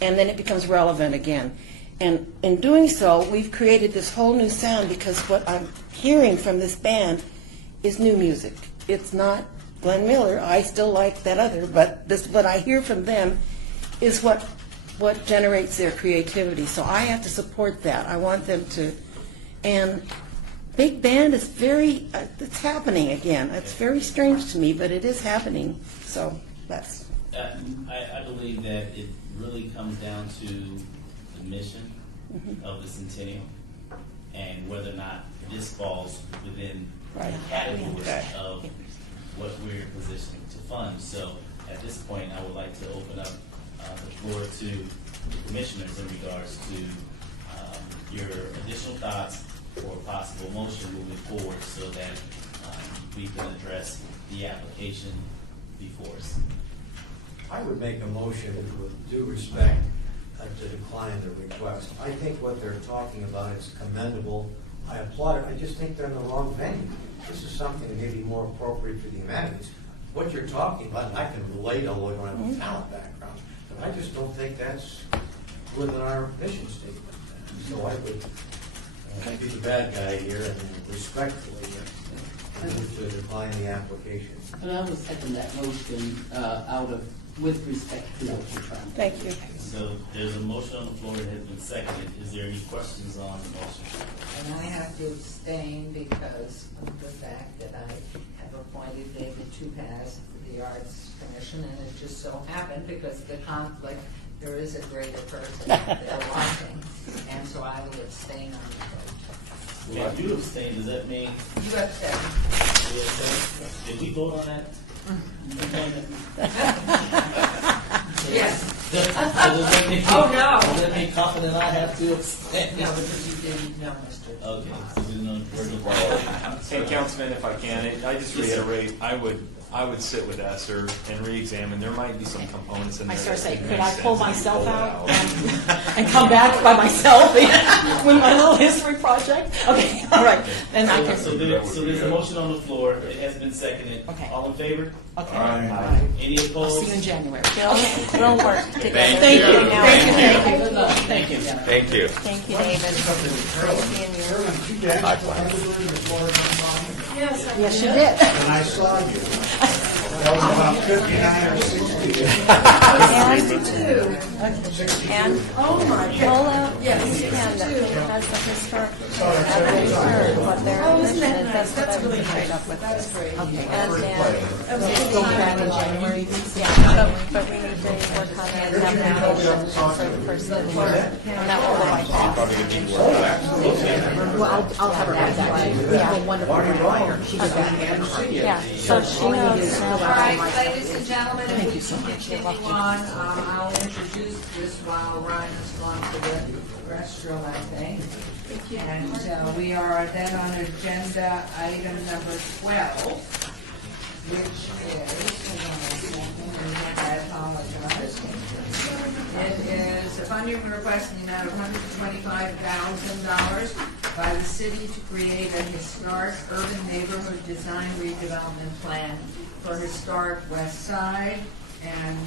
and then it becomes relevant again. And in doing so, we've created this whole new sound because what I'm hearing from this band is new music. It's not Glenn Miller. I still like that other, but this what I hear from them is what generates their creativity. So I have to support that. I want them to. And big band is very, it's happening again. It's very strange to me, but it is happening. So that's. I believe that it really comes down to the mission of the Centennial and whether or not this falls within the category of what we're positioning to fund. So at this point, I would like to open up the floor to the commissioners in regards to your additional thoughts or possible motion moving forward so that we can address the application before us. I would make a motion with due respect to decline the request. I think what they're talking about is commendable. I applaud it. I just think they're in the wrong venue. This is something that may be more appropriate for the humanities. What you're talking about, and I can relate a little on a talent background, but I just don't think that's within our mission statement. So I would be the bad guy here and respectfully move to decline the application. And I would second that motion with respect to what you're trying to do. Thank you. So there's a motion on the floor that has been seconded. Is there any questions on the motion? And I have to abstain because of the fact that I have appointed David Tupaz for the Arts Commission, and it just so happened because of the conflict, there is a greater person there watching, and so I will abstain on the vote. Well, if you abstain, does that mean? You abstain. You abstain? Did we vote on that? Yes. Oh, no. Does that mean Coffin and I have to abstain? No, because you didn't know, Mr. Okay, so we didn't know where to Hey, Councilman, if I can, I just reiterate, I would sit with Esther and re-examine. There might be some components in there. I start that saying, make could I pull sense if you myself pull it out and come back by myself with my little history project? Okay, all right. Then I can. So there's a motion on the floor. It has been seconded. Okay. All in favor? Okay. Aye. Any I'll opposed? see you in January. Okay, we'll work together. Thank you. Thank you. Thank you. Thank you. Thank you, David. Great seeing you. Yes, you did. And I saw you. That was about 59 or 60. And Oh, my pull out Yes. this pen that has the historic, what their mission is. That's what I was afraid of with this. Okay. And then, go back in January. Yeah, but we need to work on that, have an application for the person here. And that will go like that. Well, I'll have her add that to you. Yeah. A wonderful writer. She did that. Yeah, so she knows All now. right, ladies and gentlemen, if we can continue on, I'll introduce this while Ryan has gone to the restroom, I think. And we are then on agenda item number 12, which is, hold on a second, I apologize. It is a funding request in the amount of $125,000 by the city to create a historic urban neighborhood design redevelopment plan for historic West Side. And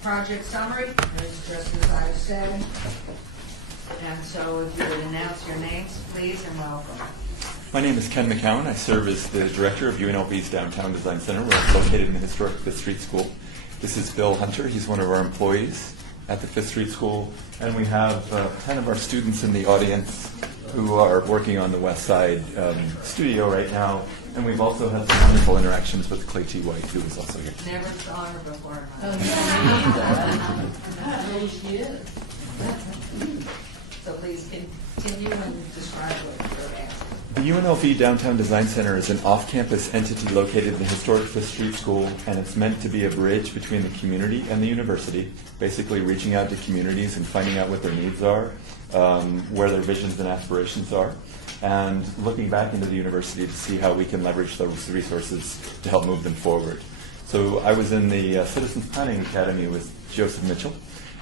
project summary is just as I said. And so if you would announce your names, please, and welcome. My name is Ken McCowan. I serve as the director of UNLV's Downtown Design Center. We're located in the historic Fifth Street School. This is Bill Hunter. He's one of our employees at the Fifth Street School. And we have 10 of our students in the audience who are working on the West Side studio right now. And we've also had some wonderful interactions with Clay T. White, who is also here. Never saw her before. So please continue and describe what you're asking. The UNLV Downtown Design Center is an off-campus entity located in the historic Fifth Street School, and it's meant to be a bridge between the community and the university, basically reaching out to communities and finding out what their needs are, where their visions and aspirations are, and looking back into the university to see how we can leverage those resources to help move them forward. So I was in the Citizens Planning Academy with Joseph Mitchell,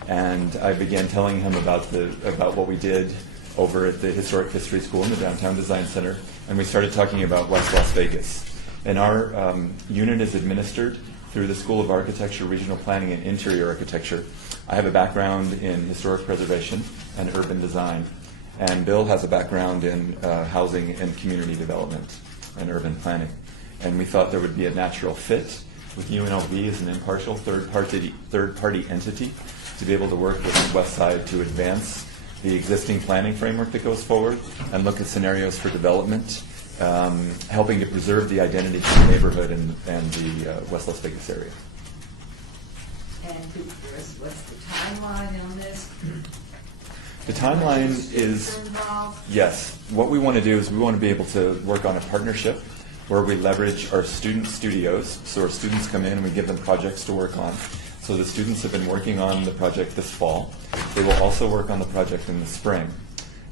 and I began telling him about what we did over at the historic Fifth Street School in the Downtown Design Center. and we started talking about West Las Vegas. And our unit is administered through the School of Architecture, Regional Planning, and Interior Architecture. I have a background in historic preservation and urban design, and Bill has a background in housing and community development and urban planning. And we thought there would be a natural fit with UNLV as an impartial third-party entity to be able to work with Westside to advance the existing planning framework that goes forward and look at scenarios for development, helping to preserve the identity of the neighborhood and the West Las Vegas area. And what's the timeline on this? The timeline is, yes, what we want to do is we want to be able to work on a partnership where we leverage our student studios. So our students come in and we give them projects to work on. So the students have been working on the project this fall. They will also work on the project in the spring.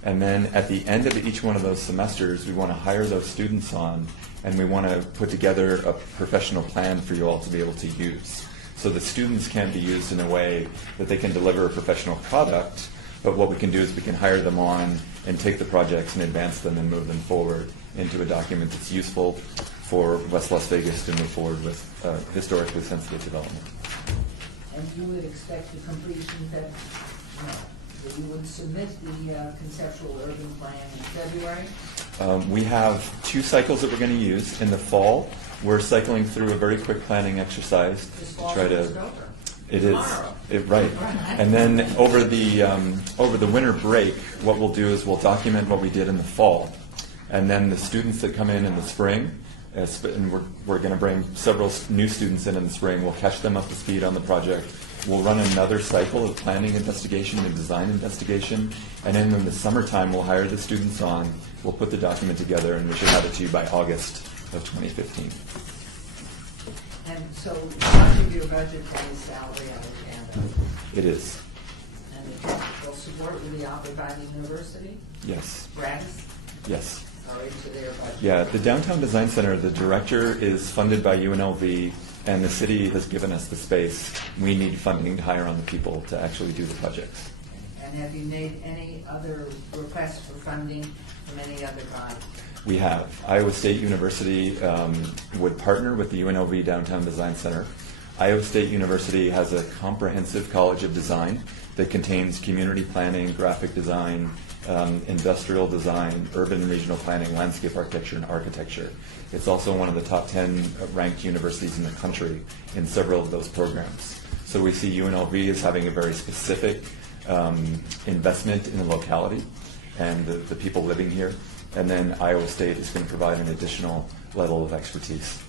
And then at the end of each one of those semesters, we want to hire those students on, and we want to put together a professional plan for you all to be able to use. So the students can be used in a way that they can deliver a professional product, but what we can do is we can hire them on and take the projects and advance them and move them forward into a document that's useful for West Las Vegas to move forward with historically sensitive development. And you would expect the completion that you would submit the conceptual urban plan in February? We have 2 cycles that we're going to use. In the fall, we're cycling through a very quick planning exercise to try to. It is right. And then over the winter break, what we'll do is we'll document what we did in the fall, and then the students that come in the spring, and we're going to bring several new students in the spring. We'll catch them up to speed on the project. We'll run another cycle of planning investigation and design investigation, and then in the summertime, we'll hire the students on. We'll put the document together, and we should have it to you by August of 2015. And so much of your budget is salary, I understand. It is. And the technical support will be offered by the university? Yes. Gratis? Yes. Or into their budget? Yeah, the Downtown Design Center, the director is funded by UNLV, and the city has given us the space. We need funding to hire on the people to actually do the projects. And have you made any other requests for funding from any other body? We have. Iowa State University would partner with the UNLV Downtown Design Center. Iowa State University has a comprehensive college of design that contains community planning, graphic design, industrial design, urban and regional planning, landscape architecture, and architecture. It's also one of the top 10 ranked universities in the country in several of those programs. So we see UNLV as having a very specific investment in the locality and the people living here. And then Iowa State is going to provide an additional level of expertise.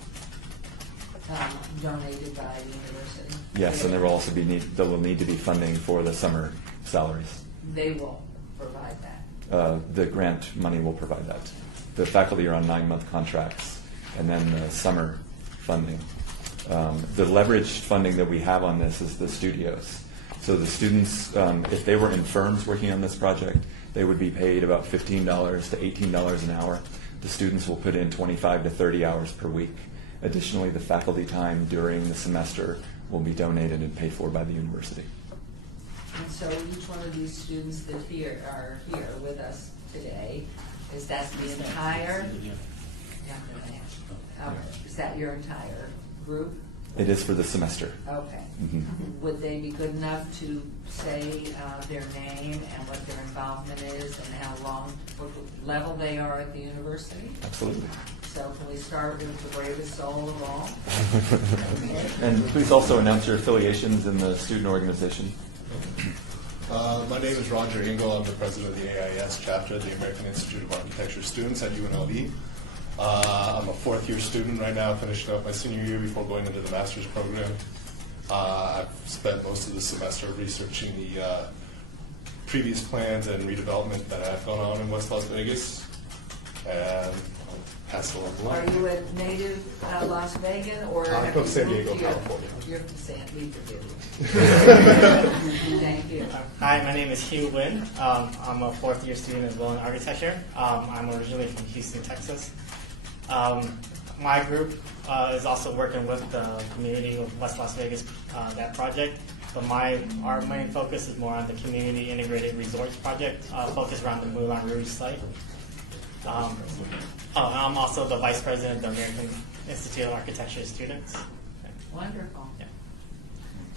Donated by the university? Yes, and there will also be there will need to be funding for the summer salaries. They will provide that? The grant money will provide that. The faculty are on 9-month contracts, and then the summer funding. The leveraged funding that we have on this is the studios. So the students, if they were in firms working on this project, they would be paid about $15 to $18 an hour. The students will put in 25 to 30 hours per week. Additionally, the faculty time during the semester will be donated and paid for by the university. And so each one of these students that are here with us today, is that the entire? Is that your entire group? It is for the semester. Okay. Mm-hmm. Would they be good enough to say their name and what their involvement is and how long, what level they are at the university? Absolutely. So can we start with the bravest soul of all? Okay. And please also announce your affiliations in the student organization. My name is Roger Engel. I'm the president of the AIS chapter, the American Institute of Architecture Students at UNLV. I'm a 4th-year student right now, finishing up my senior year before going into the master's program. I've spent most of the semester researching the previous plans and redevelopment that have gone on in West Las Vegas, and I'll pass it along the line. Are you a native Las Vegas or I'm have from you San moved Diego, here? California. You're from San Diego. Thank you. Hi, my name is Hugh Wynn. I'm a 4th-year student as well in architecture. I'm originally from Houston, Texas. My group is also working with the community of West Las Vegas, that project. But our main focus is more on the community integrated resorts project, focused around the Moulin Rouge site. I'm also the vice president of the American Institute of Architecture students. Wonderful. Yeah.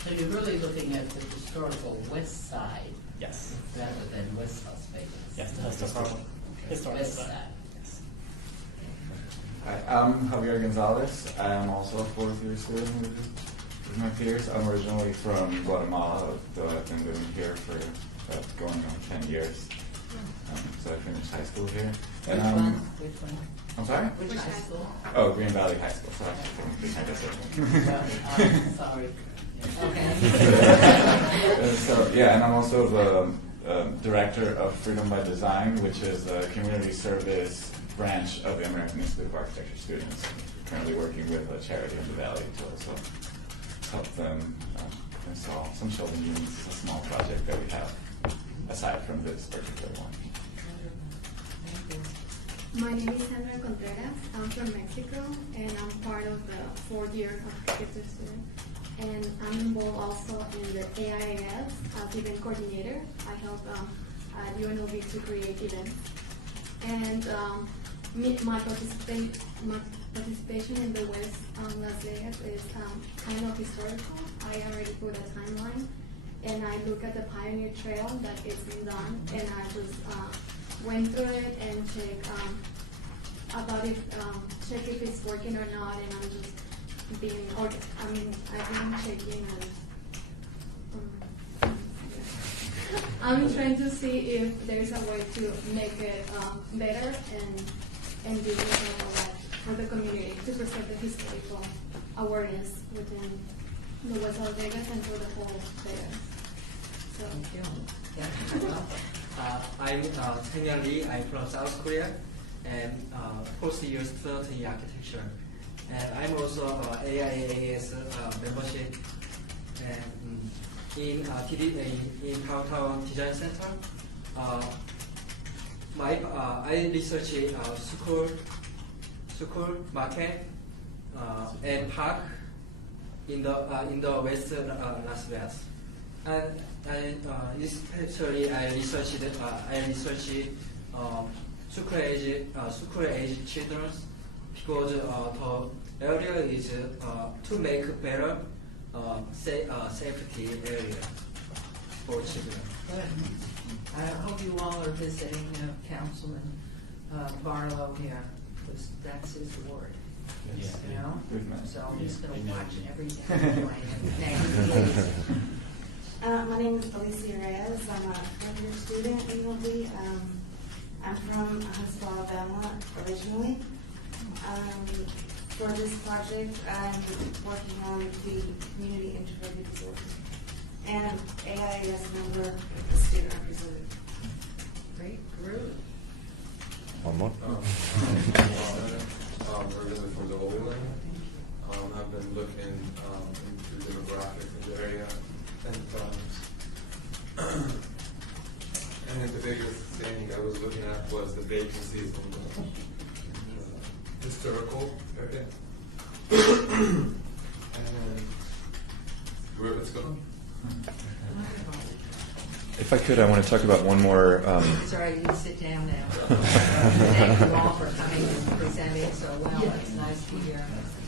So you're really looking at the historical west side. Yes. Rather than West Las Vegas. Yes, the historical West side. side. Yes. Hi, I'm Javier Gonzalez. I am also a fourth year student with my peers. I'm originally from Guatemala, though I've been living here for going on 10 years. So I finished high school here. And Which one? I'm sorry? Which high school? Oh, Green Valley High School. Sorry. Sorry. Okay. So yeah, and I'm also the director of Freedom by Design, which is a community service branch of the American Institute of Architecture students. Currently working with a charity in the Valley to also help them install some children units. It's a small project that we have aside from this particular one. My name is Sandra Contreras. I'm from Mexico, and I'm part of the fourth year architecture student. And I'm involved also in the AIAS as event coordinator. I help at UNLV to create events. And my participation in the West Las Vegas is kind of historical. I already put a timeline, and I look at the Pioneer Trail that is being done, and I just went through it and check if it's working or not, and I'm just I've been checking and I'm trying to see if there's a way to make it better and give it for the community to preserve the historical awareness within the West Las Vegas and for the whole Vegas. So. Thank you. Yeah. I'm Centennial Lee. I'm from South Korea and first year student in architecture. And I'm also AIAS membership and in Downtown Design Center. I research school, market, and park in the West Las Vegas. And especially I researched school age children because the area is to make better safety area for children. Good. I hope you all are visiting Councilman Barlow here, because that's his ward. Yes. You know? We've met. So he's going to watch everything. Thank you. My name is Alicia Reyes. I'm a fourth-year student at UNLV. I'm from Huntsville, Alabama, originally. For this project, I'm working on the community integrated resources and AIAS member, the student representative. Great group. One more. Originally from the Holy Land. I've been looking into demographics in the area 10 times. And the biggest thing I was looking at was the vacancies in the historical area. And where it's going. If I could, I want to talk about one more. Sorry, you can sit down now. Thank you all for coming and presenting so well. It's nice to hear.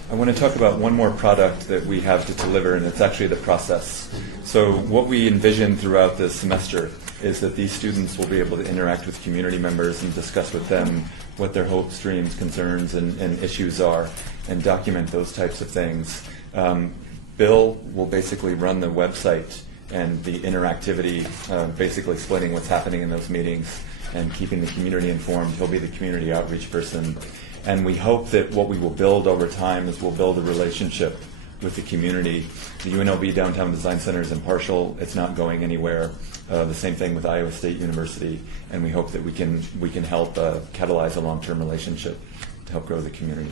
I want to talk about one more product that we have to deliver, and it's actually the process. So what we envision throughout this semester is that these students will be able to interact with community members and discuss with them what their hopes, dreams, concerns, and issues are, and document those types of things. Bill will basically run the website and the interactivity, basically explaining what's happening in those meetings and keeping the community informed. He'll be the community outreach person. And we hope that what we will build over time is we'll build a relationship with the community. The UNLV Downtown Design Center is impartial. It's not going anywhere. The same thing with Iowa State University. And we hope that we can help catalyze a long-term relationship to help grow the community.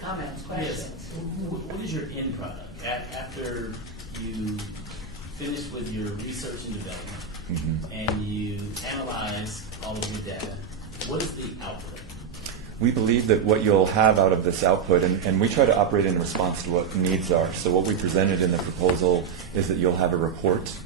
Comments, questions? Yes. What is your end product? After you finish with your research and development and you analyze all of your data, what is the output? We believe that what you'll have out of this output, and we try to operate in response to what needs are. So what we presented in the proposal is that you'll have a report,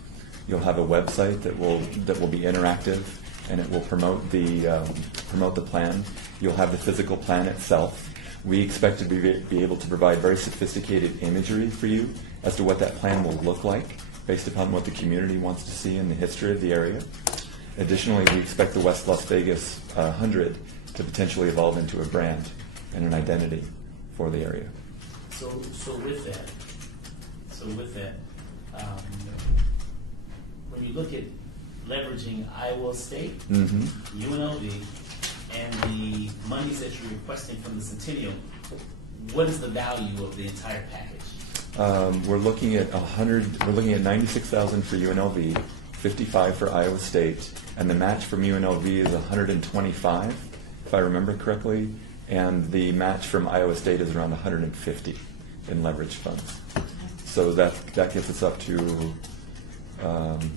you'll have a website that will be interactive, and it will promote the plan. You'll have the physical plan itself. We expect to be able to provide very sophisticated imagery for you as to what that plan will look like based upon what the community wants to see in the history of the area. Additionally, we expect the West Las Vegas 100 to potentially evolve into a brand and an identity for the area. So with that, when you look at leveraging Iowa State, UNLV, and the monies that you're requesting from the Centennial, what is the value of the entire package? We're looking at 100. We're looking at 96,000 for UNLV, 55 for Iowa State, and the match from UNLV is 125, if I remember correctly, and the match from Iowa State is around 150 in leverage funds. So that gets us up to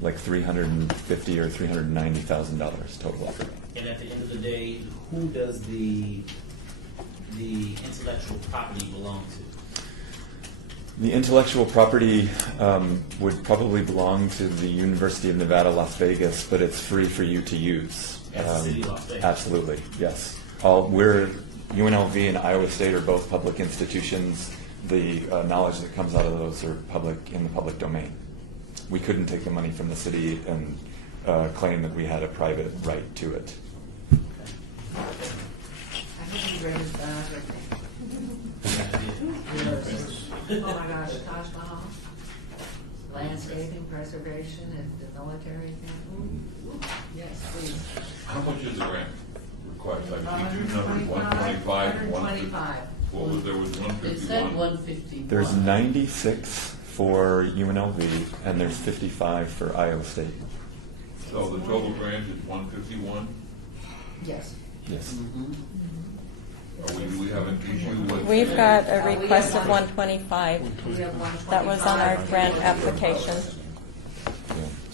like $350,000 or $390,000 total effort. And at the end of the day, who does the intellectual property belong to? The intellectual property would probably belong to the University of Nevada, Las Vegas, but it's free for you to use. At the city of Las Vegas? Absolutely, yes. UNLV and Iowa State are both public institutions. The knowledge that comes out of those are in the public domain. We couldn't take the money from the city and claim that we had a private right to it. I think you read his biography. Oh my gosh, Taj Mahal, landscaping, preservation, and the military thing. Yes, please. How much is the grant required? I see two numbers, 125, 125. What was, there was 151? It said 151. There's 96 for UNLV, and there's 55 for Iowa State. So the total grant is 151? Yes. Yes. Do we have an issue with? We've got a request of 125. That was on our grant application.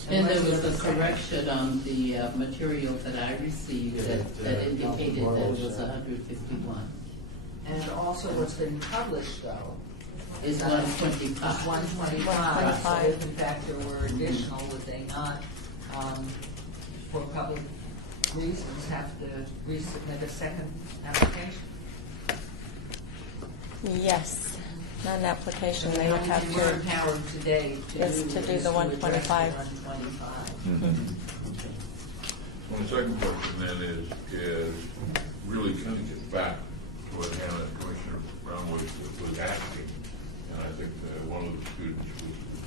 And there was a correction on the material that I received that indicated that it was 151. And also what's been published, though, Is 125. Is 125. So if in fact there were additional, would they not, for public reasons, have to resubmit a second application? Yes, not an application, they would have We're to, empowered today to yes, to do the 125. 125. Well, the second question then is really kind of gets back to what Hannah, Commissioner Brown was asking, and I think that one of the students was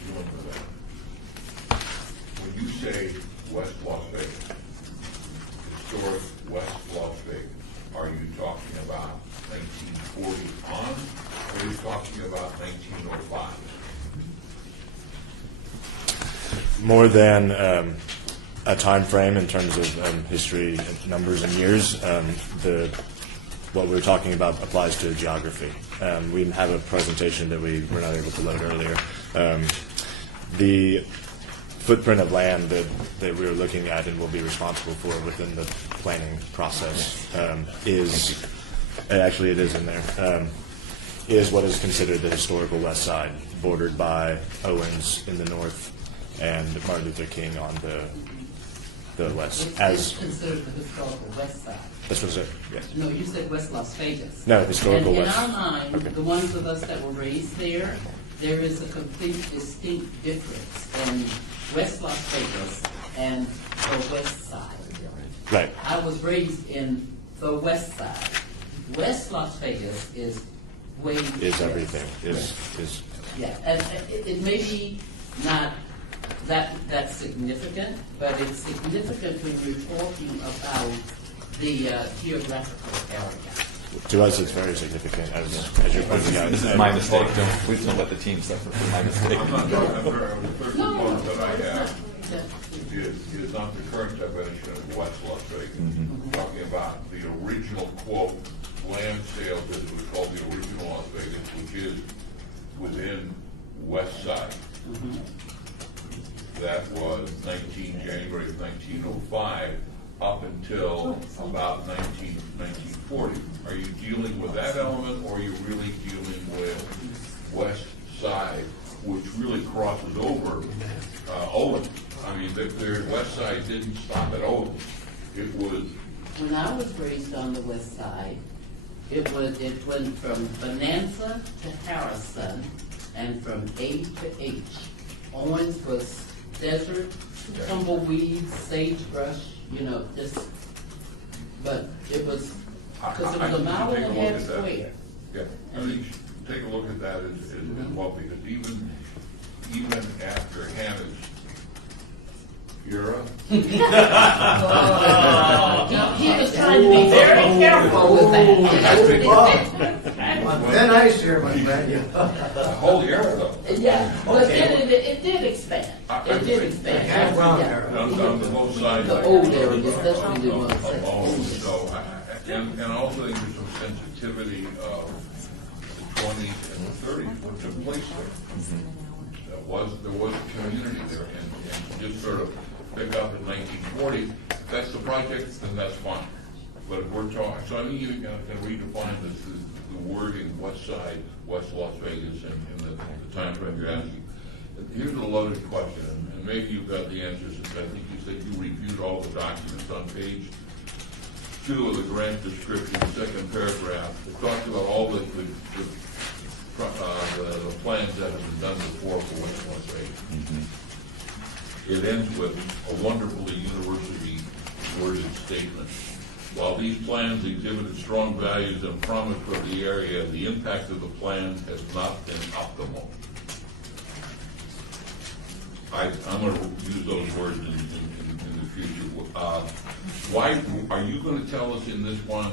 dealing with that. When you say West Las Vegas, historic West Las Vegas, are you talking about 1940 on, or are you talking about 1905? More than a time frame in terms of history, numbers, and years. What we were talking about applies to geography. We have a presentation that we were not able to load earlier. The footprint of land that we were looking at and will be responsible for within the planning process is, actually it is in there, is what is considered the historical west side, bordered by Owens in the north and Martin Luther King on the west. It's considered the historical west side. This was it, yes. No, you said West Las Vegas. No, historical and west. In our mind, Okay. the ones of us that were raised there is a complete distinct difference in West Las Vegas and the west side. Right. I was raised in the west side. West Las Vegas is way Is everything, is yeah, and it may be not that significant, but it's significant when you're talking about the geographical area. To us, it's very significant, as you're pointing out. This is my mistake. Please don't let the team suffer for my mistake. I'm not talking about the third component that I have is not the current definition of West Las Vegas. I'm talking about the original, quote, land sales, as it was called, the original Las Vegas, which is within West Side. That was January of 1905 up until about 1940. Are you dealing with that element, or are you really dealing with West Side, which really crosses over Owens? I mean, the West Side didn't stop at Owens. it was, When I was raised on the west side, it went from Bonanza to Harrison and from A to H. Owens was desert, tumbleweeds, sagebrush, but it was, because it was a mile and a half square. yeah, I think take a look at that as well, because even after Hannah's era. He was trying to be very careful with that. Then I share my value. The whole era, though. Yeah, but then it did expand. It did expand. On the both sides. The old areas, that's what we did want to say. And also there's some sensitivity of the 20s and the 30s, what took place there. There was a community there, and just sort of pick up in 1940, if that's the project, then that's fine. But if we're talking, so I think you can redefine the wording, west side, West Las Vegas, in the time frame you're asking. Here's a loaded question, and maybe you've got the answers, since I think you said you reviewed all the documents. On page 2 of the grant description, second paragraph, it talks about all the plans that have been done before for West Las Vegas. It ends with a wonderfully university-worded statement. While these plans exhibited strong values and promise for the area, the impact of the plan has not been optimal. I'm going to use those words in the future. Why are you going to tell us in this one,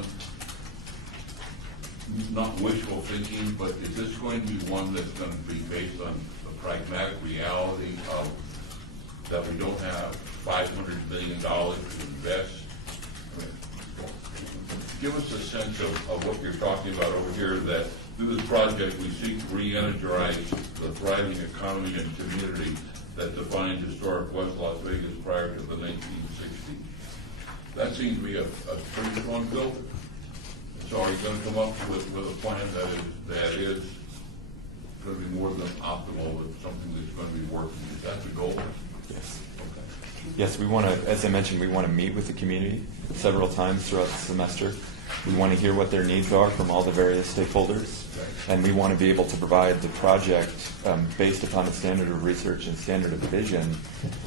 not wishful thinking, but is this going to be one that's going to be based on the pragmatic reality of that we don't have $500 million to invest? I mean, give us a sense of what you're talking about over here, that through this project we seek to re-energize the thriving economy and community that defined historic West Las Vegas prior to the 1960s. That seems to be a pretty strong filter. So are you going to come up with a plan that is going to be more than optimal, with something that's going to be working? Is that the goal? Yes. Okay. Yes, we want to, as I mentioned, we want to meet with the community several times throughout the semester. We want to hear what their needs are from all the various stakeholders, and we want to be able to provide the project based upon a standard of research and standard of vision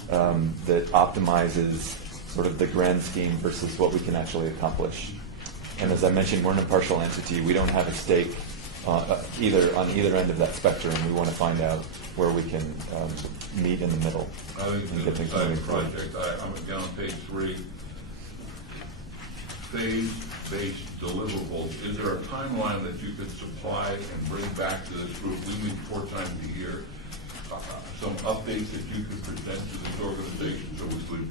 that optimizes sort of the grand scheme versus what we can actually accomplish. And as I mentioned, we're an impartial entity. We don't have a stake on either end of that spectrum. We want to find out where we can meet in the middle and get things moving forward. I'm again on page 3. Phase-based deliverables. Is there a timeline that you could supply and bring back to this group? We meet 4 times a year. Some updates that you could present to this organization so we could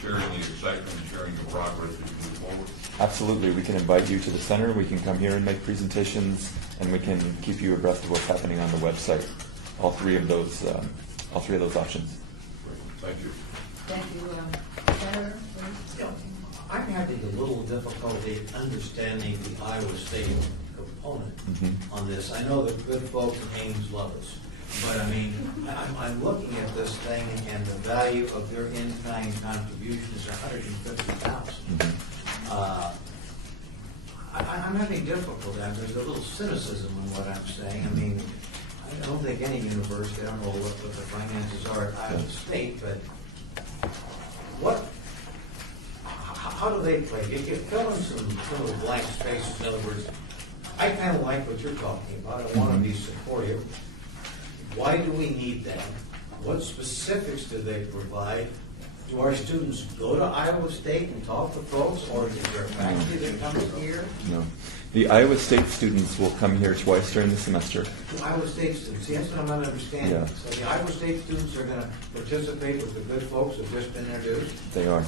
sharing the excitement, sharing the progress as we move forward? Absolutely. We can invite you to the center. We can come here and make presentations, and we can keep you abreast of what's happening on the website. All three of those options. Great. Thank you. Thank you. Senator, please. I'm having a little difficulty understanding the Iowa State component on this. I know the good folks in Ames love us, but I mean, I'm looking at this thing, and the value of their in-kind contribution is $150,000. I'm having difficulty. There's a little cynicism in what I'm saying. I mean, I don't think any university, I don't know what the finances are at Iowa State, but how do they play? You fill in some of the blank spaces. In other words, I kind of like what you're talking about. I want to be supportive. Why do we need them? What specifics do they provide? Do our students go to Iowa State and talk to folks, or is there a faculty that comes here? No. The Iowa State students will come here twice during the semester. The Iowa State students. See, that's what I'm not understanding. Yeah. So the Iowa State students are going to participate with the good folks who have just been introduced? They are.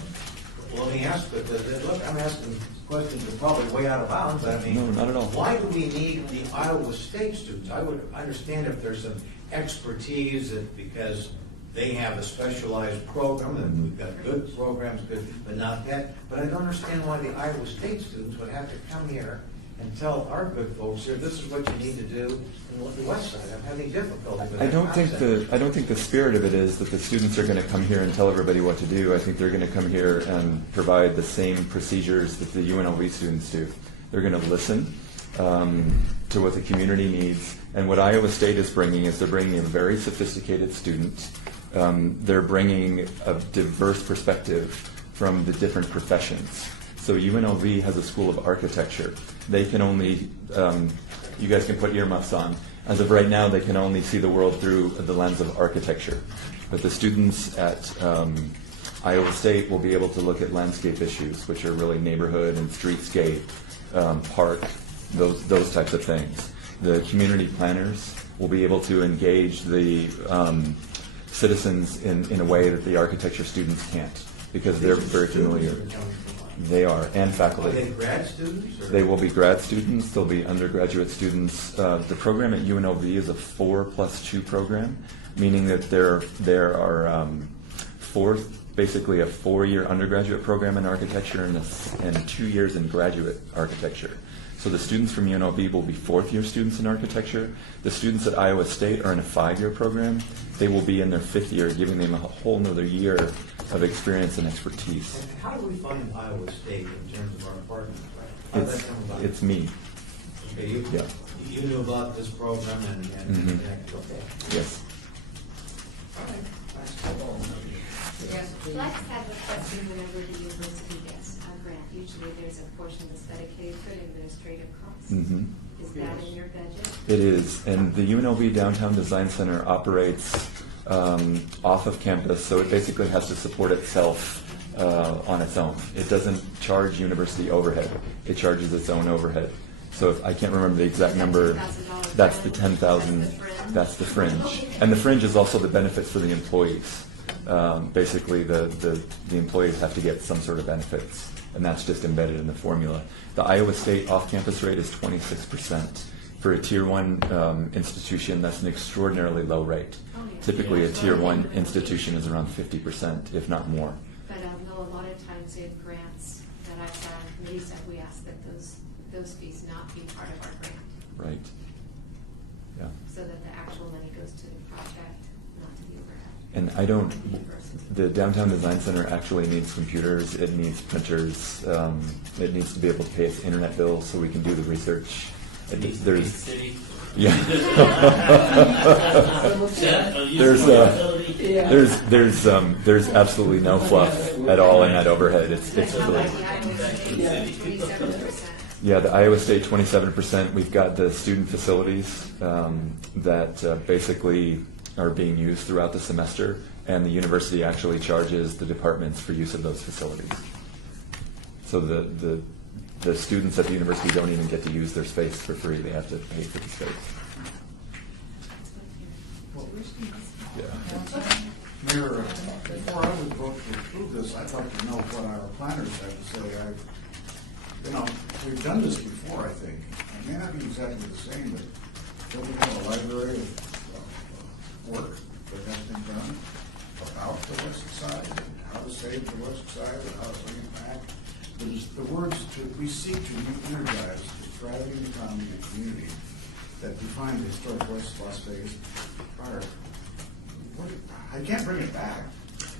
Well, let me ask, but look, I'm asking questions that are probably way out of bounds, but I mean, No, not at all. Why do we need the Iowa State students? I would understand if there's some expertise that because they have a specialized program, and we've got good programs, good, but not that. But I don't understand why the Iowa State students would have to come here and tell our good folks here, this is what you need to do in the west side. I'm having difficulty with that I don't concept. think the spirit of it is that the students are going to come here and tell everybody what to do. I think they're going to come here and provide the same procedures that the UNLV students do. They're going to listen to what the community needs. And what Iowa State is bringing is they're bringing a very sophisticated student. They're bringing a diverse perspective from the different professions. So UNLV has a school of architecture. They can only, you guys can put earmuffs on. As of right now, they can only see the world through the lens of architecture. But the students at Iowa State will be able to look at landscape issues, which are really neighborhood and streetscape, park, those types of things. The community planners will be able to engage the citizens in a way that the architecture students can't, because they're very familiar. They are, and faculty. Are they grad students? Or? They will be grad students. They'll be undergraduate students. The program at UNLV is a 4+2 program, meaning that there are basically a 4-year undergraduate program in architecture and 2 years in graduate architecture. So the students from UNLV will be 4th-year students in architecture. The students at Iowa State are in a 5-year program. They will be in their 5th year, giving them a whole nother year of experience and expertise. And how do we find Iowa State in terms of our apartments? How did that come about? It's me. Okay, Yeah. You knew about this program and okay. Yes. Yes, please. Flex have a question whenever the university gets a grant. Usually there's a portion that's dedicated for administrative costs. Mm-hmm. Is that in your budget? It is, and the UNLV Downtown Design Center operates off of campus, so it basically has to support itself on its own. It doesn't charge university overhead; it charges its own overhead. So I can't remember the exact number. That's the 10,000. That's the fringe, and the fringe is also the benefits for the employees. Basically, the employees have to get some sort of benefits, and that's just embedded in the formula. The Iowa State off-campus rate is 26%. For a Tier 1 institution, that's an extraordinarily low rate. Typically, a Tier 1 institution is around 50%, if not more. But I know a lot of times in grants that I've done, committees that we ask that those fees not be part of our grant. Right. Yeah. So that the actual money goes to the project, not to the overhead. And the Downtown Design Center actually needs computers, it needs printers, it needs to be able to pay its internet bills so we can do the research. Yeah. There's absolutely no fluff at all in that overhead. It's really. Yeah, the Iowa State 27%. We've got the student facilities that basically are being used throughout the semester, and the university actually charges the departments for use of those facilities. So the students at the university don't even get to use their space for free. They have to pay for the space. Yeah. Mayor, before I would vote to approve this, I'd like to know what our planners have to say. We've done this before, I think. It may not be exactly the same, but don't we have a library of work that has been done about the west side and how to save the west side and how to bring it back? The words we seek to re-energize the thriving economy and community that define the historic West Las Vegas prior. I can't bring it back.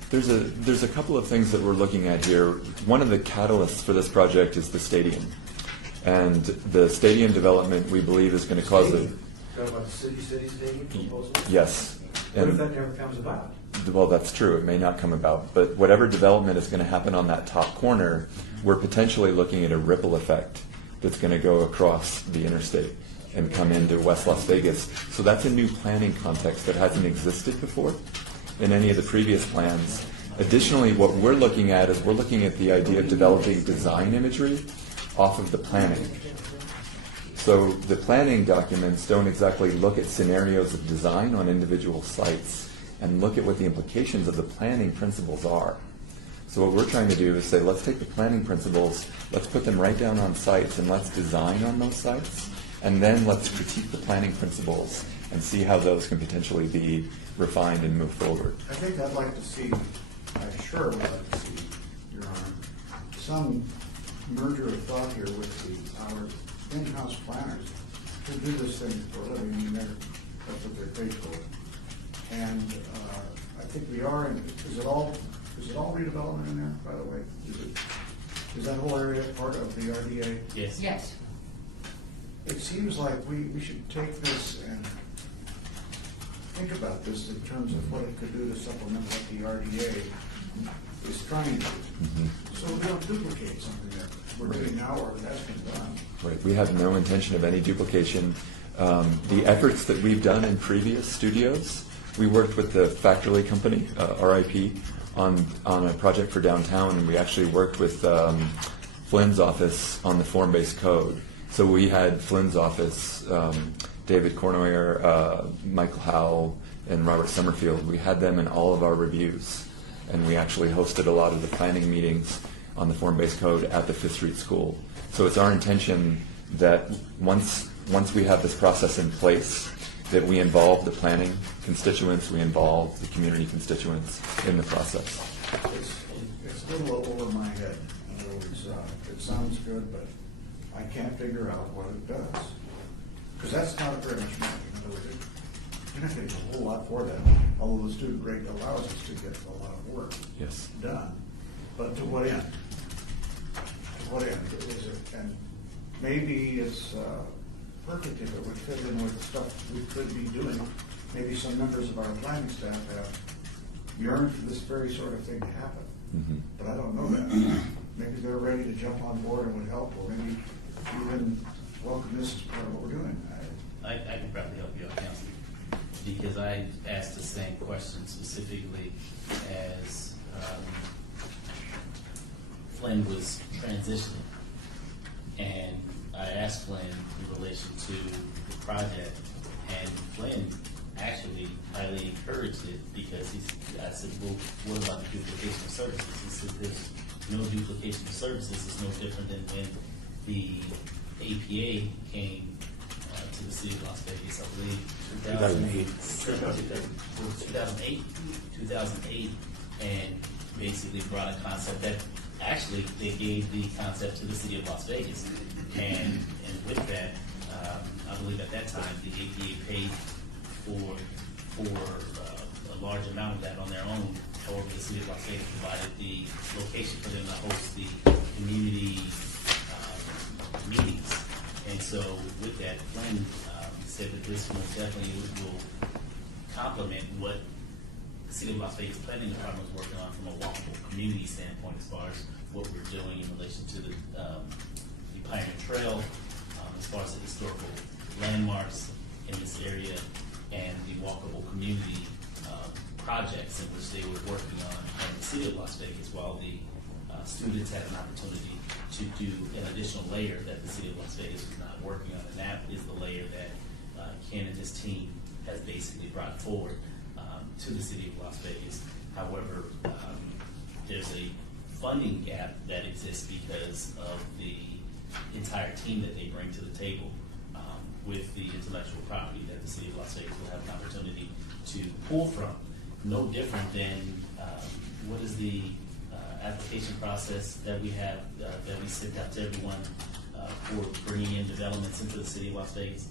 There's a couple of things that we're looking at here. One of the catalysts for this project is the stadium. And the stadium development, we believe, is going to cause a... Talk about the city stadium proposal? Yes. What if that never comes about? Well, that's true. It may not come about. But whatever development is going to happen on that top corner, we're potentially looking at a ripple effect that's going to go across the interstate and come into West Las Vegas. So that's a new planning context that hasn't existed before in any of the previous plans. Additionally, what we're looking at is we're looking at the idea of developing design imagery off of the planning. So the planning documents don't exactly look at scenarios of design on individual sites and look at what the implications of the planning principles are. So what we're trying to do is say, let's take the planning principles, let's put them right down on sites, and let's design on those sites, and then let's critique the planning principles and see how those can potentially be refined and move forward. I think I'd like to see, I sure would like to see, Your Honor, some merger of thought here with our in-house planners who do this thing for a living. I mean, that's what they're paid for. And I think we are, is it all redevelopment in there, by the way? Is that whole area part of the RDA? Yes. Yes. It seems like we should take this and think about this in terms of what it could do to supplement what the RDA is trying to do. So we don't duplicate something that we're doing now or that has been done. Right. We have no intention of any duplication. The efforts that we've done in previous studios, we worked with the Factorly company, RIP, on a project for downtown, and we actually worked with Flynn's office on the form-based code. So we had Flynn's office, David Cornoyer, Michael Howell, and Robert Summerfield. We had them in all of our reviews, and we actually hosted a lot of the planning meetings on the form-based code at the Fifth Street School. So it's our intention that once we have this process in place, that we involve the planning constituents, we involve the community constituents in the process. It's a little over my head. In other words, it sounds good, but I can't figure out what it does. Because that's not very much money. In other words, you're not getting a whole lot for that, although the student rate allows us to get a lot of work done. But to what end? To what end is it? And maybe it's perfect if it would fit in with stuff we could be doing. Maybe some members of our planning staff have yearned for this very sort of thing to happen. But I don't know that. Maybe they're ready to jump on board and would help, or maybe even welcome this as part of what we're doing. I can probably help you out, Council, because I asked the same question specifically as Flynn was transitioning. And I asked Flynn in relation to the project, and Flynn actually highly encouraged it because I said, well, what about the duplication of services? He said, there's no duplication of services. It's no different than when the APA came to the city of Las Vegas, I believe, 2008, and basically brought a concept that actually they gave the concept to the city of Las Vegas. And with that, I believe at that time the APA paid for a large amount of that on their own. However, the city of Las Vegas provided the location for them to host the community meetings. And so with that, Flynn said that this most definitely will complement what the city of Las Vegas Planning Department is working on from a walkable community standpoint as far as what we're doing in relation to the Pioneer Trail, as far as the historical landmarks in this area and the walkable community projects in which they were working on in the city of Las Vegas, while the students had an opportunity to do an additional layer that the city of Las Vegas was not working on, and that is the layer that Ken and his team has basically brought forward to the city of Las Vegas. However, there's a funding gap that exists because of the entire team that they bring to the table with the intellectual property that the city of Las Vegas will have an opportunity to pull from. No different than what is the application process that we have that we sent out to everyone for bringing in developments into the city of Las Vegas.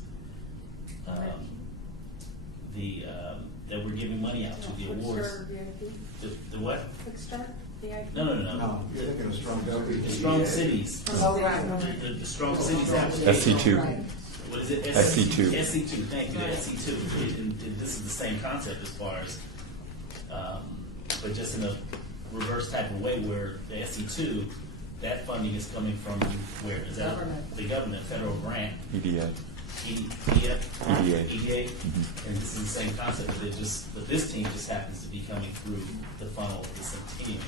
That we're giving money out to, the awards. The what? Quick Start, VIP? No. No, you're thinking of strong cities. The strong cities. Oh, right. The strong cities application. SC2. What is it? SC2. SC2, thank you, the SC2. And this is the same concept as far as, but just in a reverse type of way where the SC2, that funding is coming from where? Is that the government, federal grant? EDA. EDA. Mm-hmm. And this is the same concept, but this team just happens to be coming through the funnel of the Centennial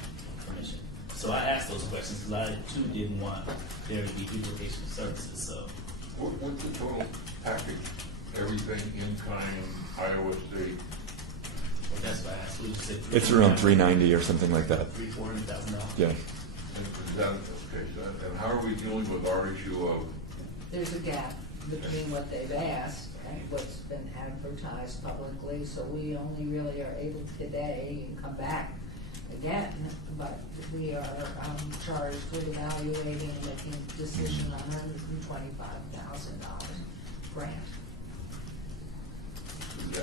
Commission. So I asked those questions because I too didn't want there to be duplication of services. So, what's the total package? Everything in kind, Iowa State. well, that's why I asked. You said It's around $390 or something like that. $300,000. Yeah. And how are we dealing with our issue of? There's a gap between what they've asked and what's been advertised publicly, so we only really are able today and come back again, but we are charged with evaluating and making a decision on $125,000 grant. Yeah.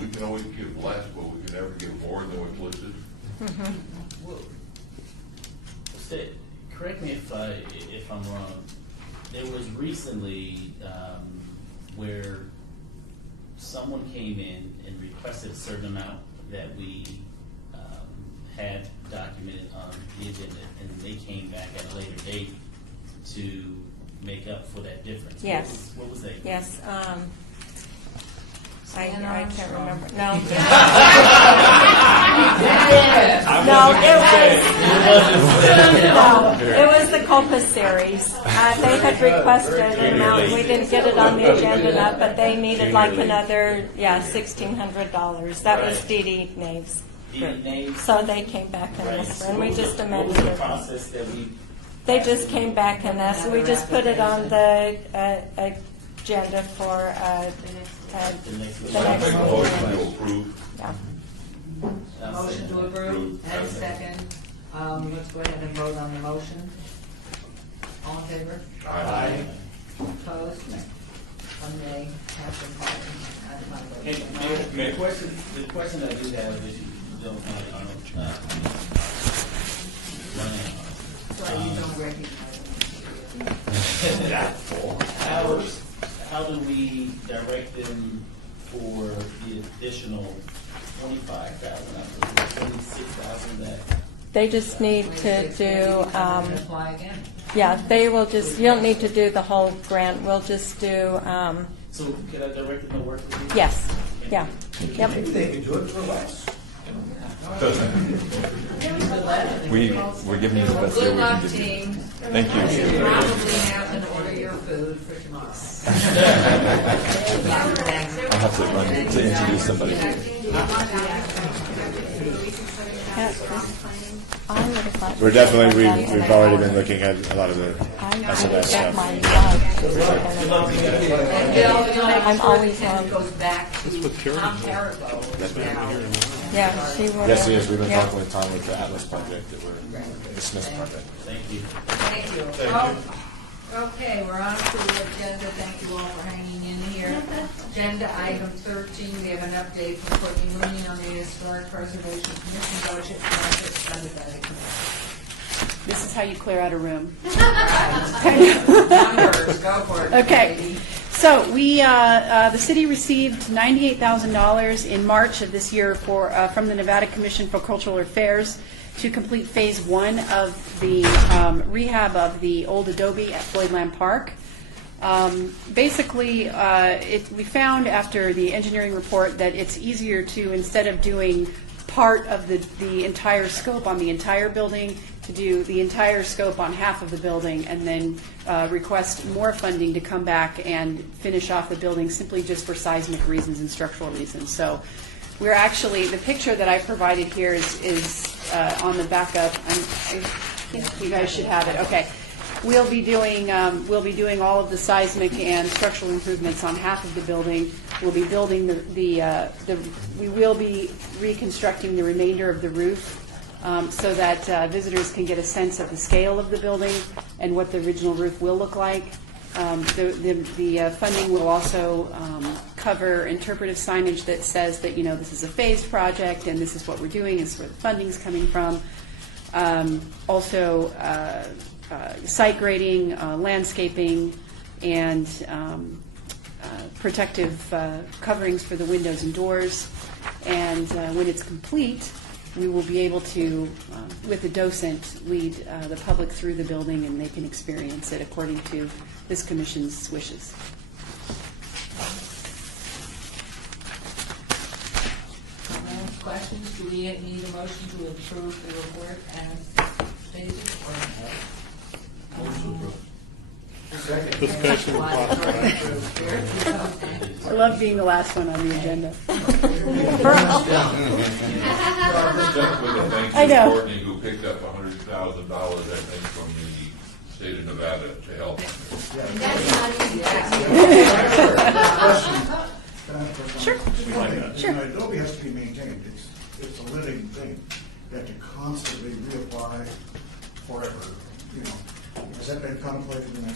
We can always give less, but we can never give more than what's listed. Well, correct me if I'm wrong. There was recently where someone came in and requested a certain amount that we had documented on the agenda, and they came back at a later date to make up for that difference. Yes. What was that? Yes. I can't remember. No. It was the Culpus series. They had requested an amount. We didn't get it on the agenda, but they needed like another, $1,600. That was Dee Naves. So they came back and asked, and we just amended it. Process that we. They just came back and asked. We just put it on the agenda for the next Motion to meeting. approve. Yeah. Motion to approve, and a second. Let's go ahead and vote on the motion. All in favor? Aye. Opposed? One nay, absent. The question I do have is, you don't have, Sorry, you don't recognize how do we direct them for the additional 25,000, 26,000 that? They just need to do, apply again. they will just, you don't need to do the whole grant. We'll just do, So could I direct them to work with you? yes, yeah. Yep. Maybe they can do it for less. We're giving you the best deal Good we luck, can give you. team. Thank you. You probably have to order your food for tomorrow. I'll have to run to introduce somebody. I would have thought. We're definitely, we've already been looking at a lot of the SMS stuff. I'm always on. Goes back to Tom Perigo. Yeah, she would. Yes, we've been talking with Tom with the Atlas project, the Smith project. Thank you. Thank you. Okay, we're on to the agenda. Thank you all for hanging in here. Agenda item 13, we have an update from Courtney Mooney on the Historic Preservation Commission budget process funded by the commission. This is how you clear out a room. Numbers, go for it. Okay. Katie. So we, the city received $98,000 in March of this year from the Nevada Commission for Cultural Affairs to complete phase 1 of the rehab of the old adobe at Floydland Park. Basically, we found after the engineering report that it's easier to, instead of doing part of the entire scope on the entire building, to do the entire scope on half of the building and then request more funding to come back and finish off the building simply just for seismic reasons and structural reasons. So we're actually, the picture that I provided here is on the backup. I think you guys should have it. Okay. We'll be doing all of the seismic and structural improvements on half of the building. We'll be building we will be reconstructing the remainder of the roof so that visitors can get a sense of the scale of the building and what the original roof will look like. The funding will also cover interpretive signage that says that this is a phased project and this is what we're doing, this is where the funding's coming from. Also. Site grading, landscaping, and protective coverings for the windows and doors. And when it's complete, we will be able to, with the docent, lead the public through the building and they can experience it according to this commission's wishes. Questions? Do we need a motion to approve the report as stated or no? Discussion. I love being the last one on the agenda. I know. Courtney, who picked up $100,000, I think, from the state of Nevada to help. Sure. Adobe has to be maintained. It's a living thing. you have to constantly reapply forever, you know. Has that been contemplated in that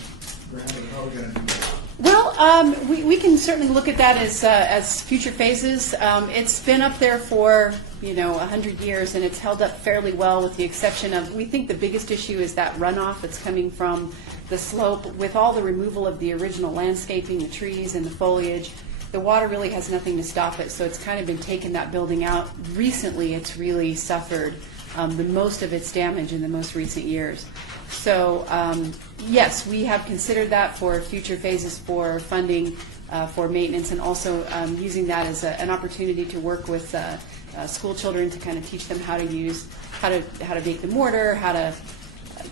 grant, or how are we going to do that? Well, we can certainly look at that as future phases. It's been up there for 100 years, and it's held up fairly well, with the exception of, we think the biggest issue is that runoff that's coming from the slope. With all the removal of the original landscaping, the trees and the foliage, the water really has nothing to stop it. So it's kind of been taking that building out. Recently, it's really suffered the most of its damage in the most recent years. So yes, we have considered that for future phases for funding for maintenance, and also using that as an opportunity to work with school children to kind of teach them how to make the mortar,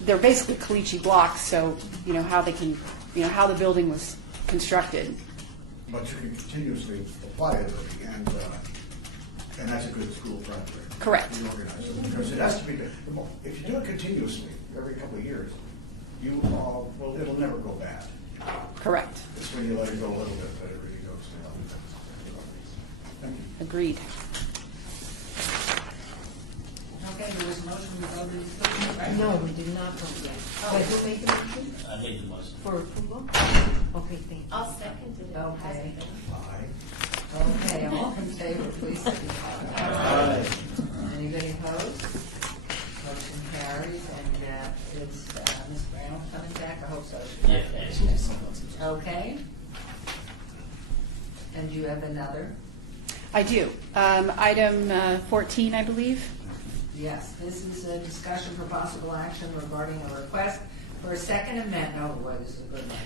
they're basically caliche blocks, so how they can, how the building was constructed. But you can continuously apply it, and that's a good school project. Correct. Reorganize it, because it has to be, if you do it continuously, every couple of years, well, it'll never go bad. Correct. It's when you let it go a little bit that it really goes down. Thank you. Agreed. Okay, there was a motion to vote in, right? No, we did not vote yet. Oh. But who made the motion? I made the motion. For approval? Okay, thank you. I'll second it. Okay. Aye. Okay, all in favor, please signify. Aye. Anybody opposed? Motion carries, and it's Ms. Brown coming back, I hope so. Yeah, she's Okay. And do you have another? I do. Item 14, I believe. Yes, this is a discussion for possible action regarding a request for a second amendment, oh, boy, this is a good one.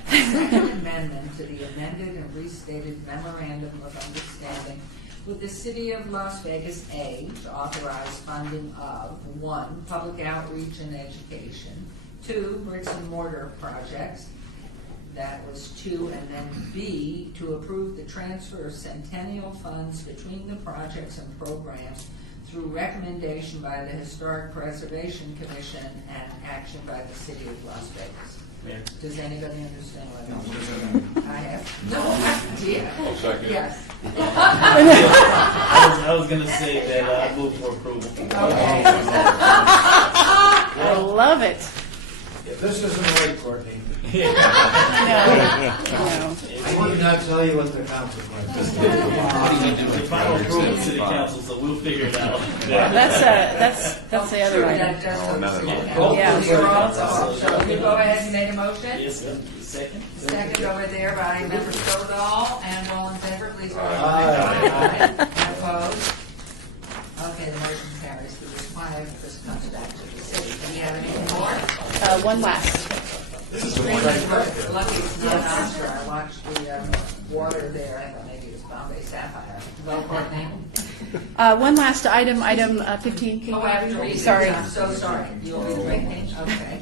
Second amendment to the amended and restated memorandum of understanding with the City of Las Vegas, A, to authorize funding of 1, public outreach and education, 2, bricks and mortar projects, that was 2, and then B, to approve the transfer of Centennial funds between the projects and programs through recommendation by the Historic Preservation Commission and action by the City of Las Vegas. Mayor. Does anybody understand what No, I mean? what does that mean? I have no idea. I'll second it. Yes. I was going to say that I move for approval. Okay. I love it. If this isn't right, Courtney, No. I need not tell you what the consequences The final approval of City Council, so we'll figure it out. That's the other item. That does look another good. one. Yeah. You're all- So you go ahead and make a motion? Yes, second. Second over there by Member Stovall, and all in favor, please vote. Aye. Opposed? Okay, the motion carries. This is why this comes back to the city. Do you have anything more? One last. Lucky it's not Oscar. I watched the water there. I thought maybe it was Bombay Sapphire. Well, Courtney? One last item, item 15. Can you Oh, I have to read it. Sorry. I'm so sorry. You'll read the right thing? Okay.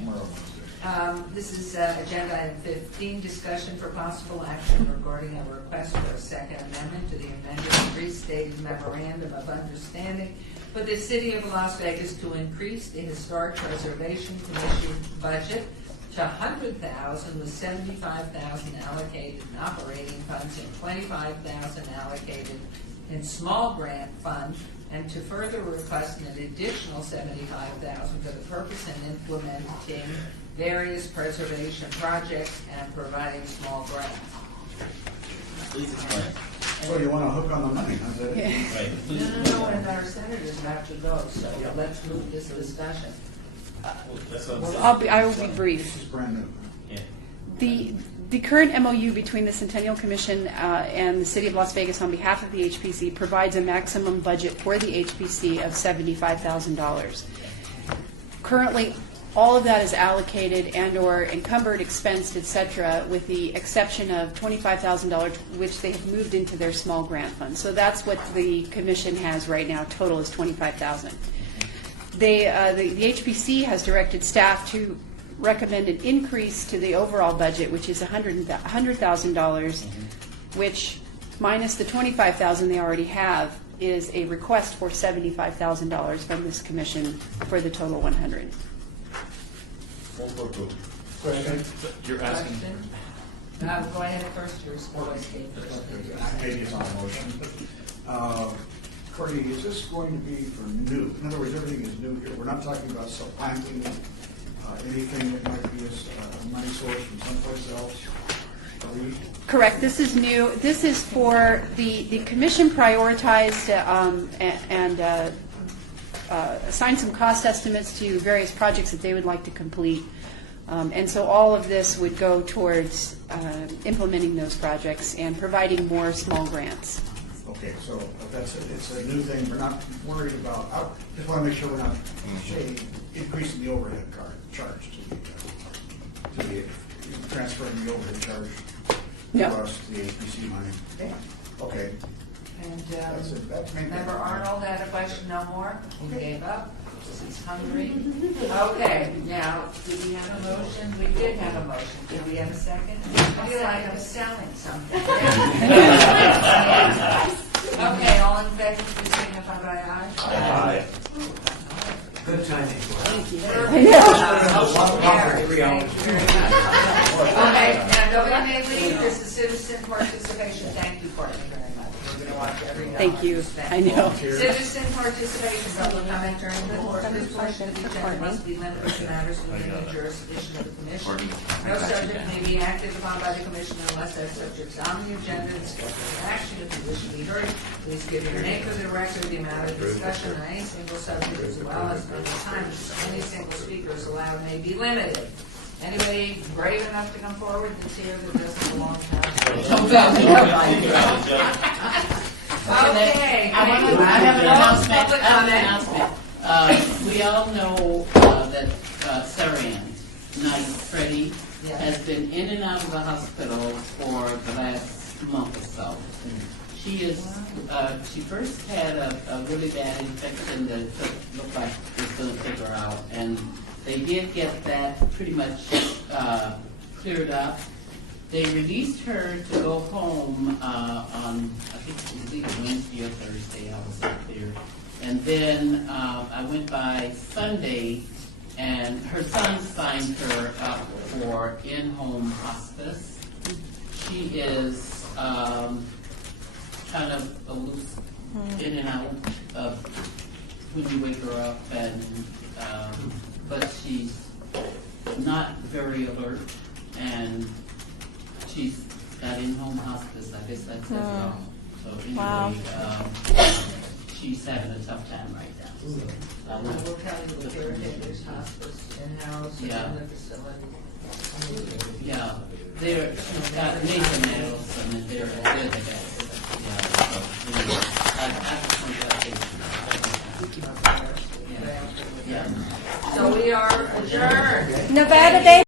This is agenda item 15, discussion for possible action regarding a request for a second amendment to the amended and restated memorandum of understanding for the City of Las Vegas to increase the Historic Preservation Commission budget to $100,000 with $75,000 allocated in operating funds and $25,000 allocated in small grant fund, and to further request an additional $75,000 for the purpose of implementing various preservation projects and providing small grants. Please explain. So you want to hook on the money, huh? Is that it? Right. Please No, explain. and our senators have to go, so let's move this discussion. That's what I'm saying. I will be This brief. is brand new. Yeah. The current MOU between the Centennial Commission and the City of Las Vegas on behalf of the HPC provides a maximum budget for the HPC of $75,000. Currently, all of that is allocated and/or encumbered, expensed, etc., with the exception of $25,000, which they have moved into their small grant fund. So that's what the commission has right now. Total is $25,000. The HPC has directed staff to recommend an increase to the overall budget, which is $100,000, which minus the $25,000 they already have is a request for $75,000 from this commission for the total $100,000. Move for approval. Question? You're asking. Question? Go ahead first, your voice came first. Maybe it's on a motion. Courtney, is this going to be for new? In other words, everything is new here. We're not talking about supplanting anything that might be a money source from someplace else. Are we? Correct. This is new. This is for the commission prioritized and assigned some cost estimates to various projects that they would like to complete. And so all of this would go towards implementing those projects and providing more small grants. Okay, so it's a new thing. We're not worried about. I just want to make sure we're not increasing the overhead charge to the transferring the overhead charge across the HPC money. Okay. And That's it. That's main Member thing. Arnold had a question, no more? He gave up? He's hungry? Okay, now, did we have a motion? We did have a motion. Did we have a second? I feel like I'm selling something. Okay, all in favor, please signify by aye. Aye. Good timing. Thank you. I know. Motion carries. Thank you very much. Okay, now nobody may leave. This is citizen participation. Thank you, Courtney, very much. We're going to watch every dollar Thank you. spent. I know. Citizen participation, public comment during the course of this portion of the agenda must be limited to matters within the jurisdiction of the commission. No subject may be acted upon by the commission unless that subject's on the agenda and scheduled for action. If you wish to be heard, please give your name for the record, the amount of discussion on any single subject, as well as the time any single speaker is allowed may be limited. Anybody brave enough to come forward that's here that doesn't belong to us? Okay. I have an announcement. Public comment. We all know that Sarah Ann, not Freddie, has been in and out of the hospital for the last month or so. She first had a really bad infection that looked like it was going to take her out, and they did get that pretty much cleared up. They released her to go home on, I think it was either Wednesday or Thursday, I was up there. And then I went by Sunday, and her son signed her up for in-home hospice. She is kind of aloof, in and out of when you wake her up, and but she's not very alert, and she's got in-home hospice. I guess that says it all. So anyway, Wow. She's having a tough time right now. So I We'll tell you the caretakers, hospice, in-house, and Yeah. in the facility. Yeah, she's got amazing medals, and they're the best. Yeah. So, anyway, I just want to update you. Yeah. So we are adjourned. Nevada Day